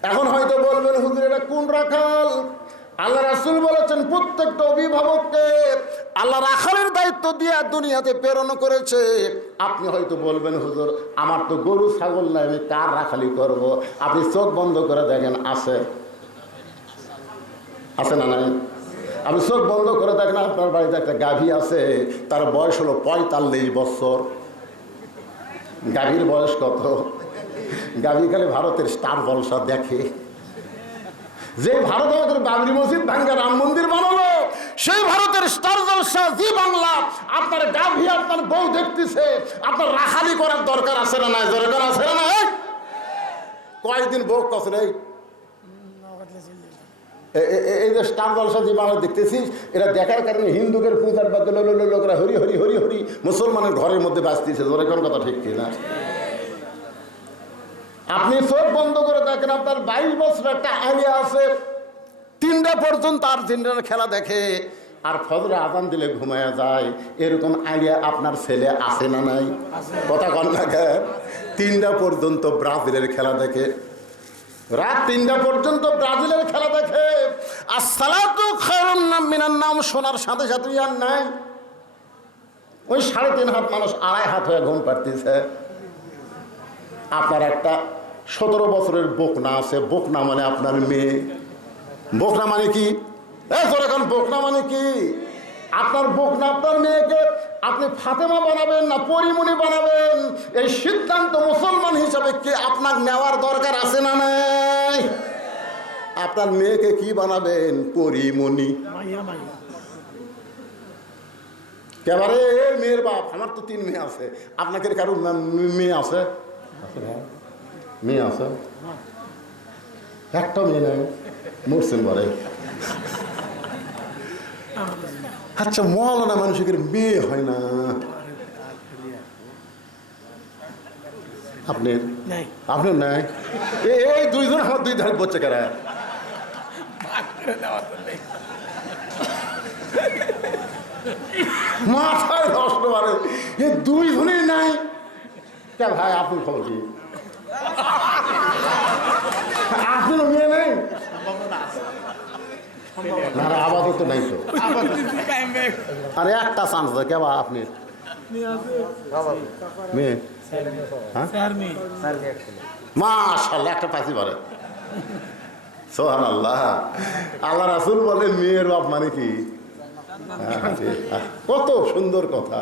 এখন হয়তো বলবেন, হুজুর এটা কোন রাখাল? আল্লাহ রাসূল বলেছেন, প্রত্যেকটা অভিভাবককে আল্লাহ রাখালের দায়িত্ব দিয়ে দুনিয়াতে প্রেরণ করেছে। আপনি হয়তো বলবেন, হুজুর আমার তো গরু ছাগল নাই, আমি কার রাখালি করব? আপনি চোখ বন্ধ করে দেখেন, আছে আছে না নাই? আপনি চোখ বন্ধ করে দেখেন, আপনার বাড়িতে একটা গাভী আছে, তার বয়স হলো 45 বছর। গাভীর বয়স কত? গাভী খালি ভারতের স্টার জলসা দেখে। যে ভারত আমাদের বাবরি মসজিদ ভাঙ্গা রাম মন্দির বানালো, সেই ভারতের স্টার জলসা জি বাংলা আপনার গাভী, আপনার বউ দেখতেছে। আপনার রাখালি করার দরকার আছে না নাই? দরকার আছে না নাই? কয়েকদিন বউ কছে নেই, এই যে স্টার জলসা জি বাংলা দেখতেছিস, এটা দেখার কারণে হিন্দুদের পূজার বাদ লোকেরা হরি হরি হরি হরি মুসলমানের ঘরের মধ্যে বাঁচতেছে। ধরে কোন কথা ঠিক কিনা? আপনি চোখ বন্ধ করে দেখেন, আপনার 22 বছর একটা আইডিয়া আছে, 3টা পর্যন্ত আর্জেন্টিনার খেলা দেখে, আর ফজরে আজান দিলে ঘুমায়া যায়। এরকম আইডিয়া আপনার ছেলে আছে না নাই? কথা কন না কেন? 3টা পর্যন্ত ব্রাজিলের খেলা দেখে, রাত 3টা পর্যন্ত ব্রাজিলের খেলা দেখে। আসসালাতু খায়রুম মিনান নাওম শোনার সাথে সাথে আর নাই, ওই 3.5 হাত মানুষ 2.5 হাত হয়ে ঘুম পাড়তেছে। আপনার একটা 17 বছরের বকনা আছে, বকনা মানে আপনার মেয়ে। বকনা মানে কি? এখন বকনা মানে কি? আপনার বকনা আপনার মেয়েকে আপনি ফাতেমা বানাবেন না পরিমণি বানাবেন, এই সিদ্ধান্ত মুসলমান হিসাবে কি আপনার নেওয়ার দরকার আছে না নাই? আপনার মেয়েকে কি বানাবেন? পরিমণি। একেবারে মেয়ের বাপ, আমার তো 3 মেয়ে আছে, আপনাকে কারো মেয়ে আছে? মেয়ে আছে? একটা মেয়ে নাই, মরছেন বলে। আচ্ছা, মওলানা মানুষের মেয়ে হয় না? আপনার আপনার নাই? এই 2 জন আমার 2 ধারে বলছে কারা? মাথায় নষ্ট মানে এ দুই জনেই নাই। কে ভাই আপনি খবর কি আপনার মেয়ে নেই? না আপাতত নাই তো। আরে একটা চান্স দেয় কে বা আপনি মেয়ে? মাশাআল্লাহ একটা পাখি বলে সুবহানাল্লাহ। আল্লাহ রাসূল বলে মেয়ের বাপ মানে কি? কত সুন্দর কথা।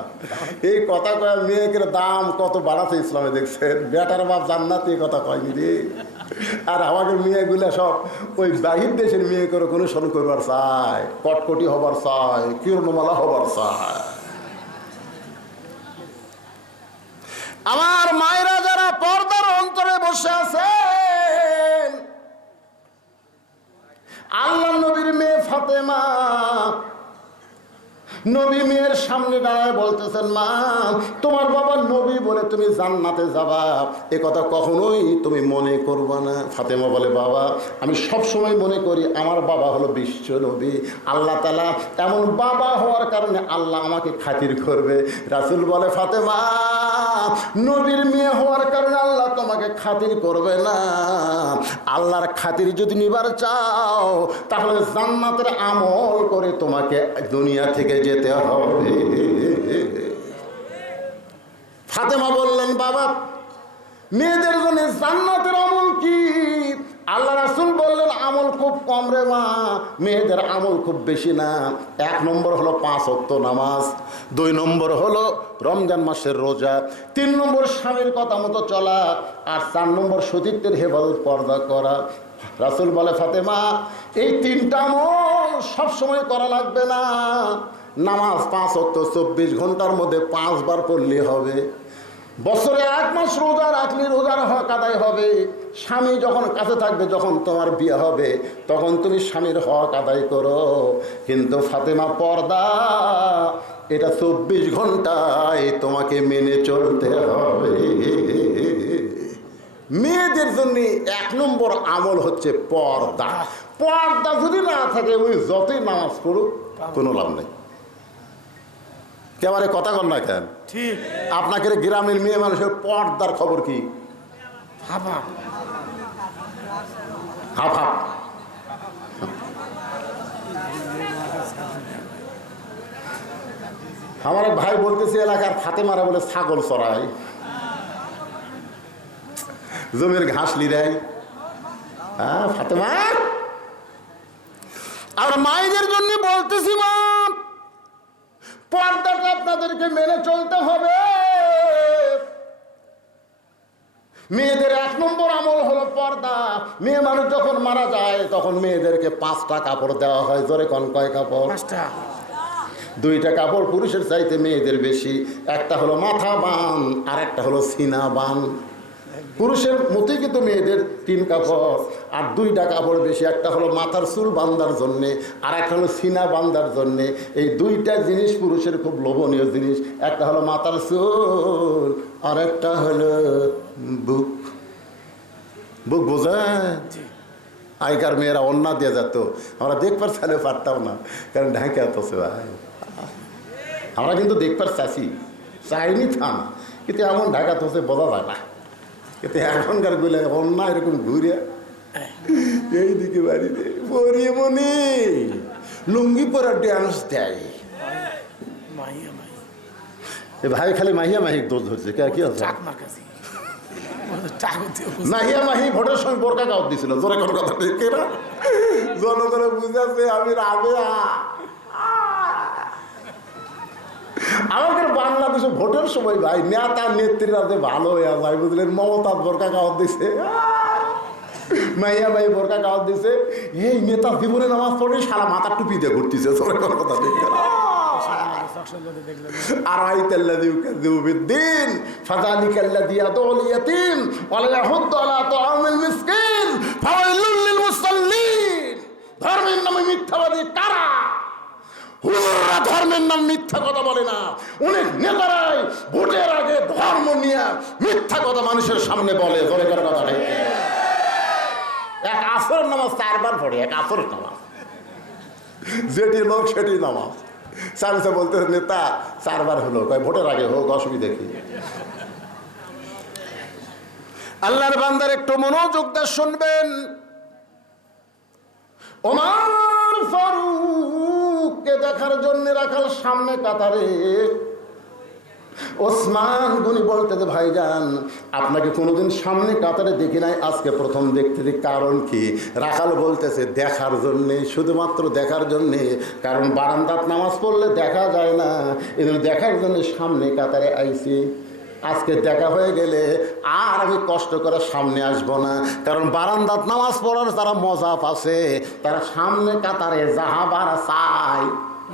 এই কথা কয় মেয়েকে দাম কত বাড়াচ্ছে ইসলামে দেখছেন। বেটার বাপ জান্নাতি কথা কয়নি রে। আর আমাদের মেয়েগুলা সব ওই বাহির দেশের মেয়ে করে কোনো শোন করবার চায়, কটকটি হবার চায়, কিরণমালা হবার চায়। আমার মায়েরা যারা পর্দার অন্তরে বসে আছেন, আল্লাহ নবীর মেয়ে ফাতেমা নবী মেয়ের সামনে দাঁড়ায় বলতেছেন, মা তোমার বাবা নবী বলে তুমি জান্নাতে যাবা, এ কথা কখনোই তুমি মনে করবা না। ফাতেমা বলে, বাবা আমি সব সময় মনে করি আমার বাবা হলো বিশ্ব নবী। আল্লাহ তাআলা এমন বাবা হওয়ার কারণে আল্লাহ আমাকে খাতির করবে। রাসূল বলে, ফাতেমা নবীর মেয়ে হওয়ার কারণে আল্লাহ তোমাকে খাতির করবে না। আল্লাহর খাতির যদি নিবার চাও তাহলে জান্নাতের আমল করে তোমাকে দুনিয়া থেকে যেতে হবে। ফাতেমা বললেন, বাবা মেয়েদের জন্য জান্নাতের আমল কি? আল্লাহ রাসূল বললেন, আমল খুব কম রে মা, মেয়েদের আমল খুব বেশি না। 1 নম্বর হলো 5 ওয়াক্ত নামাজ, 2 নম্বর হলো রমজান মাসের রোজা, 3 নম্বর স্বামীর কথা মতো চলা, আর 4 নম্বর সতীত্বের হেফাজত পর্দা করা। রাসূল বলে, ফাতেমা এই 3টা আমল সবসময় করা লাগবে না। নামাজ 5 ওয়াক্ত 24 ঘন্টার মধ্যে 5 বার পড়লে হবে। বছরে 1 মাস রোজা রাখলে রোজার হক আদায় হবে। স্বামী যখন কাছে থাকবে, যখন তোমার বিয়ে হবে তখন তুমি স্বামীর হক আদায় করো। কিন্তু ফাতেমা পর্দা এটা 24 ঘন্টায় তোমাকে মেনে চলতে হবে। মেয়েদের জন্য 1 নম্বর আমল হচ্ছে পর্দা। পর্দা যদি না থাকে ওই যতই নামাজ পড়ুক কোনো লাভ নেই। কেবারে কথা কন না কেন? ঠিক। আপনাকে গ্রামের মেয়ে মানুষের পর্দার খবর কি? Half half. আমার এক ভাই বলতেছে এলাকার ফাতেমারা বলে ছাগল চড়ায়, জমির ঘাস লিরাই। হ্যাঁ ফাতেমা, আর মায়েদের জন্য বলতেছি মা পর্দাটা আপনাদেরকে মেনে চলতে হবে। মেয়েদের 1 নম্বর আমল হলো পর্দা। মেয়ে মানুষ যখন মারা যায় তখন মেয়েদেরকে 5টা কাপড় দেওয়া হয়। জোরে কোন কয় কাপড়? 5টা। 2টা কাপড় পুরুষের চাইতে মেয়েদের বেশি। একটা হলো মাথা বান আর একটা হলো সিনা বান। পুরুষের মতোই কিন্তু মেয়েদের 3 কাপড় আর 2টা কাপড় বেশি। একটা হলো মাথার চুল বান্ধার জন্যে আর একটা হলো সিনা বান্ধার জন্যে। এই 2টা জিনিস পুরুষের খুব লোভনীয় জিনিস। একটা হলো মাথার চুল আর একটা হলো বুক। বুক বোঝেন? আগেকার মেয়েরা অন্না দিয়ে যেত, আমরা দেখবার চাইলে পারতাম না, কারণ ঢাকে এতছে ভাই। আমরা কিন্তু দেখবার চাইছি, চাইনি থাম, কিন্তু এমন ঢাকা তোছে বোঝা যায় না। কিন্তু এখনকার গুলো অন্য এরকম ঘুরে এইদিকে বাড়িতে পরিয়ে মনে লুঙ্গি পরা ড্যান্স দেয়। ভাই খালি মাহিয়া মাহি দোষ ধরছে। কি আছে? মাহিয়া মাহি ভোটের সময় বোরকা কাউট দিছিল। জোরে কোন কথা ঠিক না? জনগণে বুঝাচ্ছে আমি রাবেয়া। আমাদের বাংলাদেশে ভোটের সময় ভাই নেতা নেত্রীরা যে ভালো হয়ে যায় বুঝলেন। মমতা বোরকা কাওয়াত দিছে, মাইয়া মাই বোরকা কাওয়াত দিছে। এই নেতা জীবনে নামাজ পড়ে সারা মাথা টুপি দিয়ে ঘুরতেছে। কথা ঠিক না? আরাইতাল্লাযী ইউকাযযিবু বিদ্দীন ফাযালিকাল্লাযী ইয়াদউল ইয়াতীম ওয়া লা ইয়াহুদ্দু আলা তাআমিল মিসকিন ফাওয়াইলুল লিল মুসাল্লিন। ধর্মের নামে মিথ্যাবাদী কারা? হুজুররা ধর্মের নাম মিথ্যা কথা বলে না। অনেক নেতারাই ভোটের আগে ধর্ম নিয়ে মিথ্যা কথা মানুষের সামনে বলে। জোরেকার কথা নেই। 1 আসরের নামাজ 4 বার পড়ে, 1 আসরের নামাজ যেটি লোক সেটি নামাজ। সামসা বলতে নেতা 4 বার হলো, কয় ভোটের আগে হোক, অসুবিধা কি? আল্লাহর বান্দার একটু মনোযোগ দিয়ে শুনবেন। ওমর ফারুককে দেখার জন্য রাখাল সামনে কাতারে। ওসমান গনি বলতেছে ভাইজান আপনাকে কোনোদিন সামনে কাতারে দেখি নাই, আজকে প্রথম দেখতেছি, কারণ কি? রাখাল বলতেছে দেখার জন্যে, শুধুমাত্র দেখার জন্যে, কারণ বারান্দাত নামাজ পড়লে দেখা যায় না, এজন্য দেখার জন্য সামনে কাতারে আইছি। আজকে দেখা হয়ে গেলে আর আমি কষ্ট করে সামনে আসব না, কারণ বারান্দাত নামাজ পড়ার তারা মজা পাচ্ছে, তারা সামনে কাতারে যাহাবার চায়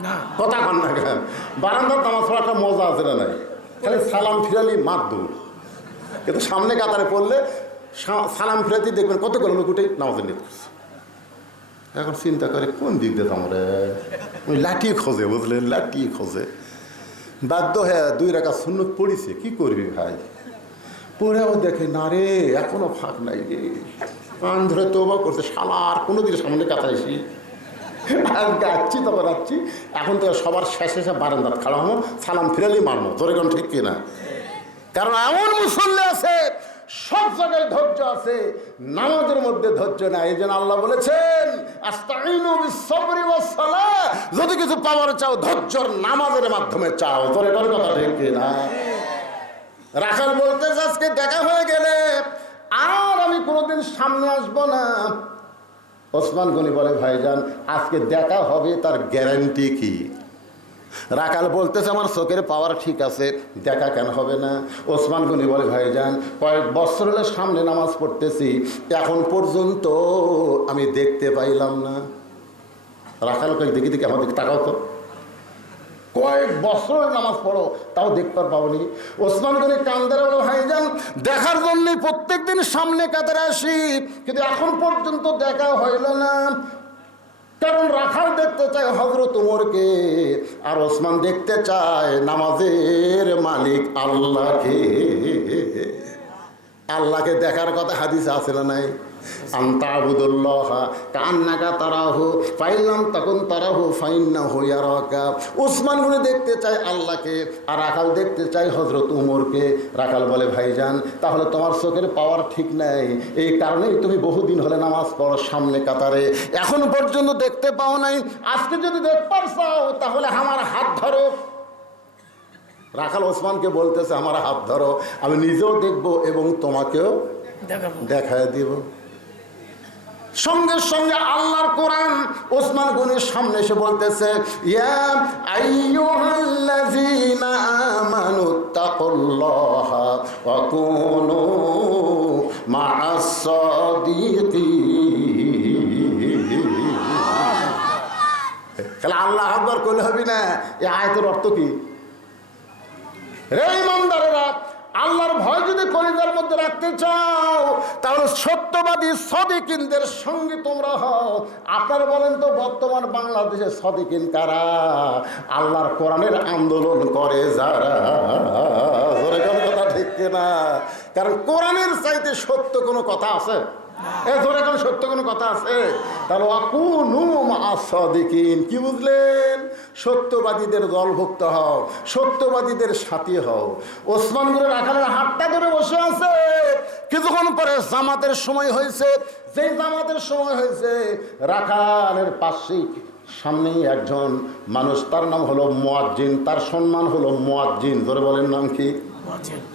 না। কথা কন না কেন? বারান্দাত নামাজ পড়ার একটা মজা আছে না নাই? খালি সালাম ফিরালি মার দূর, কিন্তু সামনে কাতারে পড়লে সালাম ফিরাতে দেখবেন কত করে লোক উঠে নামাজের নিয়ত করছে। এখন চিন্তা করে কোন দিক দিয়ে আমরা ওই লাঠি খোঁজে, বুঝলেন, লাঠি খোঁজে। বাধ্য হ্যাঁ 2 রাকাত সুন্নত পড়িছে, কি করবি ভাই? পড়েও দেখে না রে এখনো ফাঁক নাই রে, কান ধরে তওবা করছে, শালার কোনোদিন সামনে কাতারে এসি যাচ্ছি, তখন যাচ্ছি, এখন তো সবার শেষে বারান্দাত খাড়া হবো, সালাম ফিরালি মারবো, তোর এখন ঠিক কিনা? কারণ এমন মুসল্লি আছে সব জায়গায় ধৈর্য আছে, নামাজের মধ্যে ধৈর্য নাই। এই জন্য আল্লাহ বলেছেন আস্তাইনু বিস-সাবরি ওয়াস-সালাহ, যদি কিছু পাওয়ার চাও ধৈর্যর নামাজের মাধ্যমে চাও, তোর এখন কথা ঠিক কিনা? রাখাল বলতে আজকে দেখা হয়ে গেলে আর আমি কোনোদিন সামনে আসবো না। ওসমান গনি বলে ভাইজান আজকে দেখা হবে, তার গ্যারান্টি কি? রাখাল বলতেছে আমার চোখের পাওয়ার ঠিক আছে, দেখা কেন হবে না? ওসমান গনি বলে ভাইজান কয়েক বছর হলে সামনে নামাজ পড়তেছি, এখন পর্যন্ত আমি দেখতে পাইলাম না। রাখাল কয়েক দেখি দেখি আমাদের তাকাও তো, কয়েক বছর নামাজ পড়ো তাও দেখতে পাবনি। ওসমান গনি কান্দারে বলে ভাইজান দেখার জন্য প্রত্যেক দিন সামনে কাতারে আসি, কিন্তু এখন পর্যন্ত দেখা হইল না। কারণ রাখাল দেখতে চায় হযরত ওমরকে, আর ওসমান দেখতে চায় নামাজের মালিক আল্লাহকে। আল্লাহকে দেখার কথা হাদিসে আছে না নাই? আনতা আবুদুল্লাহ কান্নাকা তারাহু ফাইলাম তখন তারাহু ফাইন্নাহু ইয়ারাকা। ওসমান গনি দেখতে চায় আল্লাহকে, আর রাখাল দেখতে চায় হযরত ওমরকে। রাখাল বলে ভাইজান তাহলে তোমার চোখের পাওয়ার ঠিক নাই, এই কারণেই তুমি বহুদিন হলে নামাজ পড়ো সামনে কাতারে, এখন পর্যন্ত দেখতে পাও নাই। আজকে যদি দেখতে চাও তাহলে আমার হাত ধরো। রাখাল ওসমানকে বলতেছে আমার হাত ধরো, আমি নিজেও দেখব এবং তোমাকেও দেখায় দিব। সঙ্গে সঙ্গে আল্লাহর কোরআন ওসমান গনির সামনে এসে বলতেছে ইয়া আইয়ুহাল্লাযীনা আমানুত্তাকুল্লাহা ওয়া কুনু মা'আস সাদিকিন। তাহলে আল্লাহ আকবার কইলে হবে না? এই আয়াতের অর্থ কি? রে ইমানদারেরা, আল্লাহর ভয় যদি কলিজার মধ্যে রাখতে চাও তাহলে সত্যবাদী সাদিকিনদের সঙ্গে তোমরা হও। আপনারা বলেন তো বর্তমান বাংলাদেশে সাদিকিন কারা? আল্লাহর কোরআনের আন্দোলন করে যারা। কথা ঠিক না? কারণ কোরআনের চাইতে সত্য কোনো কথা আছে? এখন সত্য কোনো কথা আছে? তাহলে আকুনু মা'আস সাদিকিন, কি বুঝলেন? সত্যবাদীদের দলভুক্ত হও, সত্যবাদীদের সাথী হও। ওসমান গনি রাখালের হাতটা ধরে বসে আছে। কিছুক্ষণ পরে জামাতের সময় হয়েছে। যেই জামাতের সময় হয়েছে রাখালের পাশেই সামনেই একজন মানুষ, তার নাম হলো মুয়াজ্জিন, তার সম্মান হলো মুয়াজ্জিন। ধরে বলেন নাম কি?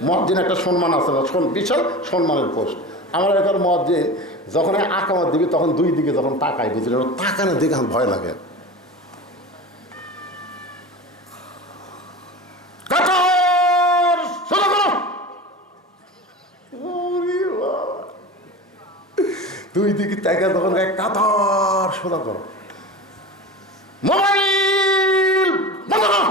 মুয়াজ্জিন একটা সম্মান আছে, বিশাল সম্মানের পোস্ট। আমার এলাকার মুয়াজ্জিন যখন আকামত দিবি তখন 2 দিকে যখন তাকায়, বুঝলেন, তাকানোর দিকে আমার ভয় লাগে। দুই দিকে তাকা তখন কাতার সোজা করো, মোবাইল বন্ধ করো।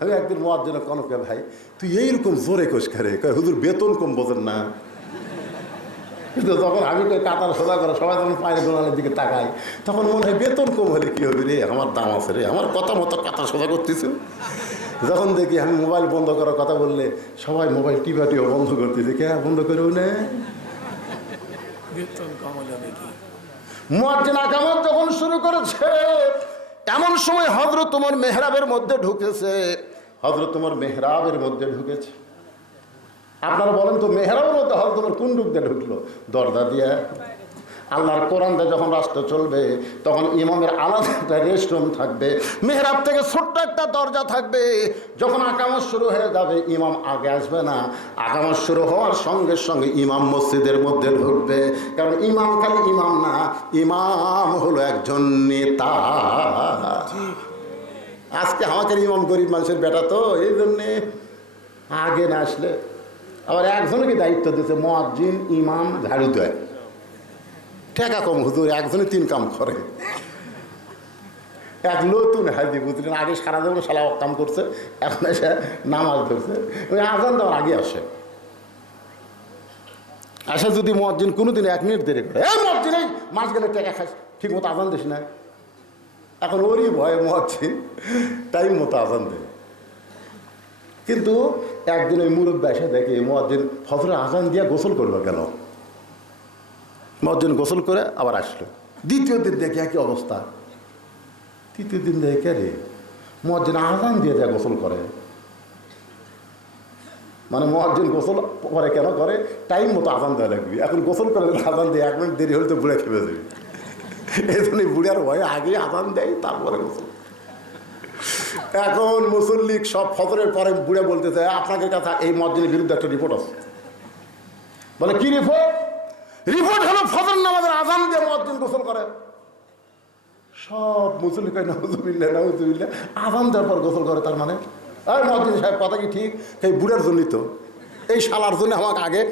আমি একদিন মুয়াজ্জিন কনকে ভাই তুই এইরকম জোরে কোষ করে, হুজুর বেতন কম বোঝেন না। কিন্তু যখন আমি কাতার সোজা করে সবাই যখন পায়ের গোড়ালের দিকে তাকাই তখন মনে হয় বেতন কম হলে কি হবে রে, আমার দাম আছে রে, আমার কথা মতো কাতার সোজা করতেছে। যখন দেখি আমি মোবাইল বন্ধ করার কথা বললে সবাই মোবাইল টিপাটিও বন্ধ করতেছে, কে বন্ধ করেও না। মুয়াজ্জিন আকামত যখন শুরু করেছে এমন সময় হযরত ওমর মেহরাবের মধ্যে ঢুকেছে। হযরত ওমর মেহরাবের মধ্যে ঢুকেছে। আপনারা বলেন তো মেহরাবের মধ্যে হযরত ওমর কোন ঢুকতে ঢুকলো? দরজা দিয়ে। আল্লাহর কোরআনটা যখন রাষ্ট্র চলবে তখন ইমামের আলাদা একটা রেস্টরুম থাকবে, মেহরাব থেকে ছোট্ট একটা দরজা থাকবে। যখন আকামত শুরু হয়ে যাবে ইমাম আগে আসবে না, আকামত শুরু হওয়ার সঙ্গে সঙ্গে ইমাম মসজিদের মধ্যে ঢুকবে। কারণ ইমাম খালি ইমাম না, ইমাম হলো একজন নেতা। আজকে আমাকে ইমাম গরিব মানুষের বেটা, তো এই জন্যে আগে না আসলে। আবার একজনকে দায়িত্ব দিয়েছে, মুয়াজ্জিন, ইমাম, ঝাড়ু দেয়। ঠেকা কম হুজুর, একজনে 3 কাম করে। এক নতুন হাজি বুঝলেন, আগে সারা জীবন শালা কাম করছে, এখন এসে নামাজ ধরছে, ওই আজান দেওয়ার আগে আসে যদি মুয়াজ্জিন কোনোদিন 1 মিনিট দেরি করে, এই মুয়াজ্জিন এই মাস গেলে টেকা খাস, ঠিক মতো আজান দিস না। এখন ওরই ভয়ে মুয়াজ্জিন টাইম মতো আজান দেয়। কিন্তু একদিন ওই মুরব্বী এসে দেখে মুয়াজ্জিন ফজরের আজান দিয়ে গোসল করবে গেল। মুয়াজ্জিন গোসল করে আবার আসলো। দ্বিতীয় দিন দেখে একই অবস্থা। তৃতীয় দিন দেখে কে রে, মুয়াজ্জিন আজান দিয়ে দেয় গোসল করে। মানে মুয়াজ্জিন গোসল করে কেন করে? টাইম মতো আজান দেওয়া লাগবে। এখন গোসল করে আজান দিয়ে 1 মিনিট দেরি হলে তো বুড়ে খেপে যাবে। এই জন্য বুড়ার ভয়ে আগে আজান দেয়, তারপরে গোসল। এখন মুসল্লি সব ফজরের পরে বুড়ে বলতেছে, আপনাকে কথা এই মুয়াজ্জিনের বিরুদ্ধে একটা রিপোর্ট আছে। বলে কি রিপোর্ট? রিপোর্ট হলো ফজর নামাজের আজান দিয়ে মুয়াজ্জিন গোসল করে। সব মুসল্লি কয় নাউজুবিল্লাহ নাউজুবিল্লাহ, আজান দেওয়ার পর গোসল করে। তার মানে আর মুয়াজ্জিন সাহেব কথা কি ঠিক? এই বুড়ার জন্যই তো, এই শালার জন্য আমাকে আগে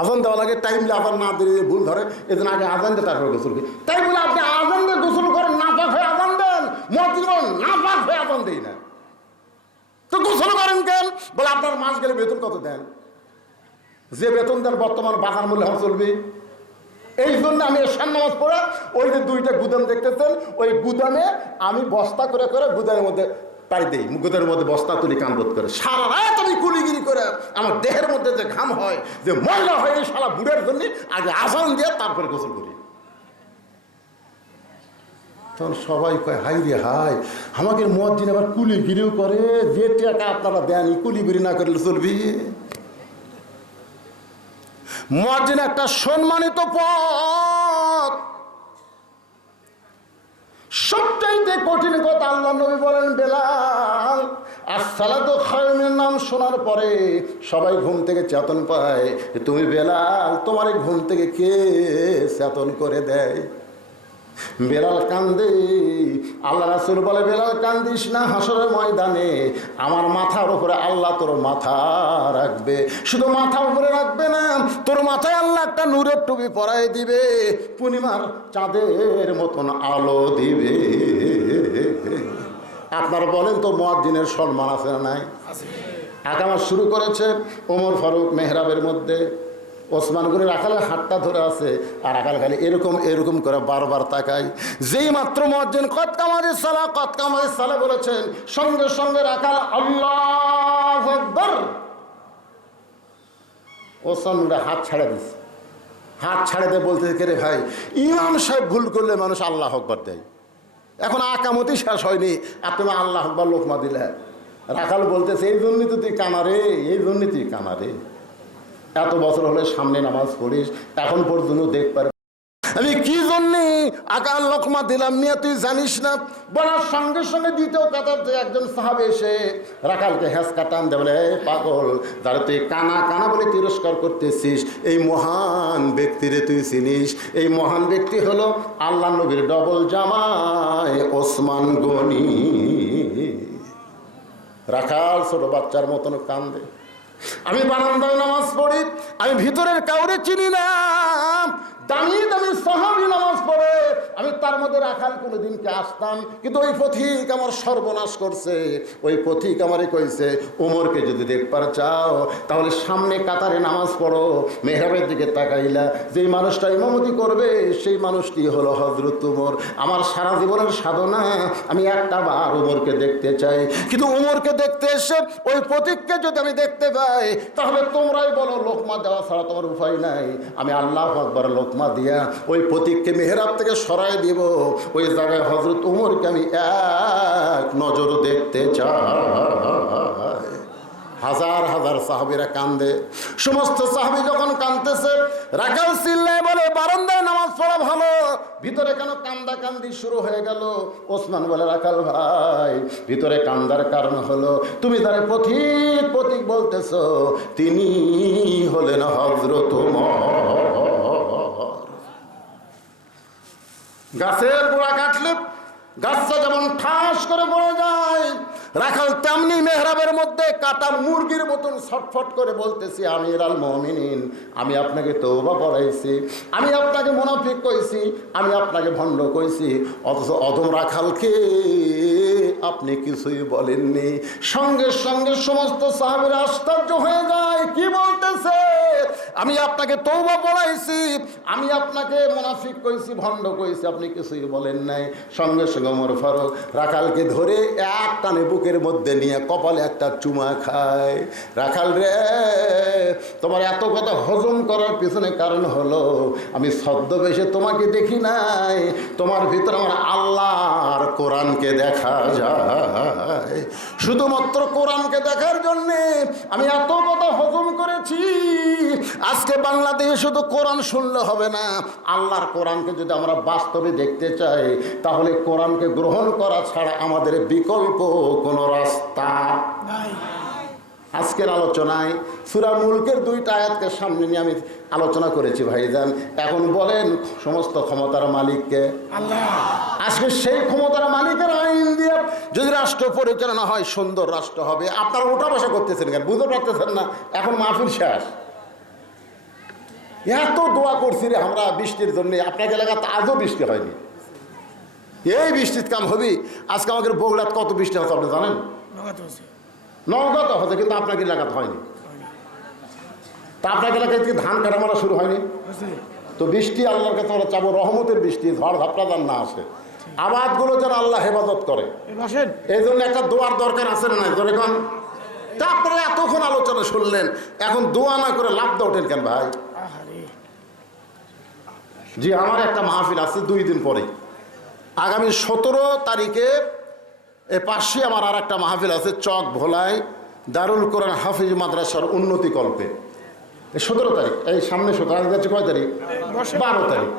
আজান দেওয়া লাগে, টাইমলে আজান না দিয়ে ভুল ধরে, এই জন্য আগে আজান দিয়ে তারপরে গোসল করি। তাই বলে আপনি আজান দিয়ে গোসল করেন, নাপাক হয়ে আজান দেন? মুয়াজ্জিন বলেন নাপাক হয়ে আজান দেই না, তো গোসল করেন কেন? বলে আপনার মাস গেলে বেতন কত দেন? যে বেতন দেন বর্তমান বাজার মূল্য আমার চলবে। এই জন্য আমি এশার নামাজ পড়ে ওই যে 2টা গুদাম দেখতেছেন, ওই গুদামে আমি বস্তা করে করে গুদামের মধ্যে পাই দিই, গুদামের মধ্যে বস্তা তুলি কামরোধ করে। সারা রাত আমি কুলিগিরি করে আমার দেহের মধ্যে যে ঘাম হয়, যে ময়লা হয়, এই সারা বুড়ের জন্য আগে আজান দিয়ে তারপরে গোসল করি। তখন সবাই কয় হাই রে হাই, আমাকে মুয়াজ্জিন আবার কুলিগিরিও করে। যে টাকা আপনারা দেন কুলিগিরি না করলে চলবি? মুয়াজ্জিন একটা সম্মানিত পদ, সবচাইতে কঠিন কথা। আল্লাহ নবী বলেন বেলাল আসসালাতু খায়রুন নাম শোনার পরে সবাই ঘুম থেকে চেতন পায়, তুমি বেলাল, তোমার এই ঘুম থেকে কে চেতন করে দেয়? বেলাল কান্দে। আল্লাহ রাসূল বলে বেলাল কান্দিস না, হাসরের ময়দানে আমার মাথার উপরে আল্লাহ তোর মাথা রাখবে। শুধু মাথার উপরে রাখবে না, তোর মাথায় আল্লাহ একটা নূরের টুপি পরাই দিবে, পূর্ণিমার চাঁদের মতন আলো দিবে। আপনারা বলেন তো মুয়াজ্জিনের সম্মান আছে না নাই? আকামত শুরু করেছে ওমর ফারুক মেহরাবের মধ্যে, ওসমান গনি রাখালের হাতটা ধরে আছে, আর রাখাল খালি এরকম এরকম করে বারবার তাকায়। যেই মাত্র মুয়াজ্জিন কদ কামাতিস সালাহ কদ কামাতিস সালাহ বলেছেন, সঙ্গে সঙ্গে রাখাল আল্লাহু আকবার, ওসমান গনি হাত ছাড়া দিচ্ছে। হাত ছাড়ে দিয়ে বলতে কে রে ভাই, ইমাম সাহেব ভুল করলে মানুষ আল্লাহু আকবার দেয়, এখন আকামতি শেষ হয়নি, আপনি আল্লাহু আকবার লোকমা দিলে। রাখাল বলতেছে এই জন্যই তো তুই কানা রে, এই জন্যই তুই কানা রে, এত বছর হলে সামনে নামাজ পড়িস, এখন পর্যন্ত দেখ পারে আমি কি জন্যে আকাল লোকমা দিলাম মিয়া, তুই জানিস না? বলার সঙ্গে সঙ্গে দ্বিতীয় কাতার একজন সাহাবে এসে রাখালকে হ্যাঁচকা টান দেয়, বলে পাগল, যারা তুই কানা কানা বলে তিরস্কার করতেছিস, এই মহান ব্যক্তিরে তুই চিনিস? এই মহান ব্যক্তি হলো আল্লাহ নবীর ডবল জামাই ওসমান গনি। রাখাল ছোট বাচ্চার মতন কান্দে। আমি বারান্দায় নামাজ পড়ি, আমি ভিতরের কাউরে চিনি না, দামি দামি সাহাবী নামাজ পড়ে, আমি তার মধ্যে রাখাল কোনোদিনকে আসতাম, কিন্তু ওই পথিক আমার সর্বনাশ করছে। ওই পথিক আমারে কইছে ওমরকে যদি দেখবার চাও তাহলে সামনে কাতারে নামাজ পড়ো, মেহরাবের দিকে তাকাইলা, যেই মানুষটা ইমামতি করবে সেই মানুষটি হলো হযরত ওমর। আমার সারা জীবনের সাধনা আমি একটা বার ওমরকে দেখতে চাই, কিন্তু ওমরকে দেখতে এসে ওই পথিককে যদি আমি দেখতে পাই তাহলে তোমরাই বলো লোকমা দেওয়া ছাড়া তোমার উপায় নাই। আমি আল্লাহু আকবার লোকমা দিয়া ওই পথিককে মেহরাব থেকে সরাই দিয়ে দিব, ওই জায়গায় হযরত ওমরকে আমি এক নজর দেখতে চাই। হাজার হাজার সাহাবীরা কান্দে। সমস্ত সাহাবী যখন কাঁদতেছে, রাখাল চিল্লায় বলে বারান্দায় নামাজ পড়া ভালো, ভিতরে কেন কান্দাকান্দি শুরু হয়ে গেল? ওসমান বলে রাখাল ভাই, ভিতরে কান্দার কারণ হলো তুমি তারে পথিক পথিক বলতেছো, তিনি হলেন হযরত ওমর। গাছের গোড়া কাটলে গাছটা যেমন ঠাস করে পড়ে যায়, রাখাল তেমনি মেহরাবের মধ্যে কাটা মুরগির মতন ছটফট করে বলতেছি, আমিরুল মুমিনিন, আমি আপনাকে তওবা পড়াইছি, আমি আপনাকে মুনাফিক কইছি, আমি আপনাকে ভণ্ড কইছি, অথচ অধম রাখালকে আপনি কিছুই বলেননি। সঙ্গে সঙ্গে সমস্ত সাহাবীরা আশ্চর্য হয়ে যায়, কি বলতেছে? আমি আপনাকে তওবা পড়াইছি, আমি আপনাকে মুনাফিক কইছি, ভণ্ড কইছি, আপনি কিছুই বলেন নাই। সঙ্গে সঙ্গে ওমর ফারুক রাখালকে ধরে এক টানে বুকের মধ্যে নিয়ে কপালে একটা চুমা খায়। রাখাল রে, তোমার এত কথা হজম করার পিছনে কারণ হলো আমি ছদ্মবেশে তোমাকে দেখি নাই, তোমার ভিতরে আমার আল্লাহর কোরআনকে দেখা যায়। শুধুমাত্র কোরআনকে দেখার জন্যে আমি এত কথা হজম করেছি। আজকে বাংলাদেশে শুধু কোরআন শুনলে হবে না, আল্লাহর কোরআনকে যদি আমরা বাস্তবে দেখতে চাই, তাহলে কোরআনকে গ্রহণ করা ছাড়া আমাদের বিকল্প কোনো রাস্তা নাই। আজকের আলোচনায় সূরা মুলকের 2টা আয়াতকে সামনে নিয়ে আমি আলোচনা করেছি ভাইজান। এখন বলেন, সমস্ত ক্ষমতার মালিককে আল্লাহ। আজকে সেই ক্ষমতার মালিকের আইন দিয়ে যদি রাষ্ট্র পরিচালনা হয়, সুন্দর রাষ্ট্র হবে। আপনারা ওটা বসা করতেছেন কেন? বুঝতে পারতেছেন না? এখন মাহফিল শেষ, এত দোয়া করছি রে আমরা বৃষ্টির জন্য, আপনার এলাকাতে আজও বৃষ্টি হয়নি। এই বৃষ্টির কাম হবি। আজকে আমাদের বগুড়াত কত বৃষ্টি হচ্ছে আপনি জানেন? নওগাঁতে হচ্ছে, কিন্তু আপনাকে এলাকাতে হয়নি। তা আপনার এলাকায় থেকে ধান কাটা মারা শুরু হয়নি। তো বৃষ্টি আল্লাহর কাছে আমরা চাবো, রহমতের বৃষ্টি, ঝড় ঝাপটা যেন না আসে, আবাদগুলো যেন আল্লাহ হেফাজত করে। এই জন্য একটা দোয়ার দরকার আছে না? ধরে কন। তা আপনারা এতক্ষণ আলোচনা শুনলেন, এখন দোয়া না করে লাভ দা ওঠেন কেন ভাই? জি, আমার একটা মাহফিল আছে 2 দিন পরে, আগামী 17 তারিখে। এ পাশে আমার আর একটা মাহফিল আছে চক ভোলায়, দারুল কোরআন হাফিজ মাদ্রাসার উন্নতি কল্পে। 17 তারিখ, এই সামনে 17 যাচ্ছে, কয় তারিখ? 12 তারিখ।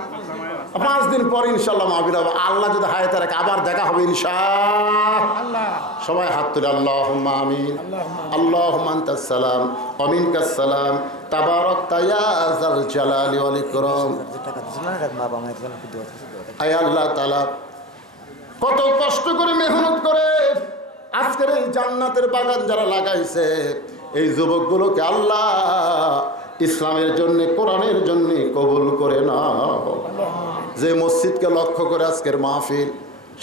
5 দিন পর ইনশাল্লাহ মাহফিল হবে। আল্লাহ যদি হায়াতে রাখে আবার দেখা হবে ইনশাআল্লাহ। সবাই হাত তুলে আল্লাহুম্মা আমিন। আল্লাহুম্মা আনতাস সালাম ওয়া মিনকাস সালাম, তাবারাকতা ইয়া যাল জালালি ওয়াল ইকরাম। আয় আল্লাহ তাআলা, কত কষ্ট করে মেহনত করে আজকের এই জান্নাতের বাগান যারা লাগাইছে, এই যুবকগুলোকে আল্লাহ ইসলামের জন্য, কোরআনের জন্য কবুল করে নাও। যে মসজিদকে লক্ষ্য করে আজকের মাহফিল,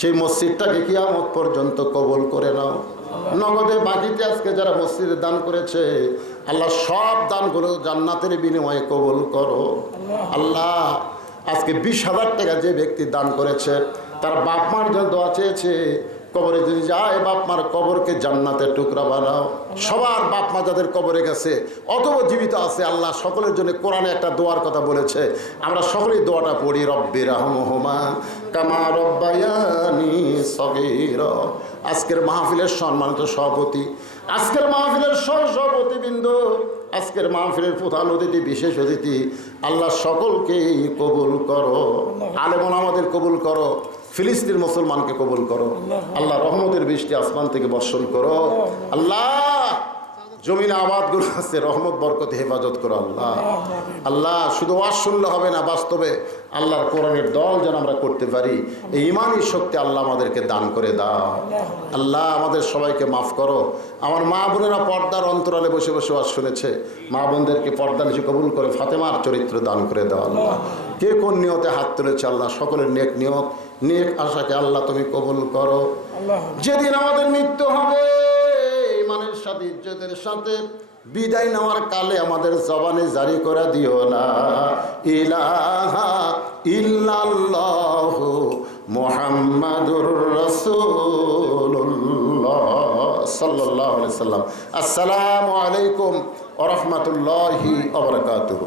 সেই মসজিদটাকে কিয়ামত পর্যন্ত কবুল করে নাও। নগদে বাকিতে আজকে যারা মসজিদে দান করেছে, আল্লাহ সব দানগুলো জান্নাতের বিনিময়ে কবুল করো। আল্লাহ, আজকে 20,000 টাকা যে ব্যক্তি দান করেছে, তার বাপ মার জন্য দোয়া চেয়েছে, কবরে যদি যায় বাপ মার কবরকে জান্নাতের টুকরা বানাও। সবার বাপ মা যাদের কবরে গেছে অথবা জীবিত আছে, আল্লাহ সকলের জন্য কোরআনে একটা দোয়ার কথা বলেছে, আমরা সকলেই দোয়াটা পড়ি, রব্বির রহমহুমা কামা রব্বায়ানি সগীরা। আজকের মাহফিলের সম্মানিত সভাপতি, আজকের মাহফিলের সহসভাপতিবৃন্দ, আজকের মাহফিলের প্রধান অতিথি, বিশেষ অতিথি, আল্লাহ সকলকেই কবুল করো। আলেমন আমাদের কবুল করো, ফিলিস্তিন মুসলমানকে কবুল করো। আল্লাহ রহমতের বৃষ্টি আসমান থেকে বর্ষণ করো। আল্লাহ জমিনে আবাদগুলো আছে, রহমত বরকতে হেফাজত করো। আল্লাহ আল্লাহ শুধু ওয়াজ শুনলে হবে না, বাস্তবে আল্লাহর কোরআনের দল যেন আমরা করতে পারি, এই ইমানি শক্তি আল্লাহ আমাদেরকে দান করে দাও। আল্লাহ আমাদের সবাইকে মাফ করো। আমার মা বোনেরা পর্দার অন্তরালে বসে বসে ওয়াজ শুনেছে, মা বোনদেরকে পর্দা নিচে কবুল করে ফাতেমার চরিত্র দান করে দাও। আল্লাহ কে কোন নিয়তে হাত তুলেছে, আল্লাহ সকলের নেক নিয়ত, নেক আশাকে আল্লাহ তুমি কবুল করো। যেদিন আমাদের মৃত্যু হবে, ইমানের সাথে, ইজ্জতের সাথে বিদায় নেওয়ার কালে আমাদের জবানে জারি করে দিও না ইলাহা ইল্লাল্লাহু মুহাম্মাদুর রাসূলুল্লাহ সাল্লাল্লাহু আলাইহি ওয়াসাল্লাম। আসসালামু আলাইকুম ওয়া রাহমাতুল্লাহি ওয়া বারাকাতুহু।